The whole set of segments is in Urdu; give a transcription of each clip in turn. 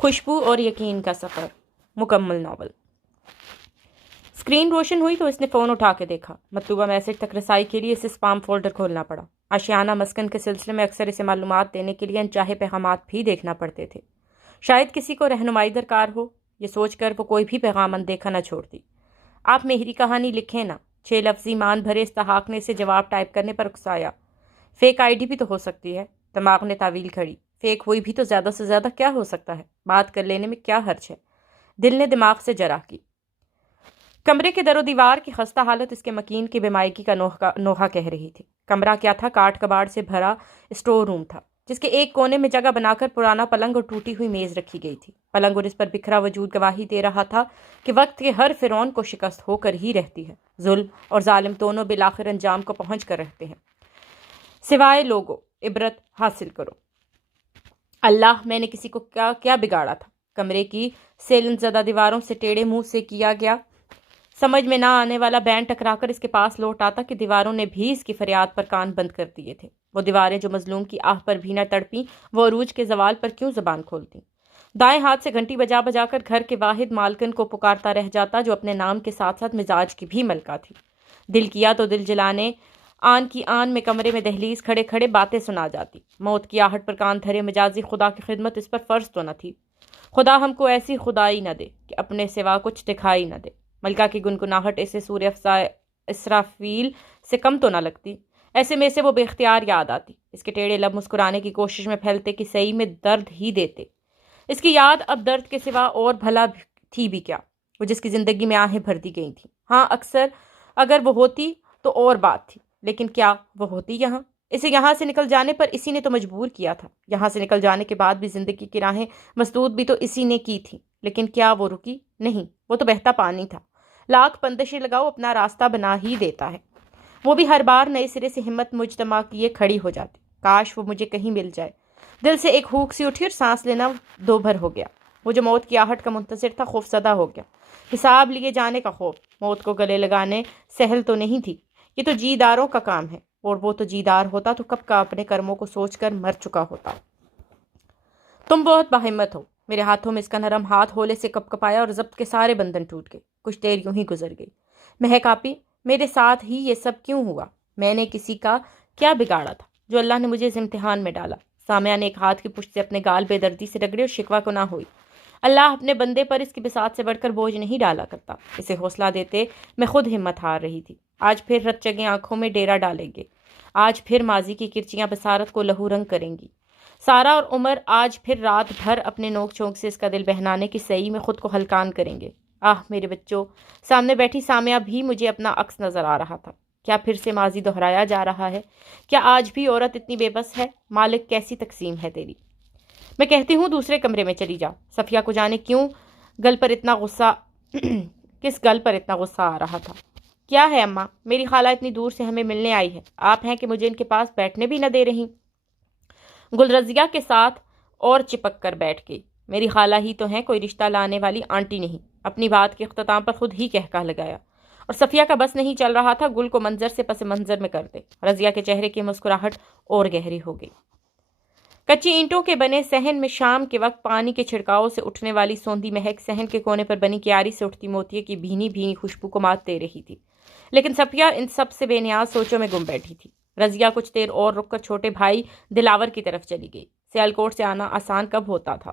خوشبو اور یقین کا سفر مکمل ناول۔ اسکرین روشن ہوئی تو اس نے فون اٹھا کے دیکھا۔ مطلوبہ میسج تک رسائی کے لیے اسے اسپام فولڈر کھولنا پڑا۔ آشیانہ مسکن کے سلسلے میں اکثر اسے معلومات دینے کے لیے انچاہے پیغامات بھی دیکھنا پڑتے تھے۔ شاید کسی کو رہنمائی درکار ہو، یہ سوچ کر وہ کوئی بھی پیغام اندیکھا نہ چھوڑتی۔ آپ میری کہانی لکھیں نا، 6 لفظی مان بھرے استحقاق نے اسے جواب ٹائپ کرنے پر اکسایا۔ فیک آئی ڈی بھی تو ہو سکتی ہے، دماغ نے تعویل کھڑی۔ فیک ہوئی بھی تو زیادہ سے زیادہ کیا ہو سکتا ہے، بات کر لینے میں کیا حرج ہے۔ دل نے دماغ سے جرح کی۔ کمرے کے در و دیوار کی خستہ حالت اس کے مکین کی بیمائگی کا نوحہ کہہ رہی تھی۔ کمرہ کیا تھا، کاٹ کباڑ سے بھرا اسٹور روم تھا، جس کے ایک کونے میں جگہ بنا کر پرانا پلنگ اور ٹوٹی ہوئی میز رکھی گئی تھی۔ پلنگ اور اس پر بکھرا وجود گواہی دے رہا تھا کہ وقت کے ہر فرعون کو شکست ہو کر ہی رہتی ہے۔ ظلم اور ظالم دونوں بالآخر انجام کو پہنچ کر رہتے ہیں۔ سوائے لوگوں، عبرت حاصل کرو۔ اللہ، میں نے کسی کو کیا بگاڑا تھا؟ کمرے کی سیلن زدہ دیواروں سے ٹیڑھے منہ سے کیا گیا سمجھ میں نہ آنے والا بین ٹکرا کر اس کے پاس لوٹ آتا کہ دیواروں نے بھی اس کی فریاد پر کان بند کر دیے تھے۔ وہ دیواریں جو مظلوم کی آہ پر بھی نہ تڑپیں، وہ عروج کے زوال پر کیوں زبان کھولتیں؟ دائیں ہاتھ سے گھنٹی بجا بجا کر گھر کے واحد مالکن کو پکارتا رہ جاتا جو اپنے نام کے ساتھ ساتھ مزاج کی بھی ملکہ تھی۔ دل کیا تو دل جلانے آن کی آن میں کمرے میں دہلیز کھڑے کھڑے باتیں سنا جاتی۔ موت کی آہٹ پر کان دھرے مجازی خدا کی خدمت اس پر فرض تو نہ تھی۔ خدا ہم کو ایسی خدائی نہ دے کہ اپنے سوا کچھ دکھائی نہ دے۔ ملکہ کی گنگناہٹ اسے سورہ اسرافیل سے کم تو نہ لگتی۔ ایسے میں سے وہ بے اختیار یاد آتی۔ اس کے ٹیڑھے لب مسکرانے کی کوشش میں پھیلتے کہ صحیح میں درد ہی دیتے۔ اس کی یاد اب درد کے سوا اور بھلا تھی بھی کیا، وہ جس کی زندگی میں آہیں بھر دی گئی تھیں۔ ہاں، اکثر اگر وہ ہوتی تو اور بات تھی، لیکن کیا وہ ہوتی یہاں؟ اسے یہاں سے نکل جانے پر اسی نے تو مجبور کیا تھا۔ یہاں سے نکل جانے کے بعد بھی زندگی کی راہیں مسدود بھی تو اسی نے کی تھی، لیکن کیا وہ رکی؟ نہیں، وہ تو بہتا پانی تھا، لاکھ بندشیں لگاؤ اپنا راستہ بنا ہی دیتا ہے۔ وہ بھی ہر بار نئے سرے سے ہمت مجتمع کیے کھڑی ہو جاتی۔ کاش وہ مجھے کہیں مل جائے۔ دل سے ایک ہوک سی اٹھی اور سانس لینا دو بھر ہو گیا۔ وہ جو موت کی آہٹ کا منتظر تھا خوف زدہ ہو گیا۔ حساب لیے جانے کا خوف۔ موت کو گلے لگانے سہل تو نہیں تھی، یہ تو جیداروں کا کام ہے، اور وہ تو جیدار ہوتا تو کب کا اپنے کرموں کو سوچ کر مر چکا ہوتا۔ تم بہت باہمت ہو۔ میرے ہاتھوں میں اس کا نرم ہاتھ ہولے سے کپ کپایا اور ضبط کے سارے بندھن ٹوٹ گئے۔ کچھ دیر یوں ہی گزر گئی۔ مہک آپی، میرے ساتھ ہی یہ سب کیوں ہوا؟ میں نے کسی کا کیا بگاڑا تھا جو اللہ نے مجھے اس امتحان میں ڈالا؟ سامعہ نے ایک ہاتھ کی پشت سے اپنے گال بے دردی سے رگڑے اور شکوہ کو نہ ہوئی۔ اللہ اپنے بندے پر اس کی بساط سے بڑھ کر بوجھ نہیں ڈالا کرتا۔ اسے حوصلہ دیتے میں خود ہمت ہار رہی تھی۔ آج پھر رت چگیں آنکھوں میں ڈیرا ڈالیں گے۔ آج پھر ماضی کی کرچیاں بصارت کو لہو رنگ کریں گی۔ سارا اور عمر آج پھر رات بھر اپنے نوک چونک سے اس کا دل بہلانے کی سعی میں خود کو ہلکان کریں گے۔ آہ میرے بچوں، سامنے بیٹھی سامعہ بھی مجھے اپنا عکس نظر آ رہا تھا۔ کیا پھر سے ماضی دہرایا جا رہا ہے؟ کیا آج بھی عورت اتنی بے بس ہے؟ مالک کیسی تقسیم ہے تیری؟ میں کہتی ہوں دوسرے کمرے میں چلی جا۔ صفیہ کو جانے کیوں کس گل پر اتنا غصہ آ رہا تھا۔ کیا ہے اماں؟ میری خالہ اتنی دور سے ہمیں ملنے آئی ہے، آپ ہیں کہ مجھے ان کے پاس بیٹھنے بھی نہ دے رہی۔ گلرزیہ کے ساتھ اور چپک کر بیٹھ گئی۔ میری خالہ ہی تو ہیں، کوئی رشتہ لانے والی آنٹی نہیں۔ اپنی بات کے اختتام پر خود ہی کہہ لگایا، اور صفیہ کا بس نہیں چل رہا تھا گل کو منظر سے پس منظر میں کر دے۔ رضیہ کے چہرے کی مسکراہٹ اور گہری ہو گئی۔ کچی اینٹوں کے بنے صحن میں شام کے وقت پانی کے چھڑکاؤ سے اٹھنے والی سوندھی مہک صحن کے کونے پر بنی کیاری سے اٹھتی موتیے کی بھینی بھینی خوشبو کو مات دے رہی تھی، لیکن صفیہ ان سب سے بے نیاز سوچوں میں گم بیٹھی تھی۔ رضیہ کچھ دیر اور رک کر چھوٹے بھائی دلاور کی طرف چلی گئی۔ سیالکوٹ سے آنا آسان کب ہوتا تھا؟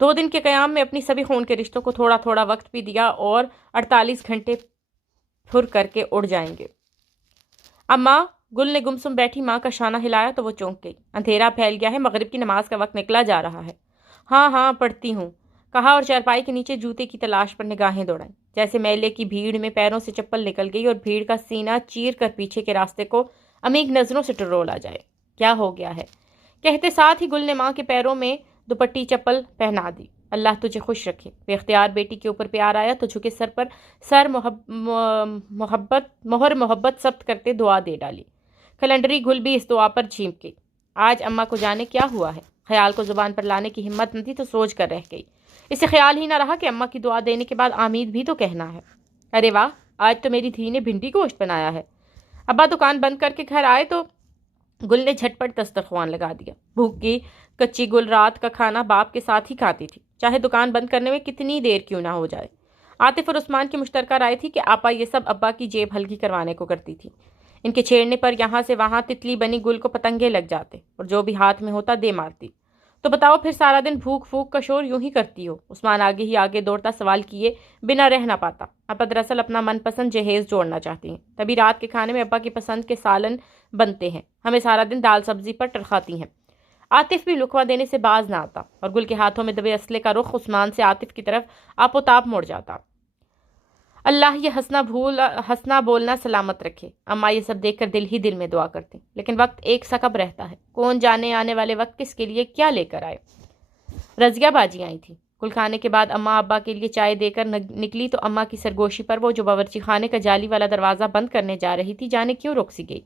2 دن کے قیام میں اپنی سبھی خون کے رشتوں کو تھوڑا تھوڑا وقت بھی دیا، اور 48 گھنٹے پھر کر کے اڑ جائیں گے۔ اماں، گل نے گمسم بیٹھی ماں کا شانہ ہلایا تو وہ چونک گئی۔ اندھیرا پھیل گیا ہے، مغرب کی نماز کا وقت نکلا جا رہا ہے۔ ہاں ہاں پڑھتی ہوں، کہا اور چارپائی کے نیچے جوتے کی تلاش پر نگاہیں دوڑائیں۔ جیسے میلے کی بھیڑ میں پیروں سے چپل نکل گئی اور بھیڑ کا سینہ چیر کر پیچھے کے راستے کو عمیق نظروں سے ٹرولا جائے۔ کیا ہو گیا ہے؟ کہتے ساتھ ہی گل نے ماں کے پیروں میں دوپٹی چپل پہنا دی۔ اللہ تجھے خوش رکھے۔ بے اختیار بیٹی کے اوپر پیار آیا تو جھکے سر پر مہر محبت ثبت کرتے دعا دے ڈالی۔ کلنڈری گل بھی اس دعا پر جھینک گئی۔ آج اماں کو جانے کیا ہوا ہے؟ خیال کو زبان پر لانے کی ہمت نہ تھی تو سوچ کر رہ گئی۔ اسے خیال ہی نہ رہا کہ اماں کی دعا دینے کے بعد آمین بھی تو کہنا ہے۔ ارے واہ، آج تو میری دھی نے بھنڈی گوشت بنایا ہے۔ ابا دکان بند کر کے گھر آئے تو گل نے جھٹپٹ دسترخوان لگا دیا۔ بھوک کی کچی گل رات کا کھانا باپ کے ساتھ ہی کھاتی تھی، چاہے دکان بند کرنے میں کتنی دیر کیوں نہ ہو جائے۔ عاطف اور عثمان کی مشترکہ رائے تھی کہ آپا یہ سب ابا کی جیب ہلکی کروانے کو کرتی تھی۔ ان کے چھیڑنے پر یہاں سے وہاں تتلی بنی گل کو پتنگے لگ جاتے اور جو بھی ہاتھ میں ہوتا دے مارتی۔ تو بتاؤ پھر سارا دن بھوک پھوک کا شور یوں ہی کرتی ہو؟ عثمان آگے ہی آگے دوڑتا سوال کیے بنا رہ نہ پاتا۔ ابا دراصل اپنا من پسند جہیز جوڑنا چاہتی ہیں، تبھی رات کے کھانے میں ابا کی پسند کے سالن بنتے ہیں، ہمیں سارا دن دال سبزی پر ٹرخاتی ہیں۔ عاطف بھی لقمہ دینے سے باز نہ آتا اور گل کے ہاتھوں میں دبے اسلحے کا رخ عثمان سے عاطف کی طرف آپ و تاب مڑ جاتا۔ اللہ یہ ہنسنا بولنا سلامت رکھے، اماں یہ سب دیکھ کر دل ہی دل میں دعا کرتے، لیکن وقت ایک سا کب رہتا ہے، کون جانے آنے والے وقت کس کے لیے کیا لے کر آئے۔ رضیہ باجی آئی تھی۔ کل کھانے کے بعد اماں ابا کے لیے چائے دے کر نکلی تو اماں کی سرگوشی پر وہ جو باورچی خانے کا جالی والا دروازہ بند کرنے جا رہی تھی جانے کیوں رک سی گئی۔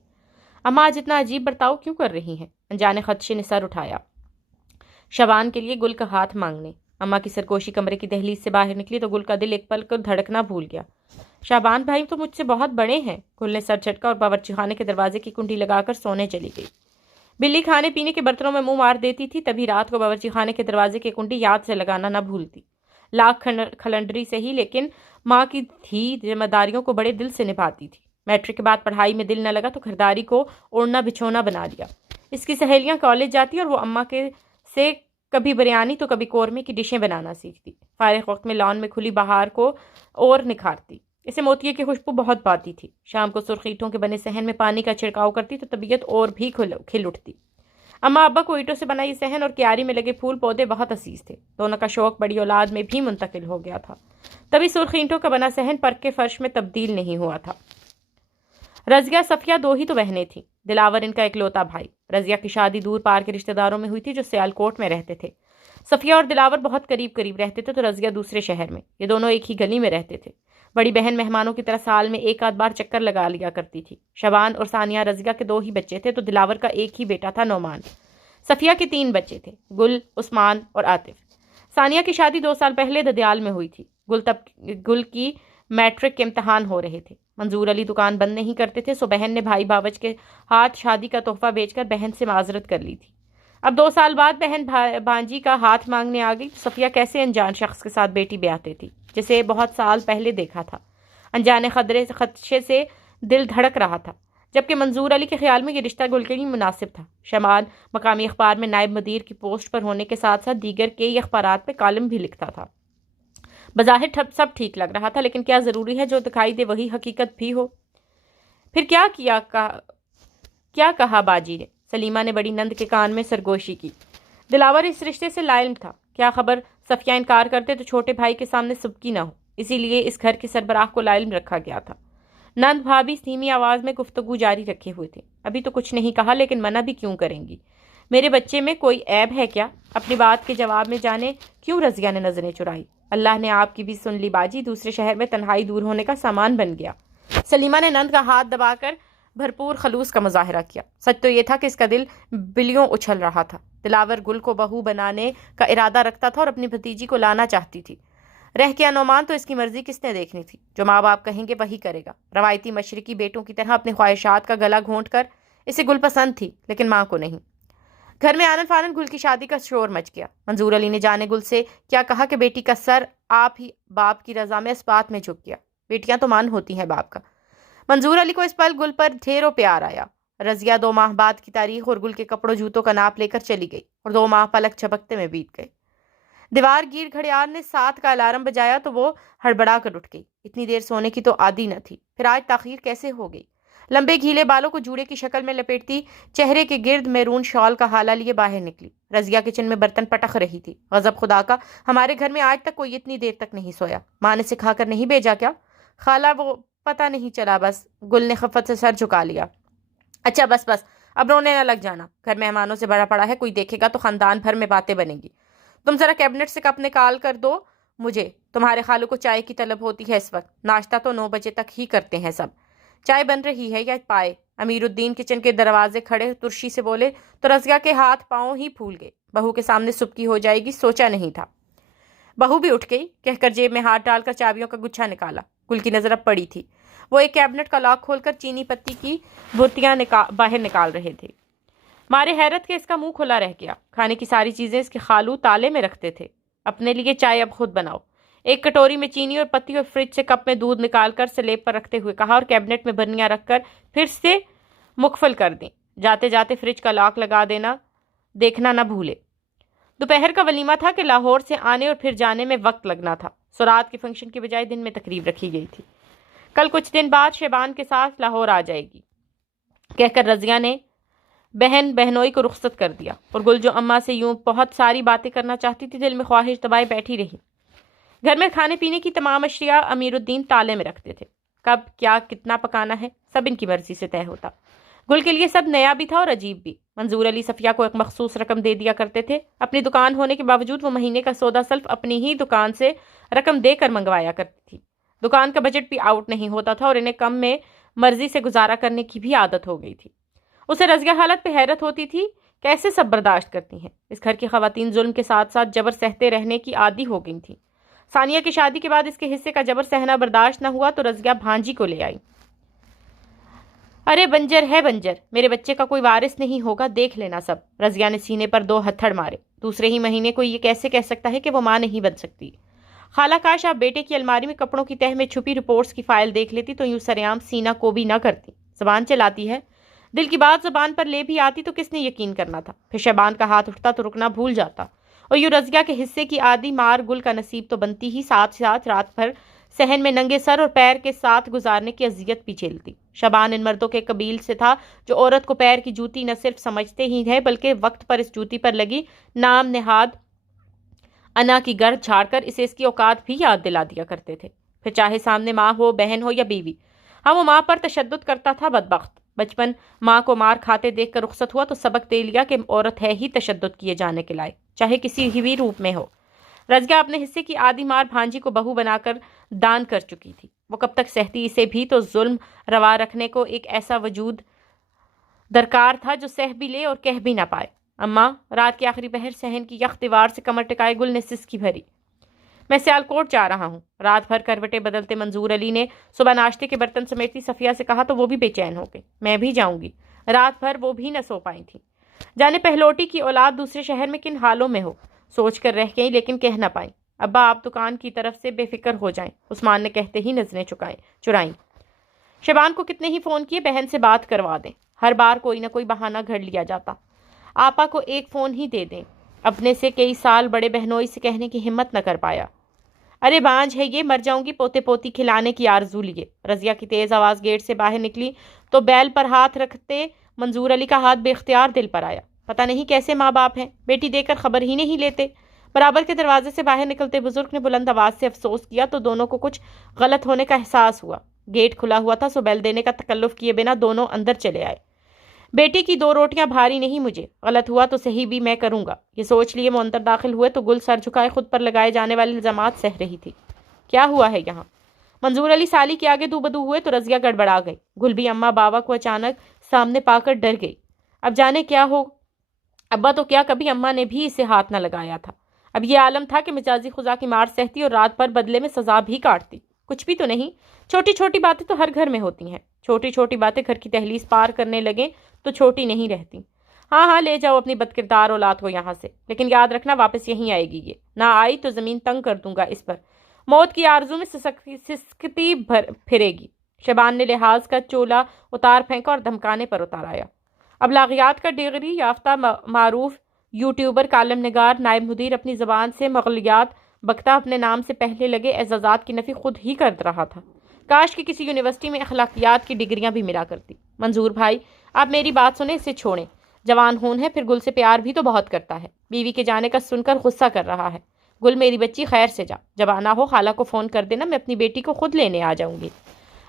اماں آج اتنا عجیب برتاؤ کیوں کر رہی ہیں؟ انجانے خدشے نے سر اٹھایا۔ شبان کے لیے گل کا ہاتھ مانگنے۔ اماں کی سرگوشی کمرے کی دہلیز سے باہر نکلی تو گل کا دل ایک پل کو دھڑکنا بھول گیا۔ شابان بھائی تو مجھ سے بہت بڑے ہیں۔ گل نے سر جھٹکا اور باورچی خانے کے دروازے کی کنڈی لگا کر سونے چلی گئی۔ بلی کھانے پینے کے برتنوں میں منہ مار دیتی تھی، تبھی رات کو باورچی خانے کے دروازے کی کنڈی یاد سے لگانا نہ بھولتی۔ لاکھ کھلنڈری سے ہی، لیکن ماں کی دھی ذمہ داریوں کو بڑے دل سے نبھاتی تھی۔ میٹرک کے بعد پڑھائی میں دل نہ لگا تو گھرداری کو اوڑھنا بچھونا بنا لیا۔ اس کی سہیلیاں کالج جاتی اور وہ اماں کے سے کبھی بریانی تو کبھی قورمے کی ڈشیں بنانا سیکھتی۔ فارغ وقت میں لان میں کھلی بہار کو اور نکھارتی۔ اسے موتیے کی خوشبو بہت پاتی تھی۔ شام کو سرخ اینٹوں کے بنے صحن میں پانی کا چھڑکاؤ کرتی تو طبیعت اور بھی کھل اٹھتی۔ اماں ابا کو اینٹوں سے بنائی صحن اور کیاری میں لگے پھول پودے بہت عزیز تھے۔ دونوں کا شوق بڑی اولاد میں بھی منتقل ہو گیا تھا، تبھی سرخ اینٹوں کا بنا صحن پرک کے فرش میں تبدیل نہیں ہوا تھا۔ رضیہ صفیہ دو ہی تو بہنیں تھیں، دلاور ان کا اکلوتا بھائی۔ رضیہ کی شادی دور پار کے رشتہ داروں میں ہوئی تھی جو سیالکوٹ میں رہتے تھے۔ صفیہ اور دلاور بہت قریب رہتے تھے تو رضیہ دوسرے شہر میں۔ یہ دونوں ایک ہی گلی میں رہتے تھے۔ بڑی بہن مہمانوں کی طرح سال میں ایک آدھ بار چکر لگا لیا کرتی تھی۔ شبان اور ثانیہ رضیہ کے دو ہی بچے تھے تو دلاور کا ایک ہی بیٹا تھا نعمان۔ صفیہ کے 3 بچے تھے، گل، عثمان اور عاطف۔ ثانیہ کی شادی 2 سال پہلے ددیال میں ہوئی تھی۔ گل کی میٹرک کے امتحان ہو رہے تھے۔ منظور علی دکان بند نہیں کرتے تھے، سو بہن نے بھائی باوج کے ہاتھ شادی کا تحفہ بیچ کر بہن سے معذرت کر لی تھی۔ اب 2 سال بعد بہن بانجی کا ہاتھ مانگنے آ گئی تو صفیہ کیسے انجان شخص کے ساتھ بیٹی بیاہتے تھی جسے بہت سال پہلے دیکھا تھا۔ انجانے خدشے سے دل دھڑک رہا تھا، جبکہ منظور علی کے خیال میں یہ رشتہ گل کے لیے مناسب تھا۔ شمال مقامی اخبار میں نائب مدیر کی پوسٹ پر ہونے کے ساتھ ساتھ دیگر کئی اخبارات پہ کالم بھی لکھتا تھا۔ بظاہر سب ٹھیک لگ رہا تھا، لیکن کیا ضروری ہے جو دکھائی دے وہی حقیقت بھی ہو؟ پھر کیا کہا باجی نے؟ سلیمہ نے بڑی نند کے کان میں سرگوشی کی۔ دلاور اس رشتے سے لا علم تھا۔ کیا خبر صفیہ انکار کرتے تو چھوٹے بھائی کے سامنے سبکی نہ ہو، اسی لیے اس گھر کے سربراہ کو لا علم رکھا گیا تھا۔ نند بھابھی دھیمی آواز میں گفتگو جاری رکھے ہوئے تھے۔ ابھی تو کچھ نہیں کہا، لیکن منع بھی کیوں کریں گی؟ میرے بچے میں کوئی عیب ہے کیا؟ اپنی بات کے جواب میں جانے کیوں رضیہ نے نظریں چرائی۔ اللہ نے آپ کی بھی سن لی باجی، دوسرے شہر میں تنہائی دور ہونے کا سامان بن گیا۔ سلیمہ نے نند کا ہاتھ دبا کر بھرپور خلوص کا مظاہرہ کیا۔ سچ تو یہ تھا کہ اس کا دل بلیوں اچھل رہا تھا۔ دلاور گل کو بہو بنانے کا ارادہ رکھتا تھا اور اپنی بھتیجی کو لانا چاہتی تھی۔ رہ کے نعمان تو اس کی مرضی کس نے دیکھنی تھی؟ جو ماں باپ کہیں گے وہی کرے گا۔ روایتی مشرقی بیٹوں کی طرح اپنی خواہشات کا گلا گھونٹ کر اسے گل پسند تھی، لیکن ماں کو نہیں۔ گھر میں آنن فانن گل کی شادی کا شور مچ گیا۔ منظور علی نے جانے گل سے کیا کہا کہ بیٹی کا سر آپ ہی باپ کی رضا میں اس بات میں جھک گیا۔ بیٹیاں تو مان ہوتی ہیں باپ کا۔ منظور علی کو اس پل گل پر ڈھیروں پیار آیا۔ رضیہ 2 ماہ بعد کی تاریخ اور گل کے کپڑوں جوتوں کا ناپ لے کر چلی گئی اور 2 ماہ پلک جھپکتے میں بیت گئے۔ دیوار گیر گھڑیال نے 7 کا الارم بجایا تو وہ ہڑبڑا کر اٹھ گئی۔ اتنی دیر سونے کی تو عادی نہ تھی، پھر آج تاخیر کیسے ہو گئی؟ لمبے گھیلے بالوں کو جوڑے کی شکل میں لپیٹتی چہرے کے گرد میرون شال کا حالہ لیے باہر نکلی۔ رضیہ کچن میں برتن پٹک رہی تھی۔ غضب خدا کا، ہمارے گھر میں آج تک کوئی اتنی دیر تک نہیں سویا۔ ماں نے سکھا کر نہیں بھیجا کیا؟ خالہ وہ پتہ نہیں چلا بس۔ گل نے خفت سے سر جھکا لیا۔ اچھا بس اب رونے نہ لگ جانا، گھر مہمانوں سے بڑا پڑا ہے، کوئی دیکھے گا تو خاندان بھر میں باتیں بنے گی۔ تم ذرا کیبنٹ سے کپ نکال کر دو مجھے، تمہارے خالو کو چائے کی طلب ہوتی ہے اس وقت۔ ناشتہ تو 9 بجے تک ہی کرتے ہیں سب۔ چائے بن رہی ہے یا پائے؟ امیر الدین کچن کے دروازے کھڑے ترشی سے بولے تو رضیہ کے ہاتھ پاؤں ہی پھول گئے۔ بہو کے سامنے سبکی ہو جائے گی سوچا نہیں تھا۔ بہو بھی اٹھ گئی، کہہ کر جیب میں ہاتھ ڈال کر چابیوں کا گچھا نکالا۔ گل کی نظر اب پڑی تھی۔ وہ ایک کیبنٹ کا لاک کھول کر چینی پتی کی بھرتیاں باہر نکال رہے تھے۔ مارے حیرت کے اس کا منہ کھلا رہ گیا۔ کھانے کی ساری چیزیں اس کے خالو تالے میں رکھتے تھے۔ اپنے لیے چائے اب خود بناؤ۔ ایک کٹوری میں چینی اور پتی اور فریج سے کپ میں دودھ نکال کر سلیب پر رکھتے ہوئے کہا اور کیبنٹ میں برنیاں رکھ کر پھر سے مقفل کر دیں۔ جاتے جاتے فریج کا لاک لگا دینا، دیکھنا نہ بھولے۔ دوپہر کا ولیمہ تھا کہ لاہور سے آنے اور پھر جانے میں وقت لگنا تھا، سو رات کے فنکشن کی بجائے دن میں تقریب رکھی گئی تھی۔ کل کچھ دن بعد شیبان کے ساتھ لاہور آ جائے گی کہہ کر رضیہ نے بہن بہنوئی کو رخصت کر دیا، اور گل جو اماں سے یوں بہت ساری باتیں کرنا چاہتی تھی دل میں خواہش دبائے بیٹھی رہی۔ گھر میں کھانے پینے کی تمام اشیاء امیر الدین تالے میں رکھتے تھے۔ کب کیا کتنا پکانا ہے سب ان کی مرضی سے طے ہوتا۔ گل کے لیے سب نیا بھی تھا اور عجیب بھی۔ منظور علی صفیہ کو ایک مخصوص رقم دے دیا کرتے تھے۔ اپنی دکان ہونے کے باوجود وہ مہینے کا سودا سلف اپنی ہی دکان سے رقم دے کر منگوایا کرتی تھی۔ دکان کا بجٹ بھی آؤٹ نہیں ہوتا تھا اور انہیں کم میں مرضی سے گزارا کرنے کی بھی عادت ہو گئی تھی۔ اسے رضیہ حالت پہ حیرت ہوتی تھی، کیسے سب برداشت کرتی ہیں۔ اس گھر کی خواتین ظلم کے ساتھ ساتھ جبر سہتے رہنے کی عادی ہو گئی تھیں۔ ثانیہ کی شادی کے بعد اس کے حصے کا جبر سہنا برداشت نہ ہوا تو رضیہ بھانجی کو لے آئی۔ ارے بنجر ہے بنجر، میرے بچے کا کوئی وارث نہیں ہوگا، دیکھ لینا سب۔ رضیہ نے سینے پر 2 ہتھڑ مارے۔ دوسرے ہی مہینے کو یہ کیسے کہہ سکتا ہے کہ وہ ماں نہیں بن سکتی؟ خالہ کاش آپ بیٹے کی الماری میں کپڑوں کی تہ میں چھپی رپورٹس کی فائل دیکھ لیتی تو یوں سریعام سینہ کو بھی نہ کرتی۔ زبان چلاتی ہے، دل کی بات زبان پر لے بھی آتی تو کس نے یقین کرنا تھا؟ پھر شیبان کا ہاتھ اٹھتا تو رکنا بھول جاتا، اور یوں رضیہ کے حصے کی آدھی مار گل کا نصیب تو بنتی ہی، ساتھ ساتھ رات بھر صحن میں ننگے سر اور پیر کے ساتھ گزارنے کی اذیت بھی جھیلتی۔ شبان ان مردوں کے قبیل سے تھا جو عورت کو پیر کی جوتی نہ صرف سمجھتے ہی ہے بلکہ وقت پر اس جوتی پر لگی نام نہاد انا کی گرد جھاڑ کر اسے اس کی اوقات بھی یاد دلا دیا کرتے تھے، پھر چاہے سامنے ماں ہو، بہن ہو یا بیوی۔ ہاں وہ ماں پر تشدد کرتا تھا بدبخت۔ بچپن ماں کو مار کھاتے دیکھ کر رخصت ہوا تو سبق دے لیا کہ عورت ہے ہی تشدد کیے جانے کے لائق، چاہے کسی بھی روپ میں ہو۔ رضیہ اپنے حصے کی آدھی مار بھانجی کو بہو بنا کر دان کر چکی تھی۔ وہ کب تک سہتی اسے بھی تو ظلم روا رکھنے کو ایک ایسا وجود درکار تھا جو سہ بھی لے اور کہہ بھی نہ پائے۔ اماں، رات کے آخری پہر صحن کی یخ دیوار سے کمر ٹکائے گل نے سسکی بھری۔ میں سیالکوٹ جا رہا ہوں۔ رات بھر کروٹیں بدلتے منظور علی نے صبح ناشتے کے برتن سمیٹتی صفیہ سے کہا تو وہ بھی بے چین ہو گئی۔ میں بھی جاؤں گی۔ رات بھر وہ بھی نہ سو پائی تھی۔ جانے پہلوٹی کی اولاد دوسرے شہر میں کن حالوں میں ہو، سوچ کر رہ گئی لیکن کہہ نہ پائیں۔ ابا آپ دکان کی طرف سے بے فکر ہو جائیں، عثمان نے کہتے ہی نظریں چرائیں۔ شیبان کو کتنے ہی فون کیے بہن سے بات کروا دیں، ہر بار کوئی نہ کوئی بہانہ گھڑ لیا جاتا۔ آپا کو ایک فون ہی دے دیں۔ اپنے سے کئی سال بڑے بہنوئی سے کہنے کی ہمت نہ کر پایا۔ ارے بانجھ ہے یہ، مر جاؤں گی پوتے پوتی کھلانے کی آرزو لیے۔ رضیہ کی تیز آواز گیٹ سے باہر نکلی تو بیل پر ہاتھ رکھتے منظور علی کا ہاتھ بے اختیار دل پر آیا۔ پتہ نہیں کیسے ماں باپ ہیں، بیٹی دے کر خبر ہی نہیں لیتے۔ برابر کے دروازے سے باہر نکلتے بزرگ نے بلند آواز سے افسوس کیا تو دونوں کو کچھ غلط ہونے کا احساس ہوا۔ گیٹ کھلا ہوا تھا سو بیل دینے کا تکلف کیے بنا دونوں اندر چلے آئے۔ بیٹی کی 2 روٹیاں بھاری نہیں مجھے، غلط ہوا تو صحیح بھی میں کروں گا، یہ سوچ لیے وہ اندر داخل ہوئے تو گل سر جھکائے خود پر لگائے جانے والے الزامات سہ رہی تھی۔ کیا ہوا ہے یہاں؟ منظور علی سالی کے آگے دو بدو ہوئے تو رضیہ گڑبڑا گئی۔ گل بھی اماں باوا کو اچانک سامنے پا کر ڈر گئی۔ اب جانے کیا ہو، ابا تو کیا کبھی اماں نے بھی اسے ہاتھ نہ لگایا تھا۔ اب یہ عالم تھا کہ مجازی خزا کی مار سہتی اور رات بھر بدلے میں سزا بھی کاٹتی۔ کچھ بھی تو نہیں، چھوٹی چھوٹی باتیں تو ہر گھر میں ہوتی ہیں، چھوٹی چھوٹی باتیں گھر کی دہلیز پار کرنے لگیں تو چھوٹی نہیں رہتی۔ ہاں لے جاؤ اپنی بدکردار اولاد کو یہاں سے، لیکن یاد رکھنا واپس یہیں آئے گی، یہ نہ آئی تو زمین تنگ کر دوں گا اس پر، موت کی آرزو میں سسکتی پھرے گی۔ شیبان نے لحاظ کا چولا اتار پھینکا اور دھمکانے پر اتار آیا۔ ابلاغیات کا ڈگری یافتہ معروف یوٹیوبر، کالم نگار، نائب مدیر اپنی زبان سے مغلیات بکتا اپنے نام سے پہلے لگے اعزازات کی نفی خود ہی کر رہا تھا۔ کاش کہ کسی یونیورسٹی میں اخلاقیات کی ڈگریاں بھی ملا کرتی۔ منظور بھائی آپ میری بات سنیں، اسے چھوڑیں، جوان ہون ہے، پھر گل سے پیار بھی تو بہت کرتا ہے۔ بیوی کے جانے کا سن کر غصہ کر رہا ہے۔ گل میری بچی خیر سے جا، جب آنا ہو خالہ کو فون کر دینا، میں اپنی بیٹی کو خود لینے آ جاؤں گی۔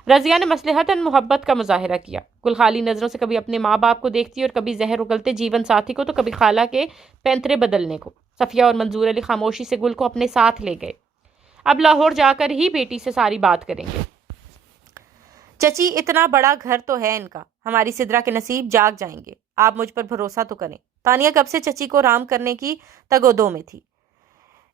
رضیہ نے مصلحتاً محبت کا مظاہرہ کیا۔ گل خالی نظروں سے کبھی اپنے ماں باپ کو دیکھتی اور کبھی زہر اگلتے جیون ساتھی کو تو کبھی خالہ کے پینترے بدلنے کو۔ صفیہ اور منظور علی خاموشی سے گل کو اپنے ساتھ لے گئے۔ اب لاہور جا کر ہی بیٹی سے ساری بات کریں گے۔ چچی اتنا بڑا گھر تو ہے ان کا، ہماری سدرا کے نصیب جاگ جائیں گے، آپ مجھ پر بھروسہ تو کریں۔ تانیہ کب سے چچی کو رام کرنے کی تگ و دو میں تھی۔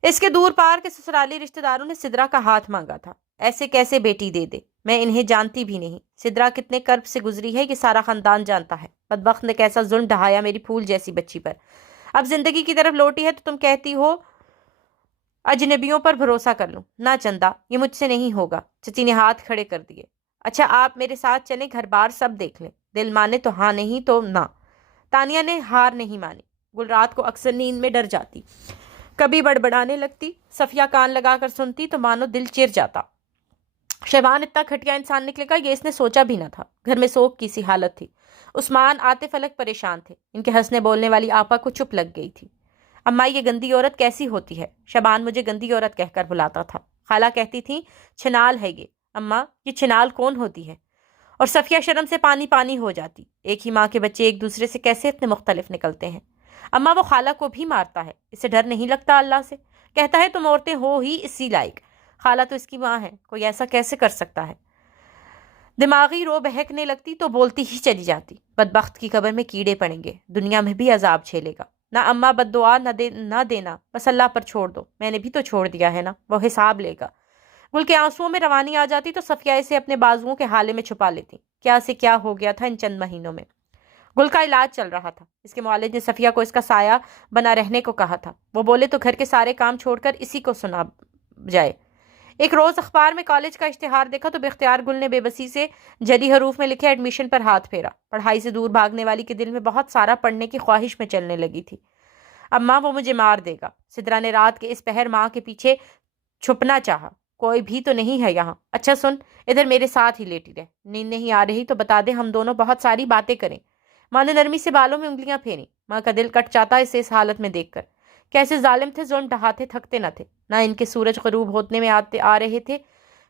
اس کے دور پار کے سسرالی رشتہ داروں نے سدرا کا ہاتھ مانگا تھا۔ ایسے کیسے بیٹی دے دے؟ میں انہیں جانتی بھی نہیں۔ سدرا کتنے کرب سے گزری ہے یہ سارا خاندان جانتا ہے۔ بدبخت نے کیسا ظلم ڈھایا میری پھول جیسی بچی پر۔ اب زندگی کی طرف لوٹی ہے تو تم کہتی ہو اجنبیوں پر بھروسہ کر لوں؟ نہ چندا، یہ مجھ سے نہیں ہوگا۔ چچی نے ہاتھ کھڑے کر دیے۔ اچھا آپ میرے ساتھ چلیں، گھر بار سب دیکھ لیں، دل مانے تو ہاں، نہیں تو نہ۔ تانیہ نے ہار نہیں مانی۔ گل رات کو اکثر نیند میں ڈر جاتی، کبھی بڑبڑانے لگتی۔ صفیہ کان لگا کر سنتی تو مانو دل چیر جاتا۔ شیبان اتنا گھٹیا انسان نکلے گا یہ اس نے سوچا بھی نہ تھا۔ گھر میں سوگ کی سی حالت تھی۔ عثمان، عاطف الگ پریشان تھے۔ ان کے ہنسنے بولنے والی آپا کو چپ لگ گئی تھی۔ اماں یہ گندی عورت کیسی ہوتی ہے؟ شیبان مجھے گندی عورت کہہ کر بلاتا تھا۔ خالہ کہتی تھی چھنال ہے یہ۔ اماں یہ چھنال کون ہوتی ہے؟ اور صفیہ شرم سے پانی پانی ہو جاتی۔ ایک ہی ماں کے بچے ایک دوسرے سے کیسے اتنے مختلف نکلتے ہیں؟ اماں وہ خالہ کو بھی مارتا ہے، اسے ڈر نہیں لگتا اللہ سے؟ کہتا ہے تم عورتیں ہو ہی اسی لائق، خالہ تو اس کی ماں ہے، کوئی ایسا کیسے کر سکتا ہے؟ دماغی رو بہکنے لگتی تو بولتی ہی چلی جاتی۔ بدبخت کی قبر میں کیڑے پڑیں گے، دنیا میں بھی عذاب جھیلے گا۔ نہ اماں بد دعا نہ دینا، بس اللہ پر چھوڑ دو، میں نے بھی تو چھوڑ دیا ہے نا، وہ حساب لے گا۔ گل کے آنسوؤں میں روانی آ جاتی تو صفیہ اسے اپنے بازوؤں کے حالے میں چھپا لیتی۔ کیا سے کیا ہو گیا تھا ان چند مہینوں میں؟ گل کا علاج چل رہا تھا۔ اس کے معالج نے صفیہ کو اس کا سایہ بنا رہنے کو کہا تھا۔ وہ بولے تو گھر کے سارے کام چھوڑ کر اسی کو سنا جائے۔ ایک روز اخبار میں کالج کا اشتہار دیکھا تو بے اختیار گل نے بے بسی سے جلی حروف میں لکھے ایڈمیشن پر ہاتھ پھیرا۔ پڑھائی سے دور بھاگنے والی کے دل میں بہت سارا پڑھنے کی خواہش میں چلنے لگی تھی۔ اماں وہ مجھے مار دے گا۔ سدرا نے رات کے اس پہر ماں کے پیچھے چھپنا چاہا۔ کوئی بھی تو نہیں ہے یہاں؟ اچھا سن، ادھر میرے ساتھ ہی لیٹی رہ، نیند نہیں آ رہی تو بتا دے، ہم دونوں بہت ساری باتیں کریں۔ ماں نے نرمی سے بالوں میں انگلیاں پھیری۔ ماں کا دل کٹ جاتا اسے اس حالت میں دیکھ کر۔ کیسے ظالم تھے، ظلم ڈھاتے تھکتے نہ تھے۔ نہ ان کے سورج غروب ہونے میں آ رہے تھے،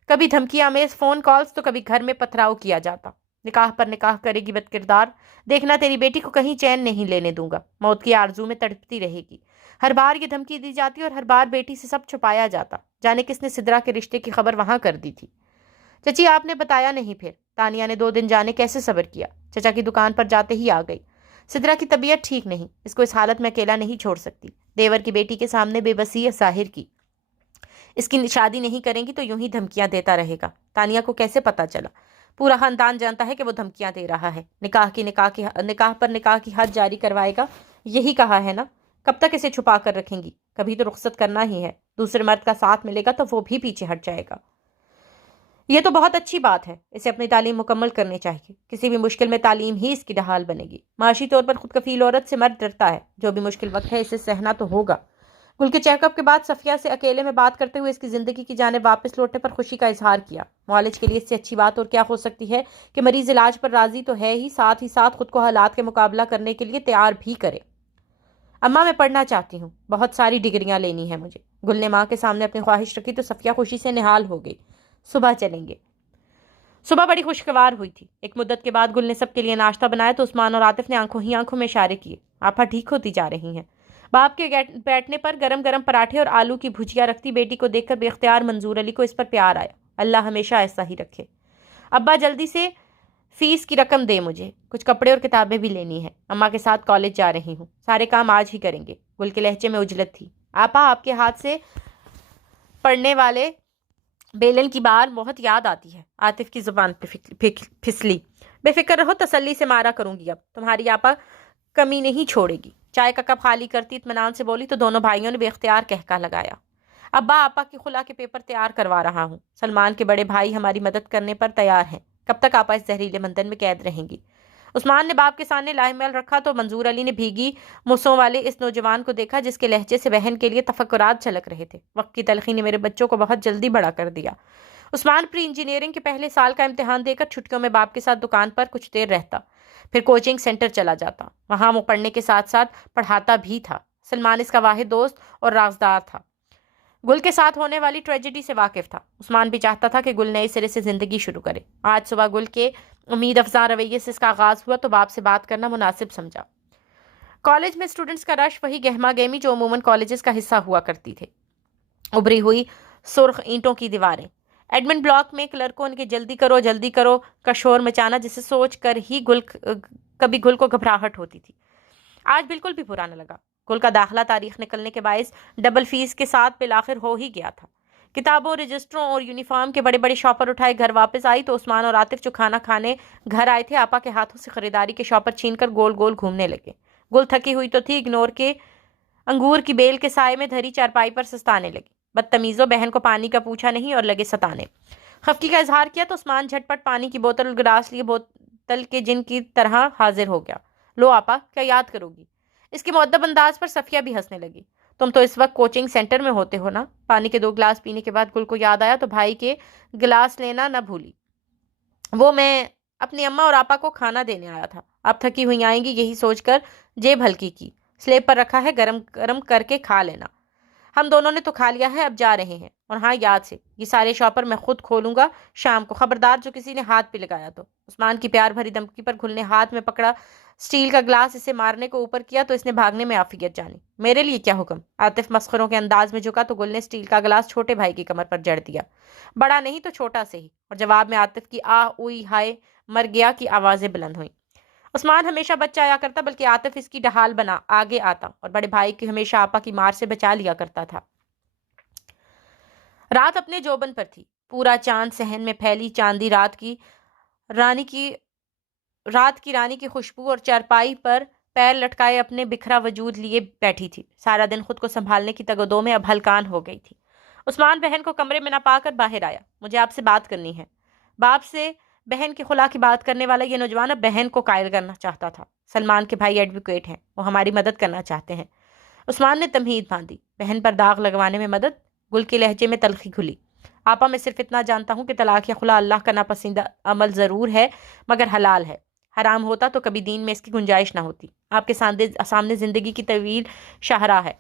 کبھی دھمکیاں آمیز فون کالز تو کبھی گھر میں پتھراؤ کیا جاتا۔ نکاح پر نکاح کرے گی بد کردار، دیکھنا تیری بیٹی کو کہیں چین نہیں لینے دوں گا، موت کی آرزو میں تڑپتی رہے گی۔ ہر بار یہ دھمکی دی جاتی اور ہر بار بیٹی سے سب چھپایا جاتا۔ جانے کس نے سدرا کے رشتے کی خبر وہاں کر دی تھی؟ چچی آپ نے بتایا نہیں پھر؟ تانیہ نے 2 دن جانے کیسے صبر کیا۔ چچا کی دکان پر جاتے ہی آ گئی۔ سدرا کی طبیعت ٹھیک نہیں، اس کو اس حالت میں اکیلا نہیں چھوڑ سکتی۔ دیور کی بیٹی کے سامنے بے بسی ظاہر کی۔ اس کی شادی نہیں کریں گی تو یوں ہی دھمکیاں دیتا رہے گا۔ تانیہ کو کیسے پتا چلا؟ پورا خاندان جانتا ہے کہ وہ دھمکیاں دے رہا ہے۔ نکاح پر نکاح کی حد جاری کروائے گا، یہی کہا ہے نا؟ کب تک اسے چھپا کر رکھیں گی؟ کبھی تو رخصت کرنا ہی ہے۔ دوسرے مرد کا ساتھ ملے گا تو وہ بھی پیچھے ہٹ جائے گا۔ یہ تو بہت اچھی بات ہے، اسے اپنی تعلیم مکمل کرنی چاہیے۔ کسی بھی مشکل میں تعلیم ہی اس کی ڈھال بنے گی۔ معاشی طور پر خود کفیل عورت سے مرد ڈرتا ہے، جو بھی مشکل وقت ہے اسے سہنا تو ہوگا۔ گل کے چیک اپ کے بعد صفیہ سے اکیلے میں بات کرتے ہوئے اس کی زندگی کی جانب واپس لوٹنے پر خوشی کا اظہار کیا۔ معالج کے لیے اس سے اچھی بات اور کیا ہو سکتی ہے کہ مریض علاج پر راضی تو ہے ہی ساتھ خود کو حالات کے مقابلہ کرنے کے لیے تیار بھی کرے۔ اماں میں پڑھنا چاہتی ہوں، بہت ساری ڈگریاں لینی ہیں مجھے۔ گل نے ماں کے سامنے اپنی خواہش رکھی تو صفیہ خوشی سے نہال ہو گئی۔ صبح چلیں گے۔ صبح بڑی خوشگوار ہوئی تھی۔ ایک مدت کے بعد گل نے سب کے لیے ناشتہ بنایا تو عثمان اور عاطف نے آنکھوں ہی آنکھوں میں اشارے کیے۔ آپا ٹھیک ہوتی جا رہی ہیں۔ باپ کے بیٹھنے پر گرم گرم پراٹھے اور آلو کی بھجیا رکھتی بیٹی کو دیکھ کر بے اختیار منظور علی کو اس پر پیار آیا۔ اللہ ہمیشہ ایسا ہی رکھے۔ ابا جلدی سے فیس کی رقم دے، مجھے کچھ کپڑے اور کتابیں بھی لینی ہیں۔ اماں کے ساتھ کالج جا رہی ہوں، سارے کام آج ہی کریں گے۔ گل کے لہجے میں اجلت تھی۔ آپا آپ کے ہاتھ سے پڑنے والے بیلن کی بار بہت یاد آتی ہے۔ عاطف کی زبان پھسلی۔ بے فکر رہو، تسلی سے مارا کروں گی اب، تمہاری آپا کمی نہیں چھوڑے گی۔ چائے کا کپ خالی کرتی اطمینان سے بولی تو دونوں بھائیوں نے بے اختیار کہکا لگایا۔ ابا آپا کی خلا کے پیپر تیار کروا رہا ہوں۔ سلمان کے بڑے بھائی ہماری مدد کرنے پر تیار ہیں۔ کب تک آپا اس زہریلے بندھن میں قید رہیں گی؟ عثمان نے باپ کے سامنے لاہمل رکھا تو منظور علی نے بھیگی مسوں والے اس نوجوان کو دیکھا جس کے لہجے سے بہن کے لیے تفکرات جھلک رہے تھے۔ وقت کی تلخی نے میرے بچوں کو بہت جلدی بڑا کر دیا۔ عثمان پری انجینئرنگ کے پہلے سال کا امتحان دے کر چھٹیوں میں باپ کے ساتھ دکان پر کچھ دیر رہتا، پھر کوچنگ سینٹر چلا جاتا۔ وہاں وہ پڑھنے کے ساتھ ساتھ پڑھاتا بھی تھا۔ سلمان اس کا واحد دوست اور رازدار تھا۔ گل کے ساتھ ہونے والی ٹریجڈی سے واقف تھا۔ عثمان بھی چاہتا تھا کہ گل نئے سرے سے زندگی شروع کرے۔ آج صبح گل کے امید افزا رویے سے اس کا آغاز ہوا تو باپ سے بات کرنا مناسب سمجھا۔ کالج میں اسٹوڈنٹس کا رش، وہی گہما گہمی جو عموماً کالجز کا حصہ ہوا کرتی تھے۔ ابری ہوئی سرخ اینٹوں کی دیواریں، ایڈمن بلاک میں کلرکوں کے جلدی کرو کا شور مچانا جسے سوچ کر ہی کبھی گل کو گھبراہٹ ہوتی تھی، آج بالکل بھی برا نہ لگا۔ گل کا داخلہ تاریخ نکلنے کے باعث ڈبل فیس کے ساتھ بالآخر ہو ہی گیا تھا۔ کتابوں، رجسٹروں اور یونیفارم کے بڑے بڑے شاپر اٹھائے گھر واپس آئی تو عثمان اور عاطف جو کھانا کھانے گھر آئے تھے آپا کے ہاتھوں سے خریداری کے شاپر چھین کر گول گول گھومنے لگے۔ گل تھکی ہوئی تو تھی، انگور کی بیل کے سائے میں دھری چارپائی پر سستانے لگی۔ بدتمیزوں، بہن کو پانی کا پوچھا نہیں اور لگے ستانے۔ خفگی کا اظہار کیا تو عثمان جھٹ پٹ پانی کی بوتل اور گلاس لیے بوتل کے جن کی طرح حاضر ہو گیا۔ لو آپا، کیا یاد کرو گی؟ اس کے مؤدب انداز پر صفیہ بھی ہنسنے لگی۔ تم تو اس وقت کوچنگ سینٹر میں ہوتے ہو نا؟ پانی کے 2 گلاس پینے کے بعد گل کو یاد آیا تو بھائی کے گلاس لینا نہ بھولی۔ وہ میں اپنی اماں اور آپا کو کھانا دینے آیا تھا، آپ تھکی ہوئی آئیں گی یہی سوچ کر جیب ہلکی کی۔ سلیب پر رکھا ہے، گرم گرم کر کے کھا لینا۔ ہم دونوں نے تو کھا لیا ہے، اب جا رہے ہیں۔ اور ہاں، یاد سے، یہ سارے شاپر میں خود کھولوں گا شام کو، خبردار جو کسی نے ہاتھ پہ لگایا تو۔ عثمان کی پیار بھری دھمکی پر گل نے ہاتھ میں پکڑا اسٹیل کا گلاس اسے مارنے کو اوپر کیا تو اس نے بھاگنے میں عافیت جانی۔ میرے لیے کیا حکم؟ عاطف مسخروں کے انداز میں جھکا تو گل نے اسٹیل کا گلاس چھوٹے بھائی کی کمر پر جڑ دیا۔ بڑا نہیں تو چھوٹا سے ہی۔ اور جواب میں عاطف کی آہ اوئی ہائے مر گیا کی آوازیں بلند ہوئیں۔ عثمان ہمیشہ بچہ آیا کرتا، بلکہ عاطف اس کی ڈھال بنا آگے آتا اور بڑے بھائی کی ہمیشہ آپا کی مار سے بچا لیا کرتا تھا۔ رات اپنے جوبن پر تھی، پورا چاند صحن میں پھیلی چاندی رات کی رانی کی خوشبو اور چارپائی پر پیر لٹکائے اپنے بکھرا وجود لیے بیٹھی تھی۔ سارا دن خود کو سنبھالنے کی تگودو میں اب ہلکان ہو گئی تھی۔ عثمان بہن کو کمرے میں نہ پا کر باہر آیا۔ مجھے آپ سے بات کرنی ہے۔ باپ سے بہن کے خلا کی بات کرنے والا یہ نوجوان اب بہن کو قائل کرنا چاہتا تھا۔ سلمان کے بھائی ایڈوکیٹ ہیں، وہ ہماری مدد کرنا چاہتے ہیں۔ عثمان نے تمہید باندھی۔ بہن پر داغ لگوانے میں مدد؟ گل کے لہجے میں تلخی کھلی۔ آپا، میں صرف اتنا جانتا ہوں کہ طلاق یا خلا اللہ کا ناپسندیدہ عمل ضرور ہے، مگر حلال ہے۔ حرام ہوتا تو کبھی دین میں اس کی گنجائش نہ ہوتی۔ آپ کے سامنے زندگی کی طویل شاہراہ ہے،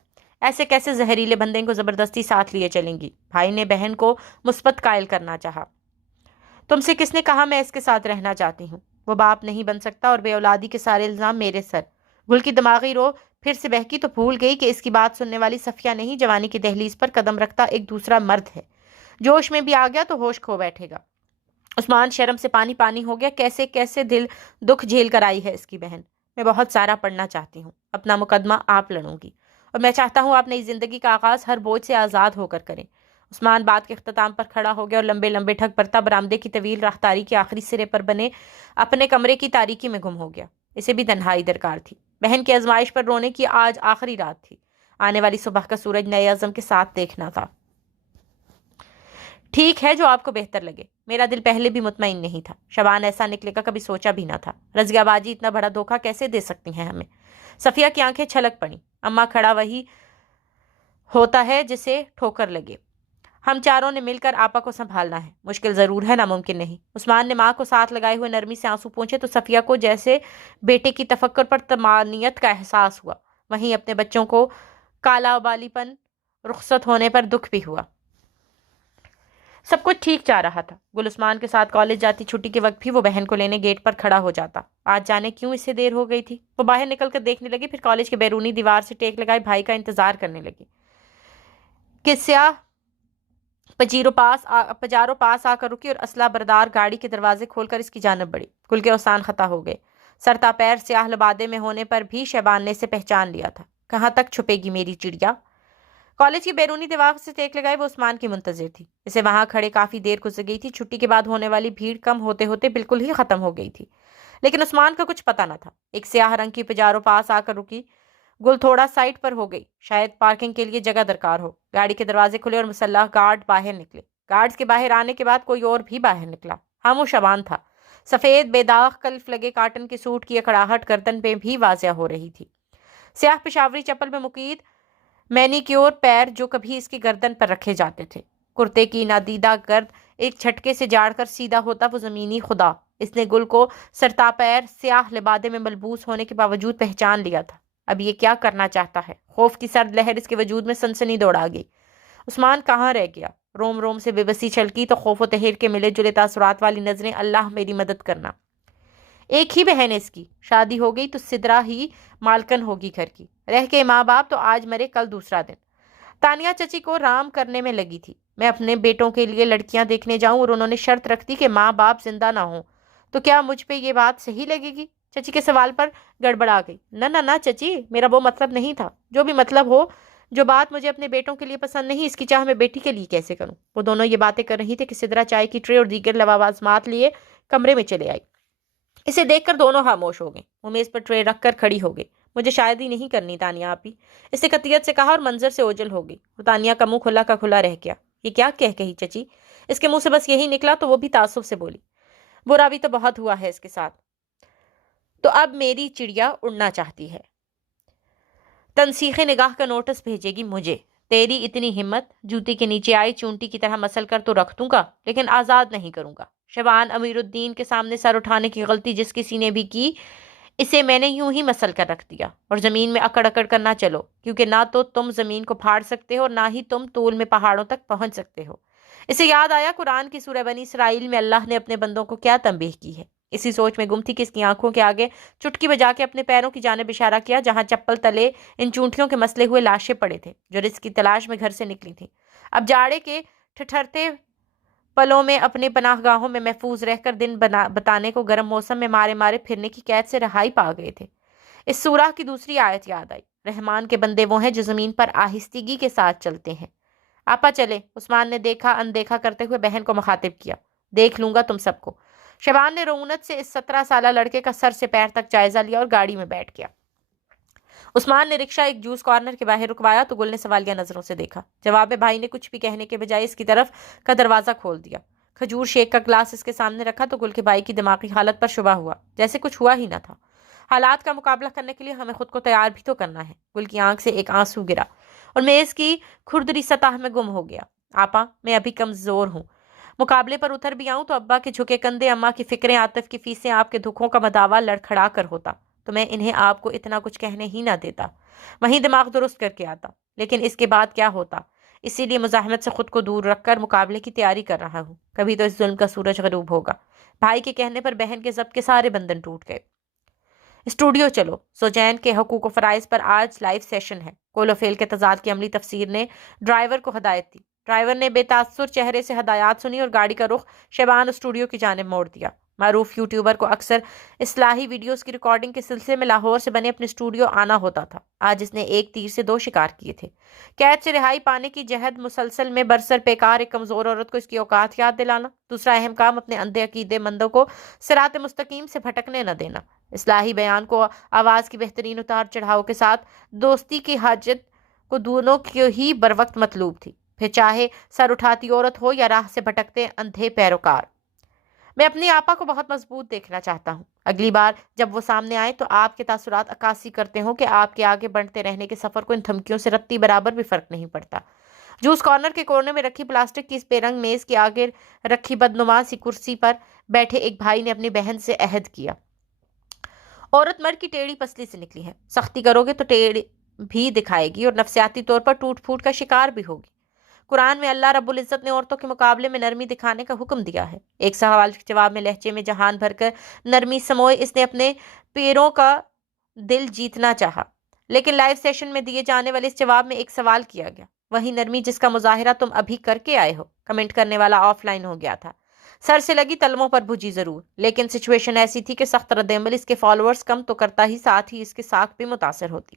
ایسے کیسے زہریلے بندے کو زبردستی ساتھ لیے چلیں گی؟ بھائی نے بہن کو مثبت قائل کرنا چاہا۔ تم سے کس نے کہا میں اس کے ساتھ رہنا چاہتی ہوں؟ وہ باپ نہیں بن سکتا اور بے اولادی کے سارے الزام میرے سر۔ گل کی دماغی رو پھر سے بہکی تو بھول گئی کہ اس کی بات سننے والی صفیہ نہیں، جوانی کی دہلیز پر قدم رکھتا ایک دوسرا مرد ہے۔ جوش میں بھی آ گیا تو ہوش کھو بیٹھے گا۔ عثمان شرم سے پانی پانی ہو گیا۔ کیسے کیسے دل دکھ جھیل کر آئی ہے اس کی بہن۔ میں بہت سارا پڑھنا چاہتی ہوں، اپنا مقدمہ آپ لڑوں گی، اور میں چاہتا ہوں آپ نئی زندگی کا آغاز ہر بوجھ سے آزاد ہو کر کریں۔ عثمان بات کے اختتام پر کھڑا ہو گیا اور لمبے لمبے ٹھگ برتا برآمدے کی طویل راہداری کے آخری سرے پر بنے اپنے کمرے کی تاریکی میں گم ہو گیا۔ اسے بھی تنہائی درکار تھی۔ بہن کی آزمائش پر رونے کی آج آخری رات تھی۔ آنے والی صبح کا سورج نئے عزم کے ساتھ دیکھنا تھا۔ ٹھیک ہے، جو آپ کو بہتر لگے۔ میرا دل پہلے بھی مطمئن نہیں تھا۔ شبان ایسا نکلے گا کبھی سوچا بھی نہ تھا۔ رضیہ باجی اتنا بڑا دھوکہ کیسے دے سکتی ہیں ہمیں؟ صفیہ کی آنکھیں چھلک پڑیں۔ اماں کھڑا وہی ہوتا ہے جسے ٹھوکر لگے۔ ہم چاروں نے مل کر آپا کو سنبھالنا ہے۔ مشکل ضرور ہے، ناممکن نہیں۔ عثمان نے ماں کو ساتھ لگائے ہوئے نرمی سے آنسو پونچھے تو صفیہ کو جیسے بیٹے کی تفکر پر طمانینت کا احساس ہوا، وہیں اپنے بچوں کو کالا بالی پن رخصت ہونے پر دکھ بھی ہوا۔ سب کچھ ٹھیک جا رہا تھا۔ گل عثمان کے ساتھ کالج جاتی، چھٹی کے وقت بھی وہ بہن کو لینے گیٹ پر کھڑا ہو جاتا۔ آج جانے کیوں اسے دیر ہو گئی تھی؟ وہ باہر نکل کر دیکھنے لگی، پھر کالج کے بیرونی دیوار سے ٹیک لگائے بھائی کا انتظار کرنے لگی کہ سیاہ پجارو پاس آ کر رکی اور اسلحہ بردار گاڑی کے دروازے کھول کر اس کی جانب بڑھی۔ گل کے اوسان خطا ہو گئے۔ سرتا پیر سیاہ لبادے میں ہونے پر بھی شیبان نے اسے پہچان لیا تھا۔ کہاں تک چھپے گی میری چڑیا؟ کالج کی بیرونی دیوار سے ٹیک لگائے وہ عثمان کی منتظر تھی۔ اسے وہاں کھڑے کافی دیر گزر گئی تھی۔ چھٹی کے بعد ہونے والی بھیڑ کم ہوتے ہوتے بالکل ہی ختم ہو گئی تھی، لیکن عثمان کا کچھ پتہ نہ تھا۔ ایک سیاہ رنگ کی پجارو پاس آ کر رکی۔ گل تھوڑا سائڈ پر ہو گئی، شاید پارکنگ کے لیے جگہ درکار ہو۔ گاڑی کے دروازے کھلے اور مسلح گارڈ باہر نکلے۔ گارڈز کے باہر آنے کے بعد کوئی اور بھی باہر نکلا۔ ہاں، وہ شبان تھا۔ سفید بے داغ کلف لگے کاٹن کے سوٹ کی اکڑاہٹ گردن پہ بھی واضح ہو رہی تھی۔ سیاہ پشاوری چپل میں مقید مینیکیور پیر جو کبھی اس کی گردن پر رکھے جاتے تھے۔ کرتے کی نادیدہ گرد ایک جھٹکے سے جاڑ کر سیدھا ہوتا وہ زمینی خدا۔ اس نے گل کو سرتاپیر سیاہ لبادے میں ملبوس ہونے کے باوجود پہچان لیا تھا۔ اب یہ کیا کرنا چاہتا ہے؟ خوف کی سرد لہر اس کے وجود میں سنسنی دوڑا گئی۔ عثمان کہاں رہ گیا؟ روم روم سے بے بسی چھلکی تو خوف و تحیر کے ملے جلے تاثرات والی نظریں۔ اللہ میری مدد کرنا۔ ایک ہی بہن ہے اس کی، شادی ہو گئی تو سدرا ہی مالکن ہوگی گھر کی۔ رہ کے ماں باپ تو آج مرے کل دوسرا دن۔ تانیہ چچی کو رام کرنے میں لگی تھی۔ میں اپنے بیٹوں کے لیے لڑکیاں دیکھنے جاؤں اور انہوں نے شرط رکھ دی کہ ماں باپ زندہ نہ ہوں تو کیا مجھ پہ یہ بات صحیح لگے گی؟ چچی کے سوال پر گڑبڑا گئی۔ نہ نہ نہ چچی، میرا وہ مطلب نہیں تھا۔ جو بھی مطلب ہو جو بات مجھے اپنے بیٹوں کے لیے پسند نہیں، اس کی چاہ میں بیٹی کے لیے کیسے کروں؟ وہ دونوں یہ باتیں کر رہی تھے کہ سدرا چائے کی ٹرے اور دیگر لوازمات لیے کمرے میں چلے آئی۔ اسے دیکھ کر دونوں خاموش ہو گئیں۔ وہ میز پر ٹرے رکھ کر کھڑی ہو گئی۔ مجھے شاید ہی نہیں کرنی تانیہ آپی، اس نے قطعیت سے کہا اور منظر سے اوجھل ہو گئی۔ اور تانیہ کا منہ کھلا کا کھلا رہ گیا۔ یہ کیا کہی چچی؟ اس کے منہ سے بس یہی نکلا تو وہ بھی تعصب سے بولی، برا بھی تو بہت ہوا ہے اس کے ساتھ، تو اب میری چڑیا اڑنا چاہتی ہے، تنسیخ نگاہ کا نوٹس بھیجے گی مجھے۔ تیری اتنی ہمت، جوتی کے نیچے آئی چونٹی کی طرح مسل کر تو رکھ دوں گا، لیکن آزاد نہیں کروں گا۔ شبان امیر الدین کے سامنے سر اٹھانے کی غلطی جس کسی نے بھی کی، اسے میں نے یوں ہی مسل کر رکھ دیا۔ اور زمین میں اکڑ اکڑ کر نہ چلو، کیونکہ نہ تو تم زمین کو پھاڑ سکتے ہو اور نہ ہی تم طول میں پہاڑوں تک پہنچ سکتے ہو۔ اسے یاد آیا قرآن کی سورہ بنی اسرائیل میں اللہ نے اپنے بندوں کو کیا تنبیہ کی ہے۔ اسی سوچ میں گم تھی کہ اس کی آنکھوں کے آگے چٹکی بجا کے اپنے پیروں کی جانب اشارہ کیا، جہاں چپل تلے ان چونٹیوں کے مسلے ہوئے لاشیں پڑے تھے جو رزق کی تلاش میں گھر سے نکلی تھیں۔ اب جاڑے کے ٹھٹھرتے پلوں میں اپنے پناہ گاہوں میں محفوظ رہ کر دن بتانے کو گرم موسم میں مارے مارے پھرنے کی قید سے رہائی پا گئے تھے۔ اس سورہ کی دوسری آیت یاد آئی، رحمان کے بندے وہ ہیں جو زمین پر آہستگی کے ساتھ چلتے ہیں۔ آپا چلے، عثمان نے دیکھا اندیکھا کرتے ہوئے بہن کو مخاطب کیا۔ دیکھ لوں گا تم سب کو۔ شبان نے رعونت سے اس 17 سالہ لڑکے کا سر سے پیر تک جائزہ لیا اور گاڑی میں بیٹھ گیا۔ عثمان نے رکشہ ایک جوس کارنر کے باہر رکوایا تو گل نے سوالیہ نظروں سے دیکھا۔ جواب میں بھائی نے کچھ بھی کہنے کے بجائے اس کی طرف کا دروازہ کھول دیا۔ کھجور شیک کا گلاس اس کے سامنے رکھا تو گل کے بھائی کی دماغی حالت پر شبہ ہوا، جیسے کچھ ہوا ہی نہ تھا۔ حالات کا مقابلہ کرنے کے لیے ہمیں خود کو تیار بھی تو کرنا ہے۔ گل کی آنکھ سے ایک آنسو گرا اور میز کی کھردری سطح میں گم ہو گیا۔ آپا میں ابھی کمزور ہوں، مقابلے پر اتر بھی آؤں تو ابا کے جھکے کندھے، اماں کی فکریں، عاطف کی فیسیں، آپ کے دکھوں کا مداوا لڑکھڑا کر ہوتا تو میں انہیں آپ کو اتنا کچھ کہنے ہی نہ دیتا، وہیں دماغ درست کر کے آتا۔ لیکن اس کے بعد کیا ہوتا، اسی لیے مزاحمت سے خود کو دور رکھ کر مقابلے کی تیاری کر رہا ہوں۔ کبھی تو اس ظلم کا سورج غروب ہوگا۔ بھائی کے کہنے پر بہن کے ضبط کے سارے بندھن ٹوٹ گئے۔ اسٹوڈیو چلو، سوجین کے حقوق و فرائض پر آج لائیو سیشن ہے۔ قول و فعل کے تضاد کی عملی تفسیر نے ڈرائیور کو ہدایت دی۔ ڈرائیور نے بے تاثر چہرے سے ہدایات سنی اور گاڑی کا رخ شبان اسٹوڈیو کی جانب موڑ دیا۔ معروف یوٹیوبر کو اکثر اصلاحی ویڈیوز کی ریکارڈنگ کے سلسلے میں لاہور سے بنے اپنے اسٹوڈیو آنا ہوتا تھا۔ آج اس نے ایک تیر سے 2 شکار کیے تھے۔ قید سے رہائی پانے کی جہد مسلسل میں برسر پیکار ایک کمزور عورت کو اس کی اوقات یاد دلانا۔ دوسرا اہم کام اپنے اندھے عقیدے مندوں کو صراط مستقیم سے بھٹکنے نہ دینا۔ اصلاحی بیان کو آواز کی بہترین اتار چڑھاؤ کے ساتھ دوستی کی حاجت کو دونوں کی ہی بروقت مطلوب تھی، پھر چاہے سر اٹھاتی عورت ہو یا راہ سے بھٹکتے اندھے پیروکار۔ میں اپنی آپا کو بہت مضبوط دیکھنا چاہتا ہوں۔ اگلی بار جب وہ سامنے آئے تو آپ کے تاثرات عکاسی کرتے ہوں کہ آپ کے آگے بڑھتے رہنے کے سفر کو ان دھمکیوں سے رتی برابر بھی فرق نہیں پڑتا۔ جوس کارنر کے کونے میں رکھی پلاسٹک کی اس بے رنگ میز کے آگے رکھی بدنما سی کرسی پر بیٹھے ایک بھائی نے اپنی بہن سے عہد کیا۔ عورت مرد کی ٹیڑھی پسلی سے نکلی ہے، سختی کرو گے تو ٹیڑھ بھی دکھائے گی اور نفسیاتی طور پر ٹوٹ پھوٹ کا شکار بھی ہوگی۔ قرآن میں اللہ رب العزت نے عورتوں کے مقابلے میں نرمی دکھانے کا حکم دیا ہے۔ ایک سوال کے جواب میں لہجے میں جہان بھر کر نرمی سموئے اس نے اپنے پیروں کا دل جیتنا چاہا، لیکن لائیو سیشن میں دیے جانے والے اس جواب میں ایک سوال کیا گیا، وہی نرمی جس کا مظاہرہ تم ابھی کر کے آئے ہو۔ کمنٹ کرنے والا آف لائن ہو گیا تھا۔ سر سے لگی تلموں پر بھجی ضرور، لیکن سچویشن ایسی تھی کہ سخت رد عمل اس کے فالوورز کم تو کرتا ہی، ساتھ ہی اس کی ساکھ بھی متاثر ہوتی۔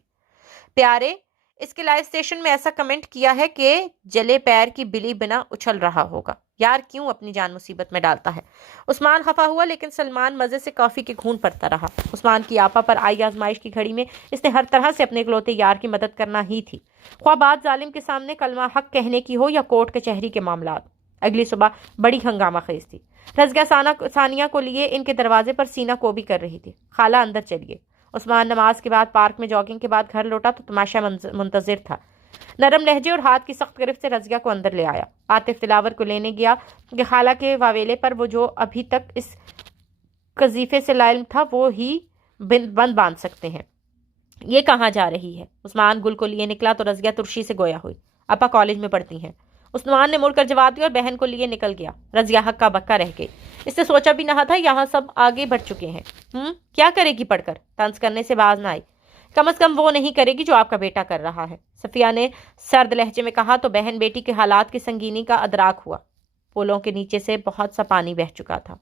پیارے، اس کے لائیو سٹیشن میں ایسا کمنٹ کیا ہے کہ جلے پیر کی بلی بنا اچھل رہا ہوگا۔ یار کیوں اپنی جان مصیبت میں ڈالتا ہے؟ عثمان خفا ہوا، لیکن سلمان مزے سے کافی کے گھون پڑتا رہا۔ عثمان کی آپا پر آئی آزمائش کی گھڑی میں اس نے ہر طرح سے اپنے اکلوتے یار کی مدد کرنا ہی تھی، خواہ بات ظالم کے سامنے کلمہ حق کہنے کی ہو یا کورٹ کچہری کے معاملات۔ اگلی صبح بڑی ہنگامہ خیز تھی۔ رضیہ ثانیہ کو لیے ان کے دروازے پر سینہ کو بھی کر رہی تھی۔ خالہ اندر چلیے۔ عثمان نماز کے بعد پارک میں جاگنگ کے بعد گھر لوٹا تو تماشا منتظر تھا۔ نرم لہجے اور ہاتھ کی سخت گرفت سے رضیہ کو اندر لے آیا۔ عاطف تلاور کو لینے گیا کہ خالہ کے واویلے پر وہ جو ابھی تک اس قذیفے سے لا علم تھا وہ ہی بند باندھ سکتے ہیں۔ یہ کہاں جا رہی ہے؟ عثمان گل کو لیے نکلا تو رضیہ ترشی سے گویا ہوئی۔ اپا کالج میں پڑھتی ہیں۔ عثمان نے مڑ کر جواب دیا اور بہن کو لیے نکل گیا۔ رضیہ ہکا بکا رہ گئی۔ اس نے سوچا بھی نہ تھا یہاں سب آگے بڑھ چکے ہیں۔ کیا کرے گی پڑھ کر؟ طنز کرنے سے باز نہ آئی۔ کم از کم وہ نہیں کرے گی جو آپ کا بیٹا کر رہا ہے، صفیہ نے سرد لہجے میں کہا تو بہن بیٹی کے حالات کی سنگینی کا ادراک ہوا۔ پولوں کے نیچے سے بہت سا پانی بہہ چکا تھا۔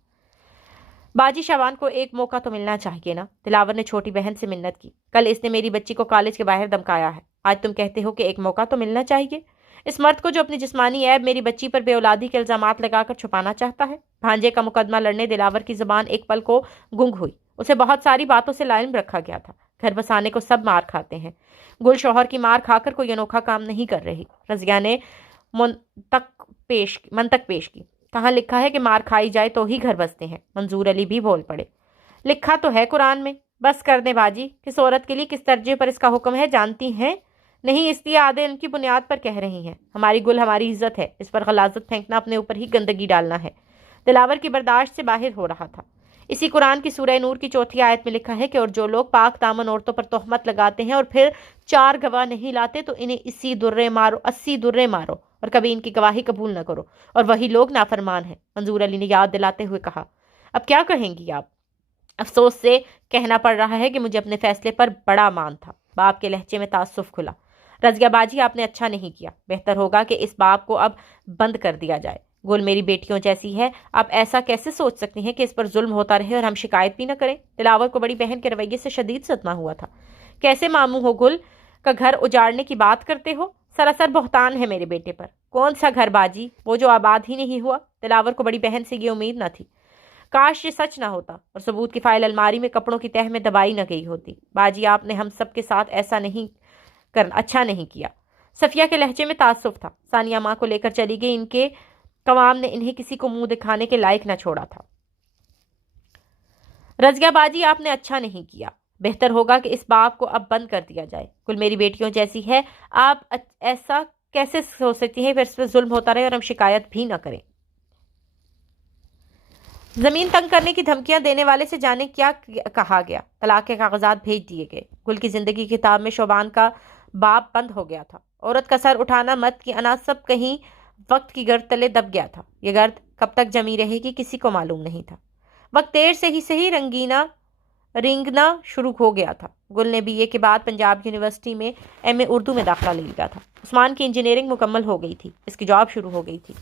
باجی شبان کو ایک موقع تو ملنا چاہیے نا، دلاور نے چھوٹی بہن سے منت کی۔ کل اس نے میری بچی کو کالج کے باہر دمکایا ہے۔ آج تم کہتے ہو کہ ایک موقع تو ملنا چاہیے اس مرد کو جو اپنی جسمانی عیب میری بچی پر بے اولادی کے الزامات لگا کر چھپانا چاہتا ہے۔ بھانجے کا مقدمہ لڑنے دلاور کی زبان ایک پل کو گنگ ہوئی۔ اسے بہت ساری باتوں سے لائم رکھا گیا تھا۔ گھر بسانے کو سب مار کھاتے ہیں، گل شوہر کی مار کھا کر کوئی انوکھا کام نہیں کر رہی۔ رضیہ نے منطق پیش کی۔ کہاں لکھا ہے کہ مار کھائی جائے تو ہی گھر بستے ہیں؟ منظور علی بھی بول پڑے۔ لکھا تو ہے قرآن میں، بس کر دیں باجی، کس عورت کے لیے کس درجے پر اس کا حکم ہے جانتی ہیں؟ نہیں، اس لیے آدھے ان کی بنیاد پر کہہ رہی ہیں۔ ہماری گل ہماری عزت ہے، اس پر غلاظت پھینکنا اپنے اوپر ہی گندگی ڈالنا ہے۔ دلاور کی برداشت سے باہر ہو رہا تھا۔ اسی قرآن کی سورہ نور کی 4 آیت میں لکھا ہے کہ اور جو لوگ پاک دامن عورتوں پر تہمت لگاتے ہیں اور پھر 4 گواہ نہیں لاتے تو انہیں 80 درے مارو اور کبھی ان کی گواہی قبول نہ کرو، اور وہی لوگ نافرمان ہیں۔ منظور علی نے یاد دلاتے ہوئے کہا، اب کیا کہیں گی آپ؟ افسوس سے کہنا پڑ رہا ہے کہ مجھے اپنے فیصلے پر بڑا مان تھا۔ باپ کے لہجے میں تعصب کھلا۔ رضیہ باجی، آپ نے اچھا نہیں کیا، بہتر ہوگا کہ اس باب کو اب بند کر دیا جائے۔ گل میری بیٹیوں جیسی ہے، آپ ایسا کیسے سوچ سکتی ہیں کہ اس پر ظلم ہوتا رہے اور ہم شکایت بھی نہ کریں؟ دلاور کو بڑی بہن کے رویے سے شدید صدمہ ہوا تھا۔ کیسے ماموں ہو گل کا گھر اجاڑنے کی بات کرتے ہو؟ سراسر بہتان ہے میرے بیٹے پر۔ کون سا گھر باجی؟ وہ جو آباد ہی نہیں ہوا۔ دلاور کو بڑی بہن سے یہ امید نہ تھی۔ کاش یہ سچ نہ ہوتا اور ثبوت کی فائل الماری میں کپڑوں کی تہ میں دبائی نہ گئی ہوتی۔ باجی، آپ نے ہم سب کے ساتھ ایسا نہیں کرنا اچھا نہیں کیا۔ صفیہ کے لہجے میں تعصب تھا۔ ثانیہ ماں کو لے کر چلی گئی۔ ان کے قوام نے انہیں کسی کو منہ دکھانے کے لائق نہ چھوڑا تھا۔ رضیہ باجی، آپ نے اچھا نہیں کیا، بہتر ہوگا کہ اس باب کو اب بند کر دیا جائے۔ کل میری بیٹیوں جیسی ہے، آپ ایسا کیسے سوچ سکتی ہیں پھر اس پہ ظلم ہوتا رہے اور ہم شکایت بھی نہ کریں؟ زمین تنگ کرنے کی دھمکیاں دینے والے سے جانے کیا کہا گیا۔ طلاق کے کاغذات بھیج دیے گئے۔ گل کی زندگی کی کتاب میں شوبان کا باب بند ہو گیا تھا۔ عورت کا سر اٹھانا مت کی انا سب کہیں وقت کی گرد تلے دب گیا تھا۔ یہ گرد کب تک جمی رہے گی کسی کو معلوم نہیں تھا۔ وقت دیر سے ہی صحیح رنگنا شروع ہو گیا تھا۔ گل نے BA کے بعد پنجاب یونیورسٹی میں MA اردو میں داخلہ لے لیا تھا۔ عثمان کی انجینئرنگ مکمل ہو گئی تھی، اس کی جاب شروع ہو گئی تھی۔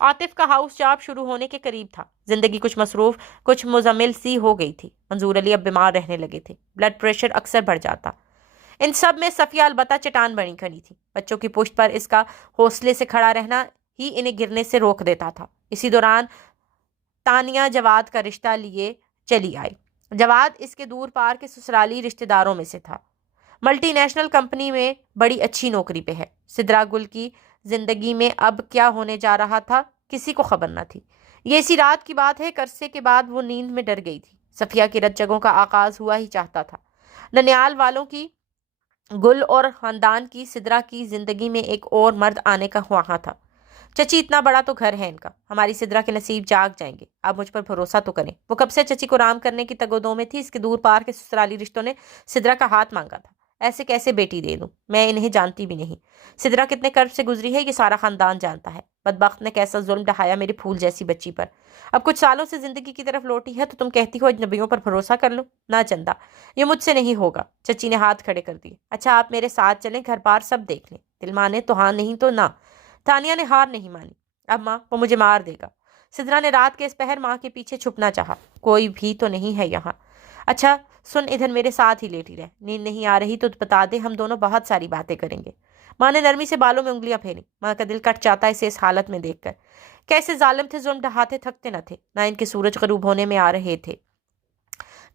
عاطف کا ہاؤس جاب شروع ہونے کے قریب تھا۔ زندگی کچھ مصروف، کچھ مزمل سی ہو گئی تھی۔ منظور علی اب بیمار رہنے لگے تھے۔ بلڈ پریشر اکثر بڑھ جاتا۔ ان سب میں صفیہ البتہ چٹان بنی کھڑی تھی۔ بچوں کی پشت پر اس کا حوصلے سے کھڑا رہنا ہی انہیں گرنے سے روک دیتا تھا۔ اسی دوران تانیہ جواد کا رشتہ لیے چلی آئی۔ جواد اس کے دور پار کے سسرالی رشتہ داروں میں سے تھا۔ ملٹی نیشنل کمپنی میں بڑی اچھی نوکری پہ ہے۔ سدرا گل کی زندگی میں اب کیا ہونے جا رہا تھا کسی کو خبر نہ تھی۔ یہ اسی رات کی بات ہے کہ عرصے کے بعد وہ نیند میں ڈر گئی تھی۔ صفیہ کی رت جگہوں کا آغاز ہوا ہی چاہتا تھا۔ ننیال والوں کی گل اور خاندان کی سدرا کی زندگی میں ایک اور مرد آنے کا خواہاں تھا۔ چچی، اتنا بڑا تو گھر ہے ان کا، ہماری سدرا کے نصیب جاگ جائیں گے، آپ مجھ پر بھروسہ تو کریں۔ وہ کب سے چچی کو رام کرنے کی تگودوں میں تھی۔ اس کے دور پار کے سسرالی رشتوں نے سدرا کا ہاتھ مانگا تھا۔ ایسے کیسے بیٹی دے دوں؟ میں انہیں جانتی بھی نہیں۔ سدرا کتنے کرب سے گزری ہے یہ سارا خاندان جانتا ہے۔ بدبخت نے کیسا ظلم ڈھایا میری پھول جیسی بچی پر۔ اب کچھ سالوں سے زندگی کی طرف لوٹی ہے تو تم کہتی ہو اجنبیوں پر بھروسہ کر لوں؟ نہ چندہ، یہ مجھ سے نہیں ہوگا۔ چچی نے ہاتھ کھڑے کر دیے۔ اچھا، آپ میرے ساتھ چلیں، گھر بار سب دیکھ لیں، دل مانے تو ہاں، نہیں تو نہ۔ تانیہ نے ہار نہیں مانی۔ اب ماں، وہ مجھے مار دے گا۔ سدرا نے رات کے اس پہر ماں کے پیچھے چھپنا چاہا۔ کوئی بھی تو نہیں ہے یہاں۔ اچھا سن، ادھر میرے ساتھ ہی لیٹی رہ، نیند نہیں آ رہی تو بتا دے، ہم دونوں بہت ساری باتیں کریں گے۔ ماں نے نرمی سے بالوں میں انگلیاں پھیری۔ ماں کا دل کٹ جاتا اسے اس حالت میں دیکھ کر۔ کیسے ظالم تھے، ظلم ڈھاتے تھکتے نہ تھے، نہ ان کے سورج غروب ہونے میں آ رہے تھے۔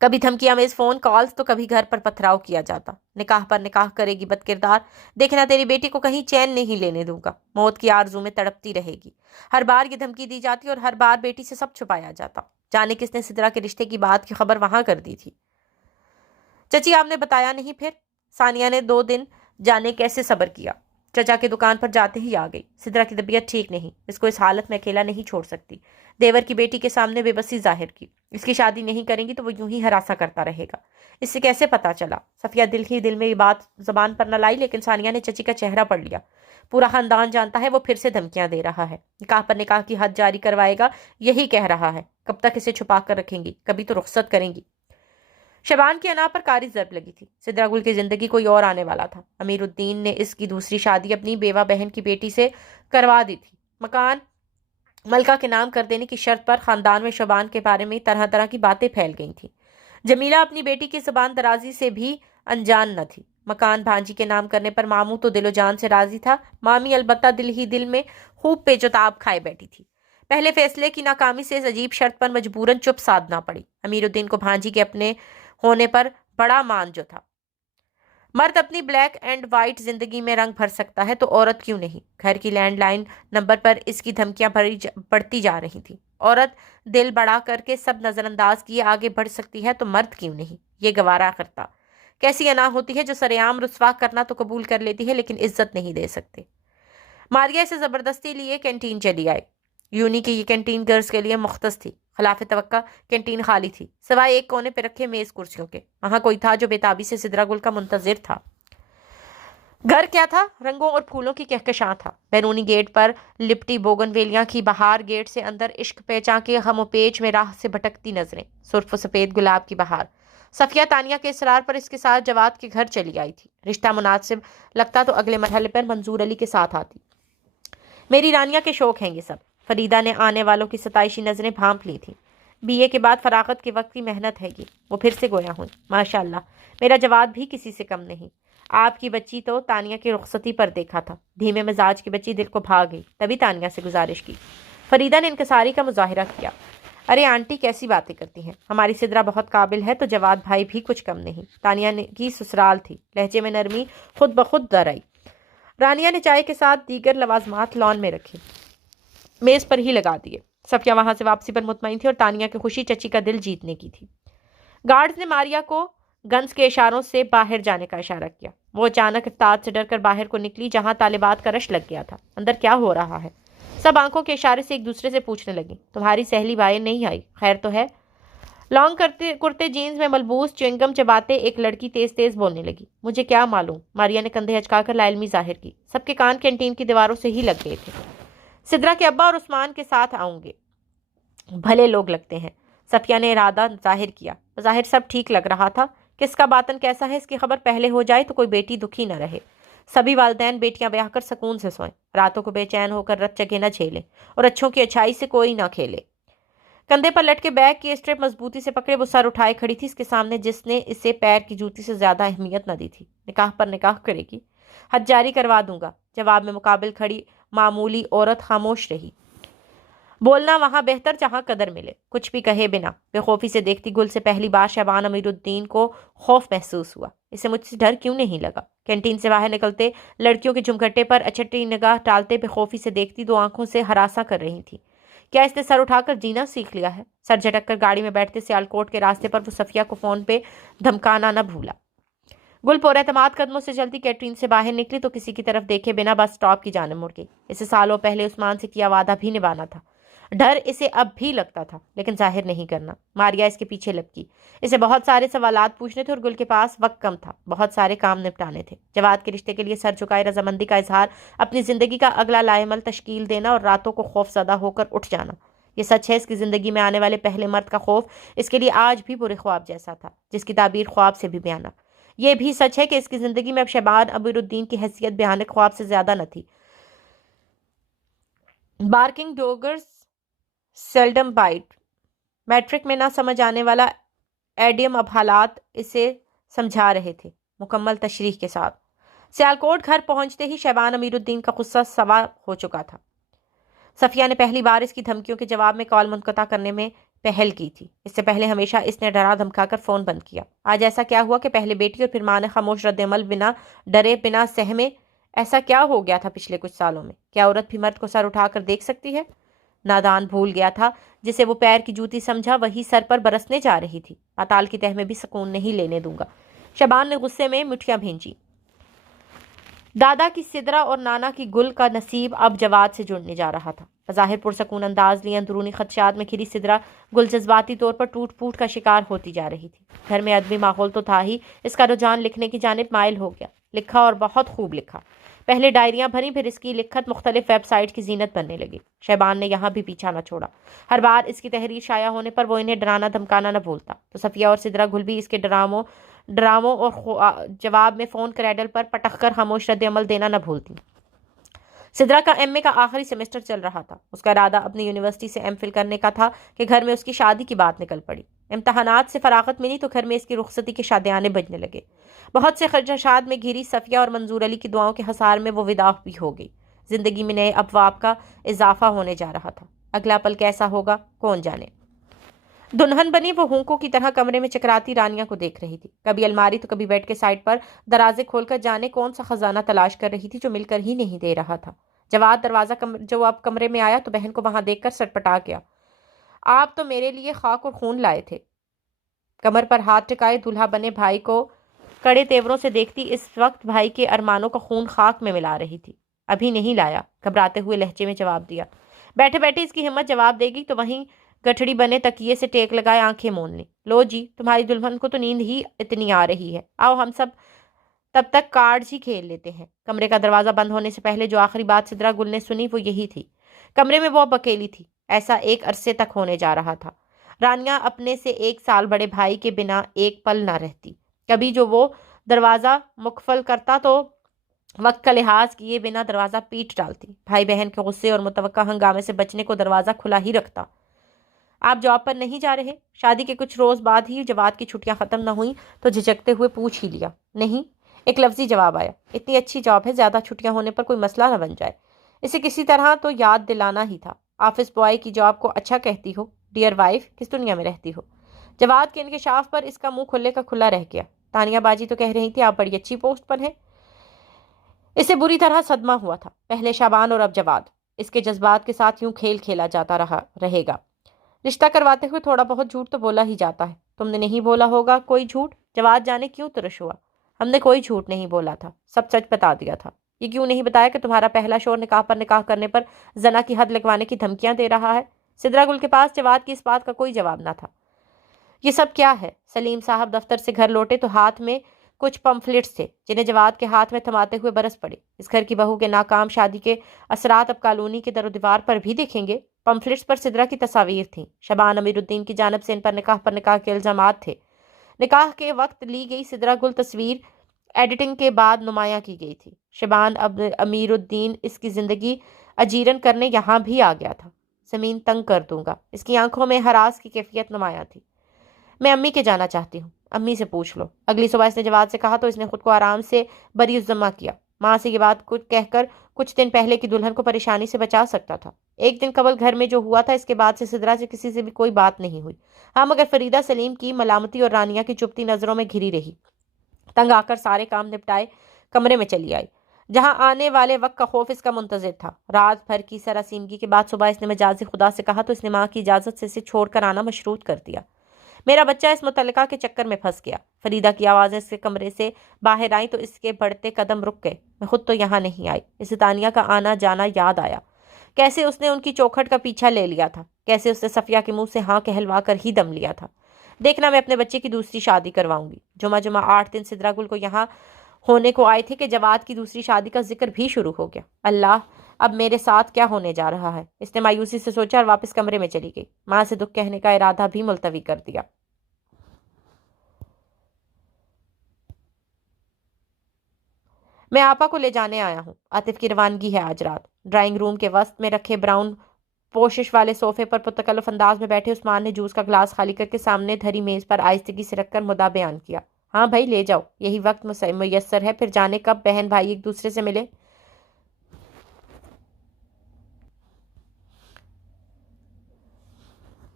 کبھی دھمکیاں میں فون کالز تو کبھی گھر پر پتھراؤ کیا جاتا۔ نکاح پر نکاح کرے گی بد کردار، دیکھنا تیری بیٹی کو کہیں چین نہیں لینے دوں گا، موت کی آرزو میں تڑپتی رہے گی۔ ہر بار یہ دھمکی دی جاتی اور ہر بار بیٹی سے سب چھپایا جاتا۔ جانے کس نے سدرا کے رشتے کی بات کی خبر وہاں کر دی تھی۔ چچی، آپ نے بتایا نہیں پھر؟ ثانیہ نے 2 دن جانے کیسے صبر کیا۔ چچا کی دکان پر جاتے ہی آ گئی۔ سدرا کی طبیعت ٹھیک نہیں، اس کو اس حالت میں اکیلا نہیں چھوڑ سکتی۔ دیور کی بیٹی کے سامنے بے بسی ظاہر کی۔ اس کی شادی نہیں کریں گی تو وہ یوں ہی ہراساں کرتا رہے گا۔ اس سے کیسے پتا چلا؟ صفیہ دل ہی دل میں یہ بات زبان پر نہ لائی، لیکن ثانیہ نے چچی کا چہرہ پڑھ لیا۔ پورا خاندان جانتا ہے وہ پھر سے دھمکیاں دے رہا ہے، نکاح پر نکاح کی حد جاری کروائے گا، یہی کہہ رہا ہے۔ کب تک اسے چھپا کر رکھیں گی؟ کبھی تو رخصت کریں گی۔ شبان کی انا پر کاری ضرب لگی تھی۔ سدرا گل کی زندگی کوئی اور آنے والا تھا۔ امیر الدین نے اس کی دوسری شادی اپنی بیوہ بہن کی بیٹی سے کروا دی تھی۔ مکان ملکہ کے نام کر دینے کی شرط پر خاندان میں شبان کے بارے میں طرح طرح کی باتیں پھیل گئی تھیں۔ جمیلہ اپنی بیٹی کی زبان درازی سے بھی انجان نہ تھی۔ مکان بھانجی کے نام کرنے پر ماموں تو دل و جان سے راضی تھا، مامی البتہ دل ہی دل میں خوب پیچ و تاب کھائے بیٹھی تھی۔ پہلے فیصلے کی ناکامی سے اس عجیب شرط پر مجبوراً چپ سادنا پڑی۔ امیر الدین کو بھانجی کے اپنے ہونے پر بڑا مان جو تھا۔ مرد اپنی بلیک اینڈ وائٹ زندگی میں رنگ بھر سکتا ہے تو عورت کیوں نہیں؟ گھر کی لینڈ لائن نمبر پر اس کی دھمکیاں بڑھتی جا رہی تھیں۔ عورت دل بڑا کر کے سب نظر انداز کیے آگے بڑھ سکتی ہے تو مرد کیوں نہیں؟ یہ گوارا کرتا۔ کیسی انا ہوتی ہے جو سرعام رسوا کرنا تو قبول کر لیتی ہے لیکن عزت نہیں دے سکتے۔ ماریا اسے زبردستی لیے کینٹین چلی آئی۔ یونی کی یہ کینٹین گرلز کے لیے مختص تھی۔ خلاف توقع کینٹین خالی تھی سوائے ایک کونے پہ رکھے میز کرسیوں کے۔ وہاں کوئی تھا جو بےتابی سے سدرا گل کا منتظر تھا۔ گھر کیا تھا؟ رنگوں اور پھولوں کی کہکشاں تھا۔ بیرونی گیٹ پر لپٹی بوگن ویلیاں کی بہار، گیٹ سے اندر عشق پہچان کے غم و پیچ میں راہ سے بھٹکتی نظریں، سرخ و سفید گلاب کی بہار۔ صفیہ تانیہ کے اصرار پر اس کے ساتھ جواد کے گھر چلی آئی تھی۔ رشتہ مناسب لگتا تو اگلے مرحلے پر منظور علی کے ساتھ آتی۔ میری رانیہ کے شوق ہیں یہ سب۔ فریدہ نے آنے والوں کی ستائشی نظریں بھانپ لی تھیں۔ بی اے کے بعد فراغت کے وقت کی محنت ہے یہ۔ وہ پھر سے گویا ہوئی۔ ماشاء اللہ، میرا جواد بھی کسی سے کم نہیں۔ آپ کی بچی تو تانیہ کی رخصتی پر دیکھا تھا، دھیمے مزاج کی بچی دل کو بھا گئی، تبھی تانیہ سے گزارش کی۔ فریدہ نے انکساری کا مظاہرہ کیا۔ ارے آنٹی کیسی باتیں کرتی ہیں، ہماری سدرا بہت قابل ہے تو جواد بھائی بھی کچھ کم نہیں۔ تانیہ کی سسرال تھی، لہجے میں نرمی خود بخود در آئی۔ رانیہ نے چائے کے ساتھ دیگر لوازمات لان میں رکھے، میز پر ہی لگا دیے۔ صفیہ وہاں سے واپسی پر مطمئن تھی اور تانیہ کی خوشی چچی کا دل جیتنے کی تھی۔ گارڈز نے ماریا کو گنز کے اشاروں سے باہر جانے کا اشارہ کیا۔ وہ اچانک افتاد سے ڈر کر باہر کو نکلی جہاں طالبات کا رش لگ گیا تھا۔ اندر کیا ہو رہا ہے؟ سب آنکھوں کے اشارے سے ایک دوسرے سے پوچھنے لگی۔ تمہاری سہیلی بھائی نہیں آئی؟ خیر تو ہے؟ لانگ کرتے جینز میں ملبوس چوئنگم چباتے ایک لڑکی تیز تیز بولنے لگی۔ مجھے کیا معلوم؟ ماریا نے کندھے ہچکا کر لا علمی ظاہر کی۔ سب کے کان کینٹین کی دیواروں سے ہی لگ گئے تھے۔ سدرا کے ابا اور عثمان کے ساتھ آؤں گے، بھلے لوگ لگتے ہیں۔ صفیہ نے ارادہ ظاہر کیا۔ ظاہر سب ٹھیک لگ رہا تھا۔ کس کا باطن کیسا ہے اس کی خبر پہلے ہو جائے تو کوئی بیٹی دکھی نہ رہے۔ سبھی والدین بیٹیاں بیاہ کر سکون سے سوئیں، راتوں کو بے چین ہو کر رت جگہ نہ جھیلیں اور اچھوں کی اچھائی سے کوئی نہ کھیلے۔ کندھے پر لٹکے بیگ کی اسٹرپ مضبوطی سے پکڑے وہ سر اٹھائے کھڑی تھی اس کے سامنے جس نے اسے پیر کی جوتی سے زیادہ اہمیت نہ دی تھی۔ نکاح پر نکاح کرے گی؟ حد جاری کروا دوں گا۔ جواب میں مقابل کھڑی معمولی عورت خاموش رہی۔ بولنا وہاں بہتر جہاں قدر ملے، کچھ بھی کہے بنا۔ بے خوفی سے دیکھتی گل سے پہلی بار شعبان امیر الدین کو خوف محسوس ہوا۔ اسے مجھ سے ڈر کیوں نہیں لگا؟ کینٹین سے باہر نکلتے لڑکیوں کے جھمگھٹے پر اچھٹی نگاہ ٹالتے بے خوفی سے دیکھتی دو آنکھوں سے ہراساں کر رہی تھی۔ کیا اس نے سر اٹھا کر جینا سیکھ لیا ہے؟ سر جھٹک کر گاڑی میں بیٹھتے سیالکوٹ کے راستے پر وہ صفیہ کو فون پہ دھمکانا نہ بھولا۔ گل پر اعتماد قدموں سے چلتی کینٹین سے باہر نکلی تو کسی کی طرف دیکھے بنا بس اسٹاپ کی جانب مڑ گئی۔ اسے سالوں پہلے عثمان سے کیا وعدہ بھی نبھانا تھا۔ ڈر اسے اب بھی لگتا تھا لیکن ظاہر نہیں کرنا۔ ماریا اس کے پیچھے لپکی۔ اسے بہت سارے سوالات پوچھنے تھے اور گل کے پاس وقت کم تھا، بہت سارے کام نپٹانے تھے۔ جواد کے رشتے کے لیے سر جھکائے رضامندی کا اظہار، اپنی زندگی کا اگلا لائحہ تشکیل دینا اور راتوں کو خوف زدہ ہو کر اٹھ جانا۔ یہ سچ ہے اس کی زندگی میں آنے والے پہلے مرد کا خوف اس کے لیے آج بھی برے خواب جیسا تھا جس کی تعبیر خواب سے بھی بھیانک۔ یہ بھی سچ ہے کہ اس کی زندگی میں اب شعبان امیر الدین کی حیثیت بھیانک خواب سے زیادہ نہ تھی۔ Barking dogs seldom bite. Matric میں نہ سمجھ آنے والا ایڈیم اب حالات اسے سمجھا رہے تھے مکمل تشریح کے ساتھ۔ سیالکوٹ گھر پہنچتے ہی شعبان امیر الدین کا غصہ سوا ہو چکا تھا۔ صفیہ نے پہلی بار اس کی دھمکیوں کے جواب میں کال منقطع کرنے میں پہل کی تھی۔ اس سے پہلے ہمیشہ اس نے ڈرا دھمکا کر فون بند کیا۔ آج ایسا کیا ہوا کہ پہلے بیٹی اور پھر ماں نے خاموش رد عمل، بنا ڈرے بنا سہمے؟ ایسا کیا ہو گیا تھا پچھلے کچھ سالوں میں؟ کیا عورت بھی مرد کو سر اٹھا کر دیکھ سکتی ہے؟ نادان بھول گیا تھا جسے وہ پیر کی جوتی سمجھا وہی سر پر برسنے جا رہی تھی۔ پاتال کی تہ میں بھی سکون نہیں لینے دوں گا۔ شعبان نے غصے میں مٹھیاں بھینچی۔ دادا کی سدرا اور نانا کی گل کا نصیب اب جواد سے جڑنے جا رہا تھا۔ بظاہر پرسکون انداز لیے اندرونی خدشات میں گھری سدرا گل جذباتی طور پر ٹوٹ پھوٹ کا شکار ہوتی جا رہی تھی۔ گھر میں ادبی ماحول تو تھا ہی، اس کا رجحان لکھنے کی جانب مائل ہو گیا۔ لکھا اور بہت خوب لکھا۔ پہلے ڈائریاں بھریں پھر اس کی لکھت مختلف ویب سائٹ کی زینت بننے لگی۔ شعبان نے یہاں بھی پیچھا نہ چھوڑا۔ ہر بار اس کی تحریر شائع ہونے پر وہ انہیں ڈرانا دھمکانا نہ بھولتا تو صفیہ اور سدرا گل بھی اس کے ڈراموں اور جواب میں فون کریڈل پر پٹخ کر خاموش رد عمل دینا نہ بھولتی۔ سدرا کا ایم اے کا آخری سیمسٹر چل رہا تھا۔ اس کا ارادہ اپنی یونیورسٹی سے ایم فل کرنے کا تھا کہ گھر میں اس کی شادی کی بات نکل پڑی۔ امتحانات سے فراغت ملی تو گھر میں اس کی رخصتی کے شادیانے بجنے لگے۔ بہت سے خدشات میں گھری صفیہ اور منظور علی کی دعاؤں کے حصار میں وہ وداع بھی ہو گئی۔ زندگی میں نئے ابواب کا اضافہ ہونے جا رہا تھا۔ اگلا پل کیسا ہوگا کون جانے۔ دلہن بنی وہ ہونکوں کی طرح کمرے میں چکراتی رانیہ کو دیکھ رہی تھی، کبھی الماری تو کبھی بیڈ کے سائڈ پر درازے کھول کر جانے کون سا خزانہ تلاش کر رہی تھی جو مل کر ہی نہیں دے رہا تھا۔ جواد جو اب کمرے میں آیا تو بہن کو وہاں دیکھ کر سٹپٹا گیا۔ آپ تو میرے لیے خاک اور خون لائے تھے۔ کمر پر ہاتھ ٹکائے دولہا بنے بھائی کو کڑے تیوروں سے دیکھتی اس وقت بھائی کے ارمانوں کا خون خاک میں ملا رہی تھی۔ ابھی نہیں لایا، گھبراتے ہوئے لہجے میں جواب دیا۔ بیٹھے بیٹھے اس کی ہمت جواب دے گی تو وہیں گٹھڑی بنے تکیے سے ٹیک لگائے آنکھیں مون لی۔ لو جی، تمہاری دلہن کو تو نیند ہی اتنی آ رہی ہے، آؤ ہم سب تب تک کارڈز ہی کھیل لیتے ہیں۔ کمرے کا دروازہ بند ہونے سے پہلے جو آخری بات سدرا گل نے سنی وہ یہی تھی۔ کمرے میں وہ اب اکیلی تھی، ایسا ایک عرصے تک ہونے جا رہا تھا۔ رانیہ اپنے سے 1 سال بڑے بھائی کے بنا ایک پل نہ رہتی۔ کبھی جو وہ دروازہ مقفل کرتا تو وقت کا لحاظ کیے بنا دروازہ پیٹ ڈالتی۔ بھائی بہن کے غصے اور متوقع ہنگامے سے بچنے کو دروازہ کھلا ہی رکھتا۔ آپ جاب پر نہیں جا رہے؟ شادی کے کچھ روز بعد ہی جواد کی چھٹیاں ختم نہ ہوئیں تو جھجکتے ہوئے پوچھ ہی لیا۔ نہیں، ایک لفظی جواب آیا۔ اتنی اچھی جاب ہے، زیادہ چھٹیاں ہونے پر کوئی مسئلہ نہ بن جائے۔ اسے کسی طرح تو یاد دلانا ہی تھا۔ آفس بوائے کی جاب کو اچھا کہتی ہو؟ ڈیئر وائف، کس دنیا میں رہتی ہو؟ جواد کے انکشاف پر اس کا منہ کھلے کا کھلا رہ گیا۔ تانیہ باجی تو کہہ رہی تھی آپ بڑی اچھی پوسٹ پر ہیں۔ اسے بری طرح صدمہ ہوا تھا، پہلے شابان اور اب جواد۔ اس کے جذبات کے ساتھ یوں کھیل کھیلا جاتا رہے گا۔ رشتہ کرواتے ہوئے تھوڑا بہت جھوٹ تو بولا ہی جاتا ہے۔ تم نے نہیں بولا ہوگا کوئی جھوٹ؟ جواد جانے کیوں ترش ہوا۔ ہم نے کوئی جھوٹ نہیں بولا تھا، سب سچ بتا دیا تھا۔ یہ کیوں نہیں بتایا کہ تمہارا پہلا شوہر نکاح پر نکاح کرنے پر زنا کی حد لگوانے کی دھمکیاں دے رہا ہے؟ سدرا گل کے پاس جواد کی اس بات کا کوئی جواب نہ تھا۔ یہ سب کیا ہے؟ سلیم صاحب دفتر سے گھر لوٹے تو ہاتھ میں کچھ پمفلٹس تھے جنہیں جواد کے ہاتھ میں تھماتے ہوئے برس پڑے۔ اس گھر کی بہو کے ناکام شادی کے اثرات اب کالونی کے در و دیوار پر بھی دیکھیں گے۔ پمفلٹس پر سدرا کی تصاویر تھیں۔ شبان امیر الدین کی جانب سے ان پر نکاح کے الزامات تھے۔ نکاح کے وقت لی گئی سدرا گل تصویر ایڈیٹنگ کے بعد نمایاں کی گئی تھی۔ شبان امیر الدین اس کی زندگی اجیرن کرنے یہاں بھی آ گیا تھا۔ زمین تنگ کر دوں گا۔ اس کی آنکھوں میں ہراس کی کیفیت نمایاں تھی۔ میں امی کے جانا چاہتی ہوں، امی سے پوچھ لو۔ اگلی صبح اس نے جواد سے کہا تو اس نے خود کو آرام سے بری الزمہ کیا۔ ماں سے یہ بات کہہ کر کچھ دن پہلے کی دلہن کو پریشانی سے بچا سکتا تھا۔ ایک دن قبل گھر میں جو ہوا تھا اس کے بعد سے سدرا سے کسی سے بھی کوئی بات نہیں ہوئی۔ ہاں مگر فریدہ سلیم کی ملامتی اور رانیہ کی چپتی نظروں میں گھری رہی۔ تنگ آ کر سارے کام نپٹائے کمرے میں چلی آئی جہاں آنے والے وقت کا خوف اس کا منتظر تھا۔ رات بھر کی سراسیمگی کے بعد صبح اس نے مجازی خدا سے کہا تو اس نے ماں کی اجازت سے اسے چھوڑ کر آنا مشروط کر دیا۔ میرا بچہ اس متعلقہ کے چکر میں پھنس گیا۔ فریدہ کی آوازیں اس کے کمرے سے باہر آئیں تو اس کے بڑھتے قدم رک گئے۔ میں خود تو یہاں نہیں آئی۔ اسے تانیہ کا آنا جانا یاد آیا۔ کیسے اس نے ان کی چوکھٹ کا پیچھا لے لیا تھا، کیسے اس نے صفیہ کے منہ سے ہاں کہلوا کر ہی دم لیا تھا۔ دیکھنا میں اپنے بچے کی دوسری شادی کرواؤں گی۔ جمعہ 8 دن سدرا گل کو یہاں ہونے کو آئے تھے کہ جواد کی دوسری شادی کا ذکر بھی شروع ہو گیا۔ اللہ، اب میرے ساتھ کیا ہونے جا رہا ہے؟ اس نے مایوسی سے سوچا اور واپس کمرے میں چلی گئی۔ ماں سے دکھ کہنے کا ارادہ بھی ملتوی کر دیا۔ میں آپا کو لے جانے آیا ہوں۔ عاطف کی روانگی ہے آج رات۔ ڈرائنگ روم کے وسط میں رکھے براؤن پوشش والے صوفے پر پرتکلف انداز میں بیٹھے عثمان نے جوس کا گلاس خالی کر کے سامنے دھری میز پر آہستگی سے رکھ کر مدعا بیان کیا۔ ہاں بھائی لے جاؤ، یہی وقت میسر ہے، پھر جانے کب بہن بھائی ایک دوسرے سے ملے۔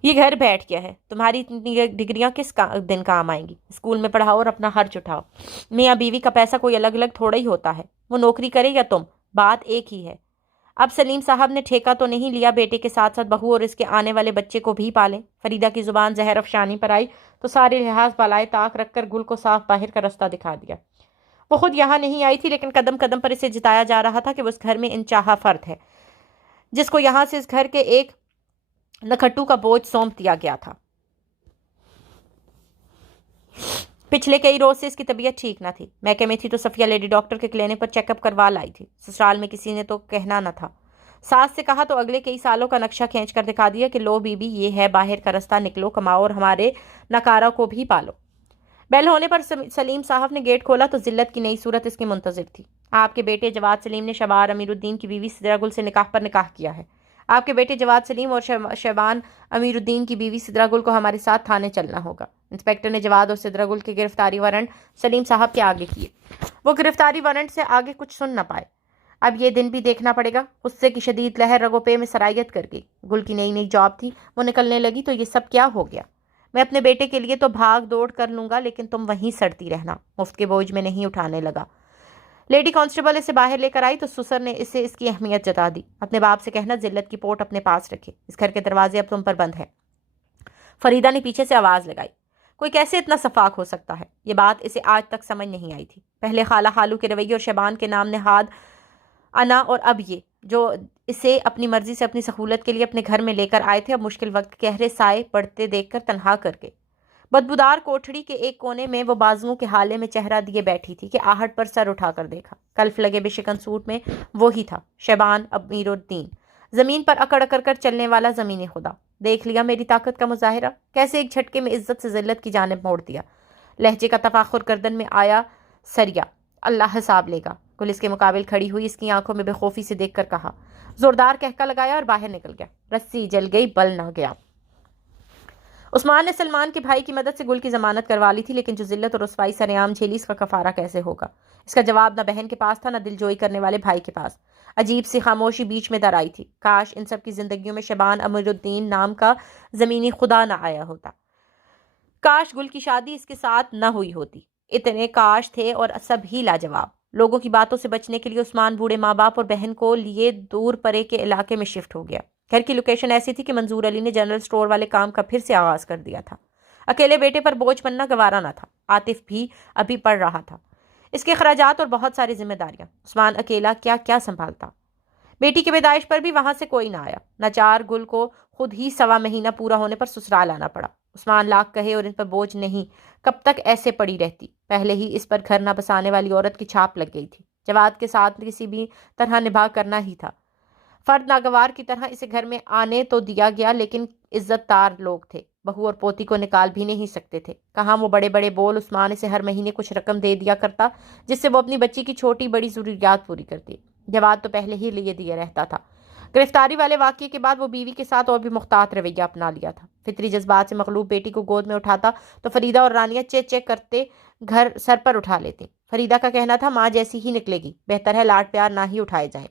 یہ گھر بیٹھ گیا ہے، تمہاری اتنی ڈگریاں کس دن کام آئیں گی؟ اسکول میں پڑھاؤ اور اپنا خرچ اٹھاؤ۔ میاں بیوی کا پیسہ کوئی الگ الگ تھوڑا ہی ہوتا ہے، وہ نوکری کرے یا تم، بات ایک ہی ہے۔ اب سلیم صاحب نے ٹھیکہ تو نہیں لیا بیٹے کے ساتھ ساتھ بہو اور اس کے آنے والے بچے کو بھی پالیں؟ فریدہ کی زبان زہر افشانی پر آئی تو سارے لحاظ بالائے طاق رکھ کر گل کو صاف باہر کا رستہ دکھا دیا۔ وہ خود یہاں نہیں آئی تھی لیکن قدم قدم پر اسے جتایا جا رہا تھا کہ وہ اس گھر میں انچاہا فرد ہے جس کو یہاں سے اس گھر کے ایک نکھٹو کا بوجھ سونپ دیا گیا تھا۔ پچھلے کئی روز سے اس کی طبیعت ٹھیک نہ تھی۔ میکے میں تھی تو صفیہ لیڈی ڈاکٹر کے کلینک پر چیک اپ کروا لائی تھی۔ سسرال میں کسی نے تو کہنا نہ تھا۔ ساس سے کہا تو اگلے کئی سالوں کا نقشہ کھینچ کر دکھا دیا کہ لو بی بی یہ ہے باہر کا رستہ، نکلو کماؤ اور ہمارے نکارہ کو بھی پالو۔ بیل ہونے پر سلیم صاحب نے گیٹ کھولا تو ذلت کی نئی صورت اس کی منتظر تھی۔ آپ کے بیٹے جواد سلیم نے شبان امیر الدین کی بیوی سدرا گل سے نکاح پر نکاح کیا ہے۔ آپ کے بیٹے جواد سلیم اور شبان امیر الدین کی بیوی سدرا گل کو ہمارے ساتھ تھانے چلنا ہوگا۔ انسپیکٹر نے جواد اور سدرا گل کے گرفتاری وارنٹ سلیم صاحب کے آگے کیے۔ وہ گرفتاری وارنٹ سے آگے کچھ سن نہ پائے۔ اب یہ دن بھی دیکھنا پڑے گا۔ غصے کی شدید لہر رگوں پہ میں سرایت کر گئی۔ گل کی نئی نئی جاب تھی، وہ نکلنے لگی تو یہ سب کیا ہو گیا؟ میں اپنے بیٹے کے لیے تو بھاگ دوڑ کر لوں گا، لیکن تم وہیں سڑتی رہنا۔ مفت کے بوجھ میں نہیں اٹھانے لگا۔ لیڈی کانسٹیبل اسے باہر لے کر آئی تو سسر نے اسے اس کی اہمیت جتا دی۔ اپنے باپ سے کہنا ذلت کی پوٹ اپنے پاس رکھے، اس گھر کے دروازے اب تم پر بند ہے۔ فریدہ نے پیچھے سے آواز لگائی۔ کوئی کیسے اتنا شفاق ہو سکتا ہے؟ یہ بات اسے آج تک سمجھ نہیں آئی تھی۔ پہلے خالہ خالو کے رویے اور شبان کے نام نہاد انا، اور اب یہ جو اسے اپنی مرضی سے اپنی سہولت کے لیے اپنے گھر میں لے کر آئے تھے، اب مشکل وقت گہرے سائے پڑتے دیکھ کر تنہا کر کے۔ بدبودار کوٹھڑی کے ایک کونے میں وہ بازوؤں کے حالے میں چہرہ دیے بیٹھی تھی کہ آہٹ پر سر اٹھا کر دیکھا۔ کلف لگے بے شکن سوٹ میں وہی تھا، شیبان امیر الدین، زمین پر اکڑ اکڑ کر چلنے والا زمین خدا۔ دیکھ لیا میری طاقت کا مظاہرہ، کیسے ایک جھٹکے میں عزت سے ذلت کی جانب موڑ دیا۔ لہجے کا تفاخر گردن میں آیا سریا۔ اللہ حساب لے گا۔ گل اس کے مقابل کھڑی ہوئی، اس کی آنکھوں میں بے خوفی سے دیکھ کر کہا۔ زوردار کہکا لگایا اور باہر نکل گیا۔ رسی جل گئی، بل نہ گیا۔ عثمان نے سلمان کے بھائی کی مدد سے گل کی ضمانت کروا لی تھی، لیکن جو ذلت اور رسوائی سرعام جھیلی، اس کا کفارہ کیسے ہوگا؟ اس کا جواب نہ بہن کے پاس تھا، نہ دل جوئی کرنے والے بھائی کے پاس۔ عجیب سی خاموشی بیچ میں در آئی تھی۔ کاش ان سب کی زندگیوں میں شیبان امیر الدین نام کا زمینی خدا نہ آیا ہوتا۔ کاش گل کی شادی اس کے ساتھ نہ ہوئی ہوتی۔ اتنے کاش تھے اور سب ہی لاجواب۔ لوگوں کی باتوں سے بچنے کے لیے عثمان بوڑھے ماں باپ اور بہن کو لیے دور پرے کے علاقے میں شفٹ ہو گیا۔ گھر کی لوکیشن ایسی تھی کہ منظور علی نے جنرل سٹور والے کام کا پھر سے آغاز کر دیا تھا۔ اکیلے بیٹے پر بوجھ بننا گوارا نہ تھا۔ عاطف بھی ابھی پڑھ رہا تھا، اس کے اخراجات اور بہت ساری ذمہ داریاں۔ عثمان اکیلا کیا کیا سنبھالتا؟ بیٹی کی پیدائش پر بھی وہاں سے کوئی نہ آیا۔ ناچار گل کو خود ہی 1.25 مہینہ پورا ہونے پر سسرال آنا پڑا۔ عثمان لاکھ کہے اور ان پر بوجھ نہیں، کب تک ایسے پڑی رہتی؟ پہلے ہی اس پر گھر نہ بسانے والی عورت کی چھاپ لگ گئی تھی۔ جواد کے ساتھ کسی بھی طرح نبھا کرنا ہی تھا۔ فرد ناگوار کی طرح اسے گھر میں آنے تو دیا گیا، لیکن عزت دار لوگ تھے، بہو اور پوتی کو نکال بھی نہیں سکتے تھے۔ کہاں وہ بڑے بڑے بول، عثمان اسے ہر مہینے کچھ رقم دے دیا کرتا جس سے وہ اپنی بچی کی چھوٹی بڑی ضروریات پوری کرتی۔ جواد تو پہلے ہی لیے دیے رہتا تھا۔ گرفتاری والے واقعے کے بعد وہ بیوی کے ساتھ اور بھی محتاط رویہ اپنا لیا تھا۔ فطری جذبات سے مغلوب بیٹی کو گود میں اٹھاتا تو فریدہ اور رانیہ چیک چیک کرتے گھر سر پر اٹھا لیتے۔ فریدہ کا کہنا تھا ماں جیسی ہی نکلے گی، بہتر ہے لاڈ پیار نہ ہی اٹھائے جائیں۔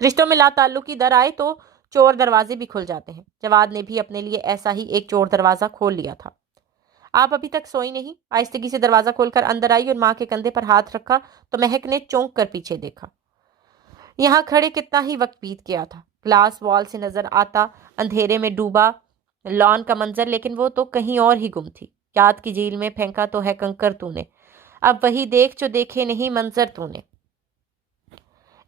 رشتوں میں لا تعلقی در آئے تو چور دروازے بھی کھل جاتے ہیں۔ جواد نے بھی اپنے لیے ایسا ہی ایک چور دروازہ کھول لیا تھا۔ آپ ابھی تک سوئی نہیں؟ آہستگی سے دروازہ کھول کر اندر آئی اور ماں کے کندھے پر ہاتھ رکھا تو مہک نے چونک کر پیچھے دیکھا۔ یہاں کھڑے کتنا ہی وقت بیت گیا تھا۔ گلاس وال سے نظر آتا اندھیرے میں ڈوبا لان کا منظر، لیکن وہ تو کہیں اور ہی گم تھی۔ یاد کی جھیل میں پھینکا تو ہے کنکر تو نے، اب وہی دیکھ جو دیکھے نہیں منظر تو نے۔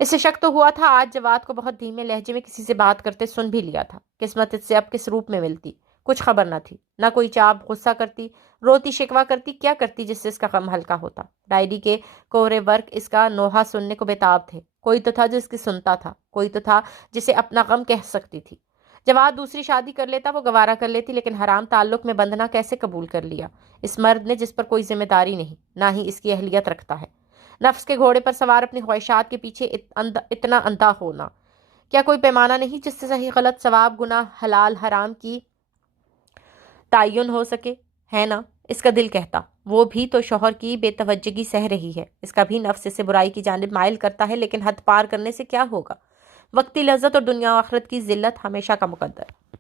اسے شک تو ہوا تھا آج جواد کو بہت دھیمے لہجے میں کسی سے بات کرتے سن بھی لیا تھا۔ قسمت اس سے اب کس روپ میں ملتی، کچھ خبر نہ تھی۔ نہ کوئی چاپ، غصہ کرتی، روتی شکوا کرتی، کیا کرتی جس سے اس کا غم ہلکا ہوتا؟ ڈائری کے کوہرے ورق اس کا نوحہ سننے کو بےتاب تھے۔ کوئی تو تھا جو اس کی سنتا تھا، کوئی تو تھا جسے اپنا غم کہہ سکتی تھی۔ جواد دوسری شادی کر لیتا وہ گوارا کر لیتی، لیکن حرام تعلق میں بندھنا کیسے قبول کر لیا اس مرد نے جس پر کوئی ذمہ داری نہیں، نہ ہی اس کی اہلیت رکھتا ہے۔ نفس کے گھوڑے پر سوار اپنی خواہشات کے پیچھے اتنا اندھا ہونا، کیا کوئی پیمانہ نہیں جس سے صحیح غلط، ثواب گناہ، حلال حرام کی تعین ہو سکے؟ ہے نا؟ اس کا دل کہتا، وہ بھی تو شوہر کی بے توجہی سہ رہی ہے۔ اس کا بھی نفس اسے برائی کی جانب مائل کرتا ہے، لیکن حد پار کرنے سے کیا ہوگا؟ وقتی لذت اور دنیا و آخرت کی ذلت ہمیشہ کا مقدر۔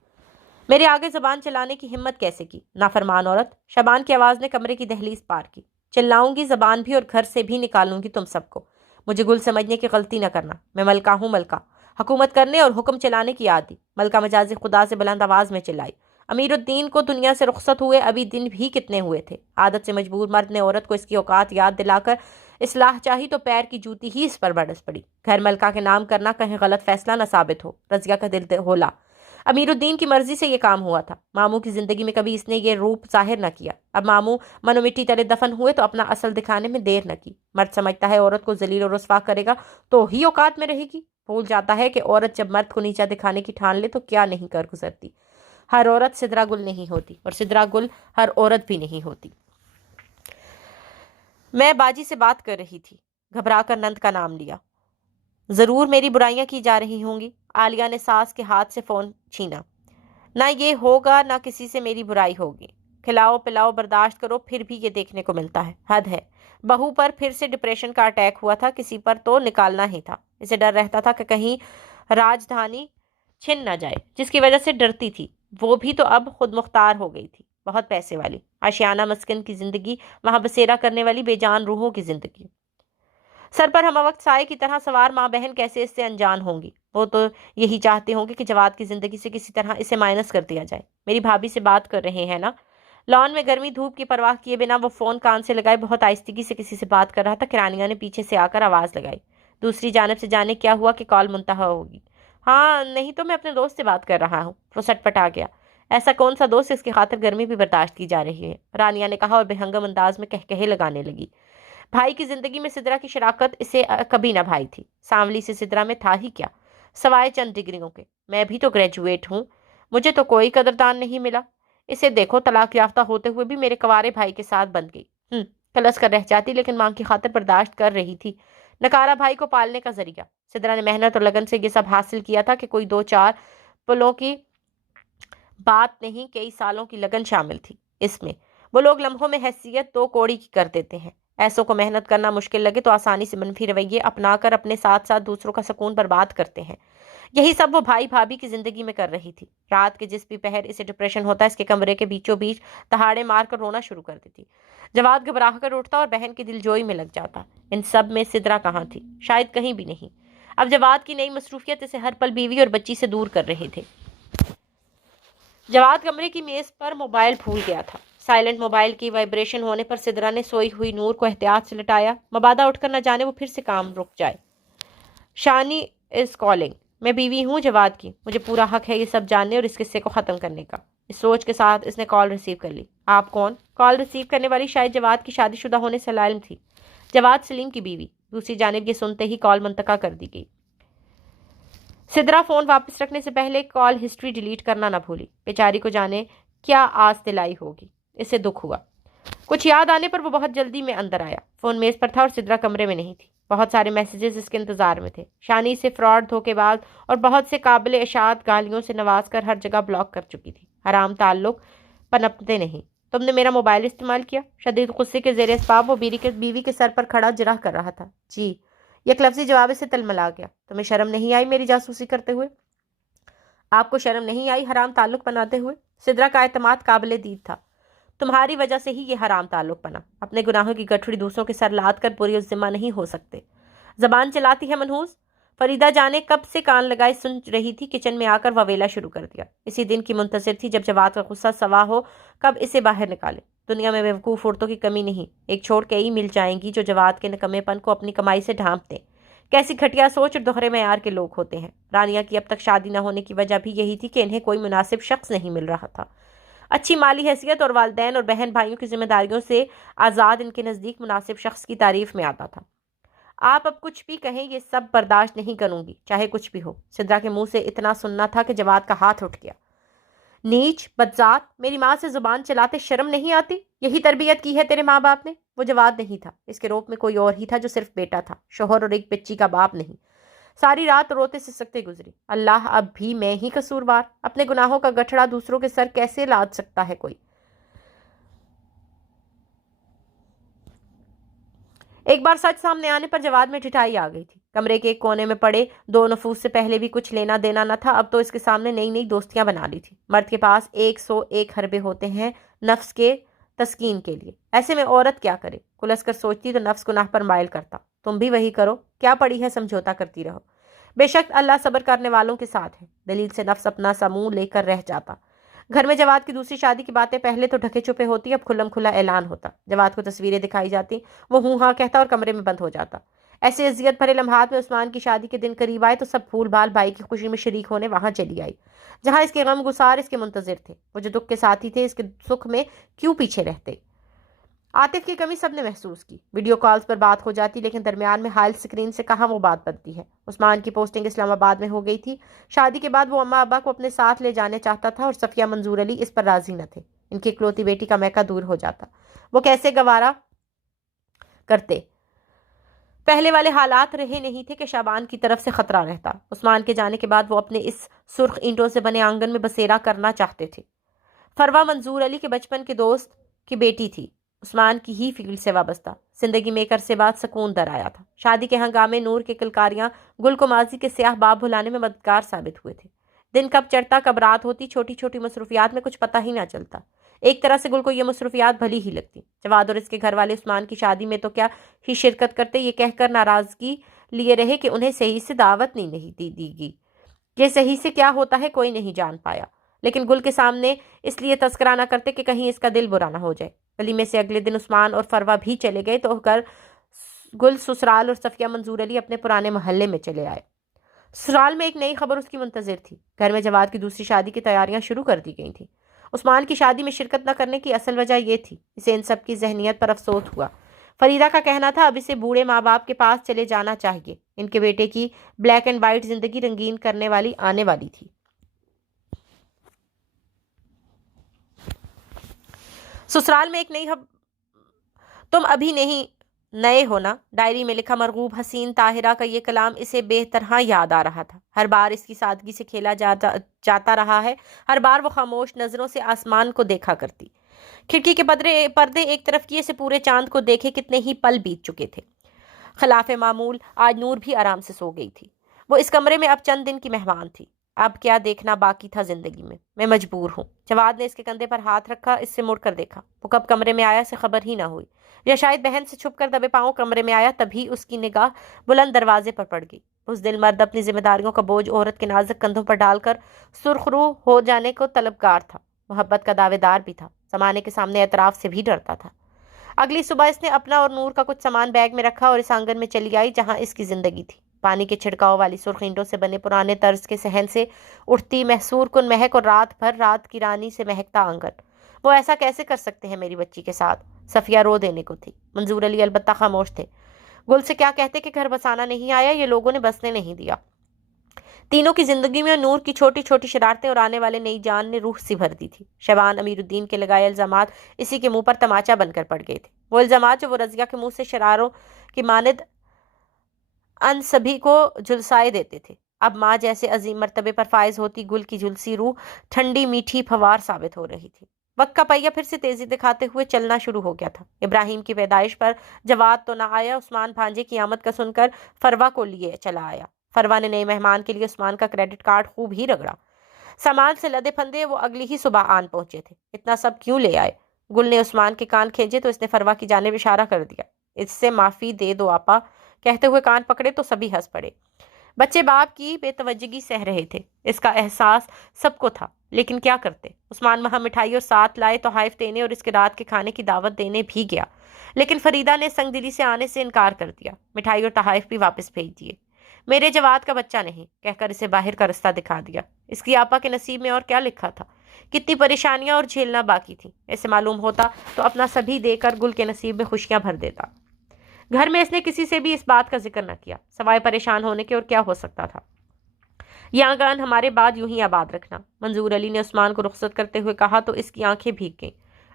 میرے آگے زبان چلانے کی ہمت کیسے کی، نافرمان عورت! شبان کی آواز نے کمرے کی دہلیز پار کی۔ چلاؤں گی زبان بھی اور گھر سے بھی نکالوں گی تم سب کو۔ مجھے گل سمجھنے کی غلطی نہ کرنا، میں ملکہ ہوں، ملکہ، حکومت کرنے اور حکم چلانے کی عادی۔ ملکہ مجازی خدا سے بلند آواز میں چلائی۔ امیر الدین کو دنیا سے رخصت ہوئے ابھی دن بھی کتنے ہوئے تھے۔ عادت سے مجبور مرد نے عورت کو اس کی اوقات یاد دلا کر اصلاح چاہی تو پیر کی جوتی ہی اس پر برس پڑی۔ گھر ملکہ کے نام کرنا کہیں غلط فیصلہ نہ ثابت ہو۔ رضیہ کا دل ہولا۔ امیر الدین کی مرضی سے یہ کام ہوا تھا۔ ماموں کی زندگی میں کبھی اس نے یہ روپ ظاہر نہ کیا۔ اب ماموں منو مٹی تلے دفن ہوئے تو اپنا اصل دکھانے میں دیر نہ کی۔ مرد سمجھتا ہے عورت کو ذلیل و رسوا کرے گا تو ہی اوقات میں رہے گی، بھول جاتا ہے کہ عورت جب مرد کو نیچا دکھانے کی ٹھان لے تو کیا نہیں کر گزرتی۔ ہر عورت سدرا گل نہیں ہوتی، اور سدرا گل ہر عورت بھی نہیں ہوتی۔ میں باجی سے بات کر رہی تھی، گھبرا کر نند کا نام لیا۔ ضرور میری برائیاں کی جا رہی ہوں گی۔ عالیہ نے ساس کے ہاتھ سے فون چھینا۔ نہ یہ ہوگا، نہ کسی سے میری برائی ہوگی۔ کھلاؤ پلاؤ برداشت کرو پھر بھی یہ دیکھنے کو ملتا ہے، حد ہے۔ بہو پر پھر سے ڈپریشن کا اٹیک ہوا تھا، کسی پر تو نکالنا ہی تھا۔ اسے ڈر رہتا تھا کہ کہیں راجدھانی چھن نہ جائے، جس کی وجہ سے ڈرتی تھی۔ وہ بھی تو اب خود مختار ہو گئی تھی، بہت پیسے والی، آشیانہ مسکن کی زندگی، وہاں بسیرا کرنے والی بے جان روحوں کی زندگی۔ سر پر ہمہ وقت سائے کی طرح سوار ماں بہن کیسے اس سے انجان ہوں گی؟ وہ تو یہی چاہتے ہوں گے کہ جواد کی زندگی سے کسی طرح اسے مائنس کر دیا جائے۔ میری بھابھی سے بات کر رہے ہیں نا؟ لان میں گرمی دھوپ کی پرواہ کیے بنا وہ فون کان سے لگائے بہت آہستگی سے کسی سے بات کر رہا تھا کہ رانیہ نے پیچھے سے آ کر آواز لگائی۔ دوسری جانب سے جانے کیا ہوا کہ کال منتہا ہوگی۔ ہاں نہیں تو میں اپنے دوست سے بات کر رہا ہوں۔ وہ سٹ پٹ آ گیا۔ ایسا کون سا دوست اس کی خاطر گرمی بھی برداشت کی جا رہی ہے؟ رانیہ نے کہا اور بےہنگم انداز میں کہکہے لگانے لگی۔ بھائی کی زندگی میں سدرا کی شراکت اسے کبھی نہ بھائی تھی۔ سانولی سے سدرا میں تھا ہی کیا، سوائے چند ڈگریوں کے؟ میں بھی تو گریجویٹ ہوں، مجھے تو کوئی قدردان نہیں ملا۔ اسے دیکھو، طلاق یافتہ ہوتے ہوئے بھی میرے کنوارے بھائی کے ساتھ بن گئی۔ کلس کر رہ جاتی لیکن ماں کی خاطر برداشت کر رہی تھی۔ نکارا بھائی کو پالنے کا ذریعہ۔ سدرا نے محنت اور لگن سے یہ سب حاصل کیا تھا کہ کوئی دو چار پلوں کی بات نہیں، کئی سالوں کی لگن شامل تھی اس میں۔ وہ لوگ لمحوں میں حیثیت تو کوڑی کی کر دیتے ہیں۔ ایسوں کو محنت کرنا مشکل لگے تو آسانی سے منفی رویے اپنا کر اپنے ساتھ ساتھ دوسروں کا سکون برباد کرتے ہیں۔ یہی سب وہ بھائی بھابھی کی زندگی میں کر رہی تھی۔ رات کے جس بھی پہر اسے ڈپریشن ہوتا، اس کے کمرے کے بیچوں بیچ دہاڑے مار کر رونا شروع کر دیتی۔ جواد گھبرا کر اٹھتا اور بہن کی دل جوئی میں لگ جاتا۔ ان سب میں سدرا کہاں تھی؟ شاید کہیں بھی نہیں۔ اب جواد کی نئی مصروفیت اسے ہر پل بیوی اور بچی سے دور کر رہے تھے۔ جواد کمرے کی میز پر موبائل بھول گیا تھا۔ سائلنٹ موبائل کی وائبریشن ہونے پر سدرا نے سوئی ہوئی نور کو احتیاط سے لٹایا، مبادا اٹھ کر نہ جانے وہ پھر سے کام رک جائے۔ شانی از کالنگ۔ میں بیوی ہوں جواد کی، مجھے پورا حق ہے یہ سب جاننے اور اس قصے کو ختم کرنے کا۔ اس سوچ کے ساتھ اس نے کال ریسیو کر لی۔ آپ کون؟ کال ریسیو کرنے والی شاید جواد کی شادی شدہ ہونے سے علم تھی، جواد سلیم کی بیوی۔ دوسری جانب یہ سنتے ہی کال منتقل کر دی گئی۔ سدرا فون واپس رکھنے سے پہلے کال ہسٹری ڈیلیٹ کرنا نہ بھولی۔ بیچاری کو جانے کیا آس دلائی ہوگی، اسے دکھ ہوا۔ کچھ یاد آنے پر وہ بہت جلدی میں اندر آیا۔ فون میز پر تھا اور سدرا کمرے میں نہیں تھی۔ بہت سارے میسیجز اس کے انتظار میں تھے۔ شانی سے فراڈ، دھوکے باز اور بہت سے قابل اشاعت گالیوں سے نواز کر ہر جگہ بلاک کر چکی تھی۔ حرام تعلق پنپتے نہیں۔ تم نے میرا موبائل استعمال کیا؟ شدید غصے کے زیر اسباب وہ بیوی کے سر پر کھڑا جرح کر رہا تھا۔ جی۔ یک لفظی جواب سے تلملا گیا۔ تمہیں شرم نہیں آئی میری جاسوسی کرتے ہوئے؟ آپ کو شرم نہیں آئی حرام تعلق بناتے ہوئے؟ سدرا کا اعتماد قابل دید تھا۔ تمہاری وجہ سے ہی یہ حرام تعلق بنا۔ اپنے گناہوں کی گٹھڑی دوسروں کے سر لاد کر پوری ذمہ نہیں ہو سکتے۔ زبان چلاتی ہے منحوس۔ فریدہ جانے کب سے کان لگائے سن رہی تھی، کچن میں آ کر وویلا شروع کر دیا۔ اسی دن کی منتظر تھی جب جواد کا غصہ سوا ہو، کب اسے باہر نکالے۔ دنیا میں بیوقوف عورتوں کی کمی نہیں، ایک چھوڑ کئی مل جائیں گی جو جواد کے نکمے پن کو اپنی کمائی سے ڈھانپ دیں۔ کیسی گھٹیا سوچ اور دوہرے معیار کے لوگ ہوتے ہیں۔ رانیہ کی اب تک شادی نہ ہونے کی وجہ بھی یہی تھی کہ انہیں کوئی مناسب شخص نہیں مل رہا تھا۔ اچھی مالی حیثیت اور والدین اور بہن بھائیوں کی ذمہ داریوں سے آزاد ان کے نزدیک مناسب شخص کی تعریف میں آتا تھا۔ آپ اب کچھ بھی کہیں، یہ سب برداشت نہیں کروں گی، چاہے کچھ بھی ہو۔ سدرا کے منہ سے اتنا سننا تھا کہ جواد کا ہاتھ اٹھ گیا۔ نیچ، بدذات، میری ماں سے زبان چلاتے شرم نہیں آتی؟ یہی تربیت کی ہے تیرے ماں باپ نے؟ وہ جواد نہیں تھا، اس کے روپ میں کوئی اور ہی تھا جو صرف بیٹا تھا، شوہر اور ایک بچی کا باپ نہیں۔ ساری رات روتے سسکتے گزری۔ اللہ، اب بھی میں ہی قصوروار؟ اپنے گناہوں کا گٹھڑا دوسروں کے سر کیسے لاد سکتا ہے کوئی؟ ایک بار سچ سامنے آنے پر جواد میں ٹھٹائی آ گئی تھی۔ کمرے کے ایک کونے میں پڑے دو نفوس سے پہلے بھی کچھ لینا دینا نہ تھا، اب تو اس کے سامنے نئی نئی دوستیاں بنا لی تھی۔ مرد کے پاس 101 حربے ہوتے ہیں نفس کے تسکین کے لیے، ایسے میں عورت کیا کرے؟ کلس کر سوچتی تو نفس گناہ پر مائل کرتا۔ تم بھی وہی کرو، کیا پڑی ہے سمجھوتا کرتی رہو۔ بے شک اللہ صبر کرنے والوں کے ساتھ ہے۔ دلیل سے نفس اپنا سا منہ لے کر رہ جاتا۔ گھر میں جواد کی دوسری شادی کی باتیں پہلے تو ڈھکے چھپے ہوتی، اب کھلم کھلا اعلان ہوتا۔ جواد کو تصویریں دکھائی جاتی، وہ ہوں ہاں کہتا اور کمرے میں بند ہو جاتا۔ ایسے اذیت بھرے لمحات میں عثمان کی شادی کے دن قریب آئے تو سب پھول بال بھائی کی خوشی میں شریک ہونے وہاں چلی آئی، جہاں اس کے غم گسار اس کے منتظر تھے۔ وہ جو دکھ کے ساتھی تھے، اس کے سکھ میں کیوں پیچھے رہتے؟ عاطف کی کمی سب نے محسوس کی۔ ویڈیو کالز پر بات ہو جاتی لیکن درمیان میں حائل سکرین سے کہاں وہ بات بنتی ہے۔ عثمان کی پوسٹنگ اسلام آباد میں ہو گئی تھی۔ شادی کے بعد وہ اماں ابا کو اپنے ساتھ لے جانے چاہتا تھا اور صفیہ منظور علی اس پر راضی نہ تھے۔ ان کی اکلوتی بیٹی کا میکا دور ہو جاتا، وہ کیسے گوارا کرتے؟ پہلے والے حالات رہے نہیں تھے کہ شابان کی طرف سے خطرہ رہتا۔ عثمان کے جانے کے بعد وہ اپنے اس سرخ اینٹوں سے بنے آنگن میں بسیرا کرنا چاہتے تھے۔ فروا منظور علی کے بچپن کے دوست کی بیٹی تھی، عثمان کی ہی فیلڈ سے وابستہ۔ زندگی میں ایک عرصے بعد سکون در آیا تھا۔ شادی کے ہنگامے نور کے کلکاریاں گل کو ماضی کے سیاہ باب بھلانے میں مددگار ثابت ہوئے تھے۔ دن کب چڑھتا کب رات ہوتی، چھوٹی چھوٹی مصروفیات میں کچھ پتہ ہی نہ چلتا۔ ایک طرح سے گل کو یہ مصروفیات بھلی ہی لگتی۔ جواد اور اس کے گھر والے عثمان کی شادی میں تو کیا ہی شرکت کرتے، یہ کہہ کر ناراضگی لیے رہے کہ انہیں صحیح سے دعوت نہیں دی گئی۔ یہ صحیح سے کیا ہوتا ہے کوئی نہیں جان پایا، لیکن گل کے سامنے اس لیے تذکرہ نہ کرتے کہ کہیں اس کا دل برا نہ ہو جائے۔ ولیمے سے اگلے دن عثمان اور فروا بھی چلے گئے تو گل سسرال اور صفیہ منظور علی اپنے پرانے محلے میں چلے آئے۔ سسرال میں ایک نئی خبر اس کی منتظر تھی۔ گھر میں جواد کی دوسری شادی کی تیاریاں شروع کر دی گئی تھیں۔ عثمان کی شادی میں شرکت نہ کرنے کی اصل وجہ یہ تھی، اسے ان سب کی ذہنیت پر افسوس ہوا۔ فریدہ کا کہنا تھا اب اسے بوڑھے ماں باپ کے پاس چلے جانا چاہیے، ان کے بیٹے کی بلیک اینڈ وائٹ زندگی رنگین کرنے والی آنے والی تھی۔ سسرال میں ایک نئی تم ابھی نہیں نئے ہونا، ڈائری میں لکھا مرغوب حسین طاہرہ کا یہ کلام اسے بے طرح یاد آ رہا تھا۔ ہر بار اس کی سادگی سے کھیلا جاتا رہا ہے، ہر بار وہ خاموش نظروں سے آسمان کو دیکھا کرتی۔ کھڑکی کے پردے ایک طرف کیے سے پورے چاند کو دیکھے کتنے ہی پل بیت چکے تھے۔ خلاف معمول آج نور بھی آرام سے سو گئی تھی۔ وہ اس کمرے میں اب چند دن کی مہمان تھی۔ اب کیا دیکھنا باقی تھا زندگی میں مجبور ہوں۔ جواد نے اس کے کندھے پر ہاتھ رکھا، اس سے مڑ کر دیکھا۔ وہ کب کمرے میں آیا اسے خبر ہی نہ ہوئی، یا شاید بہن سے چھپ کر دبے پاؤں کمرے میں آیا، تبھی اس کی نگاہ بلند دروازے پر پڑ گئی۔ اس دل مرد اپنی ذمہ داریوں کا بوجھ عورت کے نازک کندھوں پر ڈال کر سرخ روح ہو جانے کو طلبگار تھا، محبت کا دعوے دار بھی تھا، زمانے کے سامنے اعتراف سے بھی ڈرتا تھا۔ اگلی صبح اس نے اپنا اور نور کا کچھ سامان بیگ میں رکھا اور اس آنگن میں چلی آئی جہاں اس کی زندگی تھی۔ پانی کے چھڑکاؤ والی سرخ اینٹوں سے بنے پرانے طرز کے صحن سے اٹھتی محصور کن مہک اور رات بھر رات کی رانی سے مہکتا آنگن۔ وہ ایسا کیسے کر سکتے ہیں میری بچی کے ساتھ؟ صفیہ رو دینے کو تھی، منظور علی البتہ خاموش تھے۔ گل سے کیا کہتے کہ گھر بسانا نہیں آیا، یہ لوگوں نے بسنے نہیں دیا۔ تینوں کی زندگی میں نور کی چھوٹی چھوٹی شرارتیں اور آنے والے نئی جان نے روح سی بھر دی تھی۔ شبان امیر الدین کے لگائے الزامات اسی کے منہ پر تماچا بن کر پڑ گئے تھے، وہ الزامات جو وہ رضیہ کے منہ سے شراروں کی مانند ان سبھی کو جھلسائے دیتے تھے۔ اب ماں جیسے عظیم مرتبے پر فائز ہوتی گل کی جھلسی روح ٹھنڈی میٹھی پھوار ثابت ہو رہی تھی۔ وقت کا پہیہ پھر سے تیزی دکھاتے ہوئے چلنا شروع ہو گیا تھا۔ ابراہیم کی پیدائش پر جواد تو نہ آیا، عثمان بھانجے کی آمد کا سن کر فروا کو لیے چلا آیا۔ فروا نے نئے مہمان کے لیے عثمان کا کریڈٹ کارڈ خوب ہی رگڑا۔ سامان سے لدے پھندے وہ اگلی ہی صبح آن پہنچے تھے۔ اتنا سب کیوں لے آئے؟ گل نے عثمان کے کان کھینچے تو اس نے فروا کی جانب اشارہ کر دیا۔ اس سے معافی دے دو آپا، کہتے ہوئے کان پکڑے تو سبھی ہنس پڑے۔ بچے باپ کی بے توجہی سہ رہے تھے، اس کا احساس سب کو تھا، لیکن کیا کرتے؟ عثمان وہاں مٹھائی اور ساتھ لائے تحائف دینے اور اس کے رات کے کھانے کی دعوت دینے بھی گیا، لیکن فریدہ نے سنگ دلی سے آنے سے انکار کر دیا، مٹھائی اور تحائف بھی واپس بھیج دیے۔ میرے جواد کا بچہ نہیں کہہ کر اسے باہر کا رستہ دکھا دیا۔ اس کی آپا کے نصیب میں اور کیا لکھا تھا؟ کتنی پریشانیاں اور جھیلنا باقی تھی۔ ایسے معلوم ہوتا تو اپنا سبھی دے کر گل کے نصیب میں خوشیاں بھر دیتا۔ گھر میں اس نے کسی سے بھی اس بات کا ذکر نہ کیا، سوائے پریشان ہونے کے، اور کیا ہو سکتا تھا؟ یہ آنگن ہمارے بعد یوں ہی آباد رکھنا، منظور علی نے عثمان کو رخصت کرتے ہوئے کہا تو اس کی آنکھیں بھیگ گئیں۔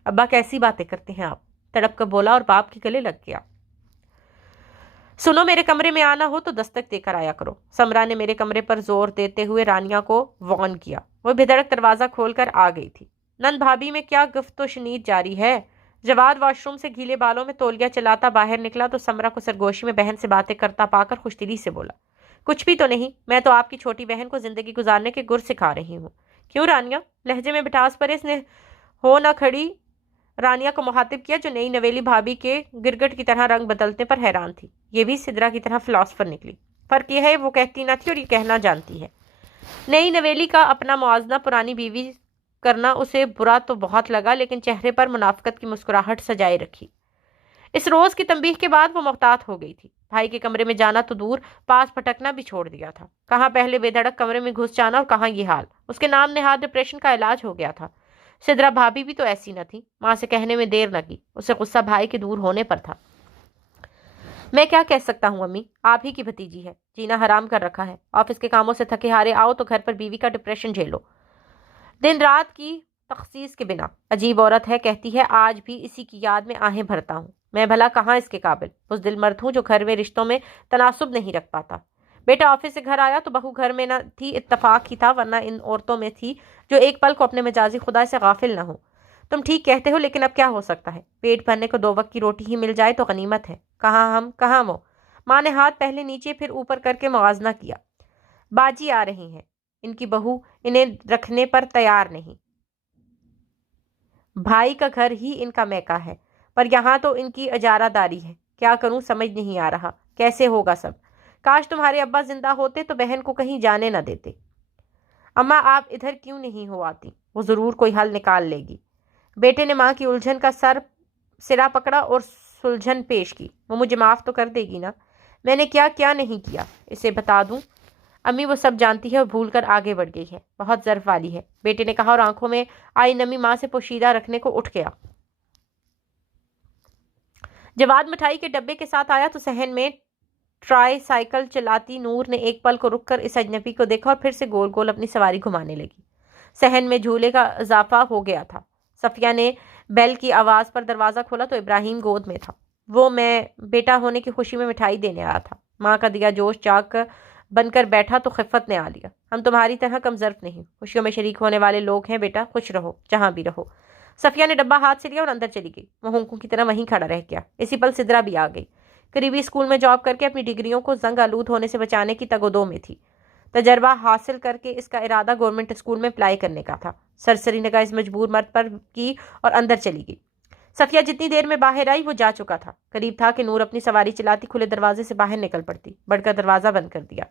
ابا کیسی باتیں کرتے ہیں آپ؟ تڑپ کر بولا اور باپ کے گلے لگ گیا۔ سنو، میرے کمرے میں آنا ہو تو دستک دے کر آیا کرو، سمرا نے میرے کمرے پر زور دیتے ہوئے رانیہ کو وارن کیا۔ وہ بھدڑک دروازہ کھول کر آ گئی تھی۔ نند بھابھی میں کیا گفت و شنید جاری ہے؟ جواد واش روم سے گیلے بالوں میں تولیہ چلاتا باہر نکلا تو سمرا کو سرگوشی میں بہن سے باتیں کرتا پا کر خوش دلی سے بولا، کچھ بھی تو نہیں، میں تو آپ کی چھوٹی بہن کو زندگی گزارنے کے گر سکھا رہی ہوں۔ کیوں رانیہ؟ لہجے میں مٹاس پر اس نے ہو نہ کھڑی رانیہ کو مخاطب کیا جو نئی نویلی بھابھی کے گرگٹ کی طرح رنگ بدلنے پر حیران تھی۔ یہ بھی سدرا کی طرح فلاسفر نکلی، فرق یہ ہے وہ کہتی نہ تھی اور یہ کہنا جانتی ہے۔ نئی نویلی کا اپنا موازنہ پرانی بیوی کرنا اسے برا تو بہت لگا، لیکن چہرے پر منافقت کی مسکراہٹ سجائے رکھی۔ اس روز کی تنبیہ کے بعد وہ محتاط ہو گئی تھی۔ بھائی کے کمرے میں جانا تو دور، پاس پھٹکنا بھی چھوڑ دیا تھا۔ کہاں پہلے بے دھڑک کمرے میں گھس جانا اور کہاں یہ حال۔ اس کے نام نہاد ڈپریشن کا علاج ہو گیا تھا۔ سدرا بھابھی بھی تو ایسی نہ تھی، ماں سے کہنے میں دیر نہ کی، اسے غصہ بھائی کے دور ہونے پر تھا۔ میں کیا کہہ سکتا ہوں امی، آپ ہی کی بھتیجی ہے، جینا حرام کر رکھا ہے۔ آفس کے کاموں سے تھکے ہارے آؤ تو گھر پر بیوی کا ڈپریشن جھیلو، دن رات کی تخصیص کے بنا۔ عجیب عورت ہے، کہتی ہے آج بھی اسی کی یاد میں آہیں بھرتا ہوں۔ میں بھلا کہاں اس کے قابل، اس دل مرد ہوں جو گھر میں رشتوں میں تناسب نہیں رکھ پاتا۔ بیٹا آفس سے گھر آیا تو بہو گھر میں نہ تھی، اتفاق ہی تھا، ورنہ ان عورتوں میں تھی جو ایک پل کو اپنے مجازی خدا سے غافل نہ ہو۔ تم ٹھیک کہتے ہو، لیکن اب کیا ہو سکتا ہے؟ پیٹ بھرنے کو 2 وقت کی روٹی ہی مل جائے تو غنیمت ہے۔ کہاں ہم، کہاں وہ؟ ماں نے ہاتھ پہلے نیچے پھر اوپر کر کے موازنہ کیا۔ باجی آ رہی ہیں، ان کی بہو انہیں رکھنے پر تیار نہیں۔ بھائی کا گھر ہی ان کا میکہ ہے، پر یہاں تو ان کی اجارہ داری ہے۔ کیا کروں سمجھ نہیں آ رہا، کیسے ہوگا سب؟ کاش تمہارے ابا زندہ ہوتے تو بہن کو کہیں جانے نہ دیتے۔ اماں آپ ادھر کیوں نہیں ہو آتی؟ وہ ضرور کوئی حل نکال لے گی۔ بیٹے نے ماں کی الجھن کا سرا پکڑا اور سلجھن پیش کی۔ وہ مجھے معاف تو کر دے گی نا؟ میں نے کیا نہیں کیا اسے بتا دوں؟ امی وہ سب جانتی ہے اور بھول کر آگے بڑھ گئی ہے، بہت ظرف والی ہے، بیٹے نے کہا اور آنکھوں میں آئی نمی ماں سے پوشیدہ رکھنے کو اٹھ گیا۔ جواد مٹھائی کے ڈبے کے ساتھ آیا تو صحن میں ٹرائی سائیکل چلاتی نور نے ایک پل کو رک کر اس اجنبی کو دیکھا اور پھر سے گول گول اپنی سواری گھمانے لگی۔ صحن میں جھولے کا اضافہ ہو گیا تھا۔ صفیہ نے بیل کی آواز پر دروازہ کھولا تو ابراہیم گود میں تھا۔ وہ میں بیٹا ہونے کی خوشی میں مٹھائی دینے آیا تھا۔ ماں کا دیا جوش جاگ بن کر بیٹھا تو خفت نے آ لیا۔ ہم تمہاری طرح کم ظرف نہیں، خوشیوں میں شریک ہونے والے لوگ ہیں بیٹا، خوش رہو جہاں بھی رہو۔ صفیہ نے ڈبہ ہاتھ سے لیا اور اندر چلی گئی۔ وہ ہونکوں کی طرح وہیں کھڑا رہ گیا۔ اسی پل سدرا بھی آ گئی۔ قریبی اسکول میں جاب کر کے اپنی ڈگریوں کو زنگ آلود ہونے سے بچانے کی تگ و دو میں تھی۔ تجربہ حاصل کر کے اس کا ارادہ گورنمنٹ اسکول میں اپلائی کرنے کا تھا۔ سرسری نگاہ اس مجبور مرد پر کی اور اندر چلی گئی۔ صفیہ جتنی دیر میں باہر آئی وہ جا چکا تھا۔ قریب تھا کہ نور اپنی سواری چلاتی کھلے دروازے سے باہر نکل پڑتی۔ بڑھ کر دروازہ بند کر دیا۔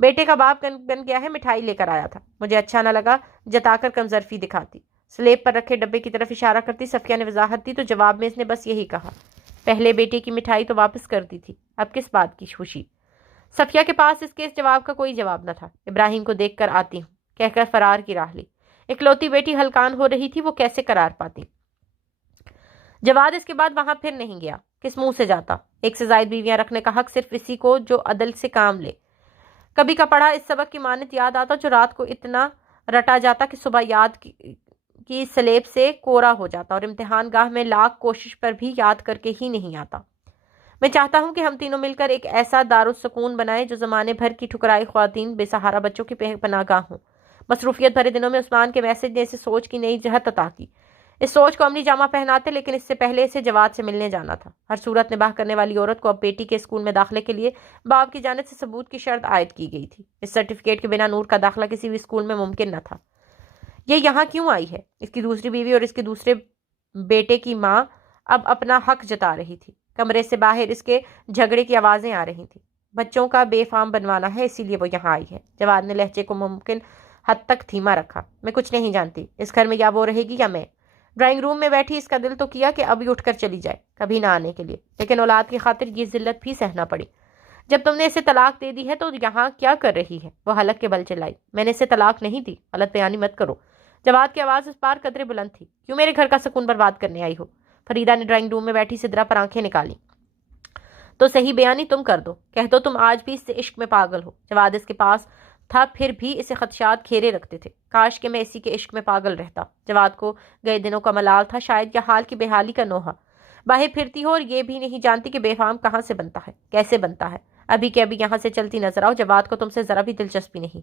بیٹے کا باپ بن گیا ہے، مٹھائی لے کر آیا تھا، مجھے اچھا نہ لگا، جتا کر کمظرفی دکھاتی۔ سلیب پر رکھے ڈبے کی طرف اشارہ کرتی صفیہ نے وضاحت دی تو جواب میں اس نے بس یہی کہا، پہلے بیٹے کی مٹھائی تو واپس کر دی تھی، اب کس بات کی خوشی؟ صفیہ کے پاس اس کے اس جواب کا کوئی جواب نہ تھا۔ ابراہیم کو دیکھ کر آتی ہوں کہہ کر فرار کی راہ لی۔ اکلوتی بیٹی ہلکان ہو رہی تھی، وہ کیسے قرار پاتی؟ جواد اس کے بعد وہاں پھر نہیں گیا۔ کس منہ سے جاتا؟ ایک سے زائد بیویاں رکھنے کا حق صرف اسی کو جو عدل سے کام لے۔ کبھی کا پڑھا اس سبق کی مانت یاد آتا جو رات کو اتنا رٹا جاتا کہ صبح یاد کی سلیب سے کورا ہو جاتا اور امتحان گاہ میں لاکھ کوشش پر بھی یاد کر کے ہی نہیں آتا۔ میں چاہتا ہوں کہ ہم تینوں مل کر ایک ایسا دارالسکون بنائیں جو زمانے بھر کی ٹھکرائی خواتین، بے سہارا بچوں کی پناہ گاہ ہوں۔ مصروفیت بھرے دنوں میں عثمان کے میسج نے اسے سوچ کی نئی جہت عطا کی۔ اس سوچ کو عملی جامہ پہناتے، لیکن اس سے پہلے اسے جواد سے ملنے جانا تھا۔ ہر صورت نباہ کرنے والی عورت کو اب بیٹی کے اسکول میں داخلے کے لیے باپ کی جانب سے ثبوت کی شرط عائد کی گئی تھی۔ اس سرٹیفکیٹ کے بنا نور کا داخلہ کسی بھی اسکول میں ممکن نہ تھا۔ یہ یہاں کیوں آئی ہے؟ اس کی دوسری بیوی اور اس کے دوسرے بیٹے کی ماں اب اپنا حق جتا رہی تھی۔ کمرے سے باہر اس کے جھگڑے کی آوازیں آ رہی تھیں۔ بچوں کا بے فام بنوانا ہے، اسی لیے وہ یہاں آئی ہے۔ جواد نے لہجے کو ممکن حد تک دھیما رکھا۔ میں کچھ نہیں جانتی، اس گھر میں یا وہ رہے گی یا میں۔ ڈرائنگ روم میں بیٹھی اس کا دل تو کیا کہ ابھی اٹھ کر چلی جائے، کبھی نہ آنے کے لیے، لیکن اولاد کی خاطر یہ ذلت بھی سہنا پڑی۔ جب تم نے اسے طلاق دے دی ہے تو یہاں کیا کر رہی ہے؟ وہ حلق کے بل چلائی۔ میں نے اسے طلاق نہیں دی، غلط بیانی مت کرو۔ جواد کی آواز اس پار قدرے بلند تھی۔ کیوں میرے گھر کا سکون برباد کرنے آئی ہو؟ فریدہ نے ڈرائنگ روم میں بیٹھی سدرا پر آنکھیں نکالی۔ تو صحیح بیانی تم کر دو، کہہ دو تم آج بھی اس سے عشق میں پاگل ہو۔ جواد اس کے پاس تھا، پھر بھی اسے خدشات گھیرے رکھتے تھے۔ کاش کہ میں اسی کے عشق میں پاگل رہتا۔ جواد کو گئے دنوں کا ملال تھا، شاید یا حال کی بحالی کا نوحہ۔ باہر پھرتی ہو اور یہ بھی نہیں جانتی کہ بے فام کہاں سے بنتا ہے، کیسے بنتا ہے۔ ابھی کے ابھی یہاں سے چلتی نظر آؤ۔ جواد کو تم سے ذرا بھی دلچسپی نہیں،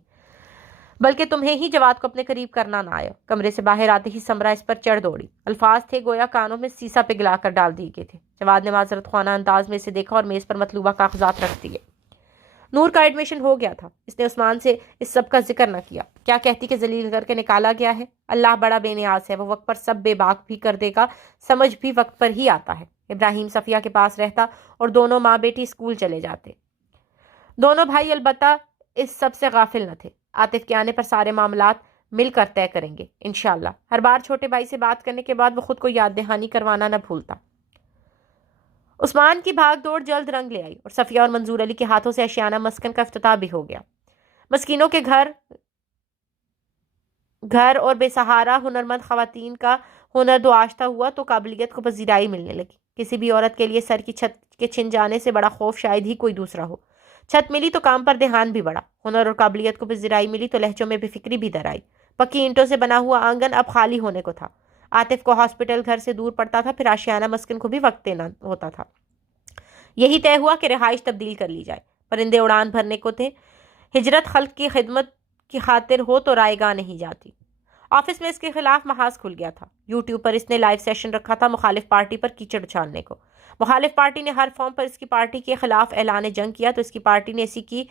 بلکہ تمہیں ہی جواد کو اپنے قریب کرنا نہ آیا۔ کمرے سے باہر آتے ہی سمرا اس پر چڑھ دوڑی۔ الفاظ تھے گویا کانوں میں سیسا پگھلا کر ڈال دیے گئے تھے۔ جواد نے معذرت خوانا انداز میں اسے دیکھا اور میز پر مطلوبہ کاغذات رکھ دیے۔ نور کا ایڈمیشن ہو گیا تھا۔ اس نے عثمان سے اس سب کا ذکر نہ کیا۔ کیا کہتی کہ ذلیل کر کے نکالا گیا ہے؟ اللہ بڑا بے نیاز ہے، وہ وقت پر سب بے باک بھی کر دے گا، سمجھ بھی وقت پر ہی آتا ہے۔ ابراہیم صفیہ کے پاس رہتا اور دونوں ماں بیٹی اسکول چلے جاتے۔ دونوں بھائی البتہ اس سب سے غافل نہ تھے۔ عاطف کے آنے پر سارے معاملات مل کر طے کریں گے انشاءاللہ۔ ہر بار چھوٹے بھائی سے بات کرنے کے بعد وہ خود کو یاد دہانی کروانا نہ بھولتا۔ عثمان کی بھاگ دوڑ جلد رنگ لے آئی اور صفیہ اور منظور علی کے ہاتھوں سے اشیانہ مسکن کا افتتاح بھی ہو گیا۔ مسکینوں کے گھر اور بے سہارا ہنرمند خواتین کا ہنر دعاشتہ ہوا تو قابلیت کو پذیرائی ملنے لگی۔ کسی بھی عورت کے لیے سر کی چھت کے چھن جانے سے بڑا خوف شاید ہی کوئی دوسرا ہو۔ چھت ملی تو کام پر دھیان بھی بڑھا، ہنر اور قابلیت کو پذیرائی ملی تو لہجوں میں بے فکری بھی در آئی۔ پکی اینٹوں سے بنا ہوا آنگن اب خالی ہونے کو تھا۔ عاطف کو ہاسپٹل گھر سے دور پڑتا تھا، پھر آشیانہ مسکن کو بھی وقت دینا ہوتا تھا۔ یہی طے ہوا کہ رہائش تبدیل کر لی جائے۔ پرندے اڑان بھرنے کو تھے، ہجرت خلق کی خدمت کی خاطر ہو تو رائے گاہ نہیں جاتی۔ آفس میں اس کے خلاف محاذ کھل گیا تھا۔ یوٹیوب پر اس نے لائیو سیشن رکھا تھا مخالف پارٹی پر کیچڑ اچھالنے کو۔ مخالف پارٹی نے ہر فارم پر اس کی پارٹی کے خلاف اعلان جنگ کیا تو اس کی پارٹی نے اسی کی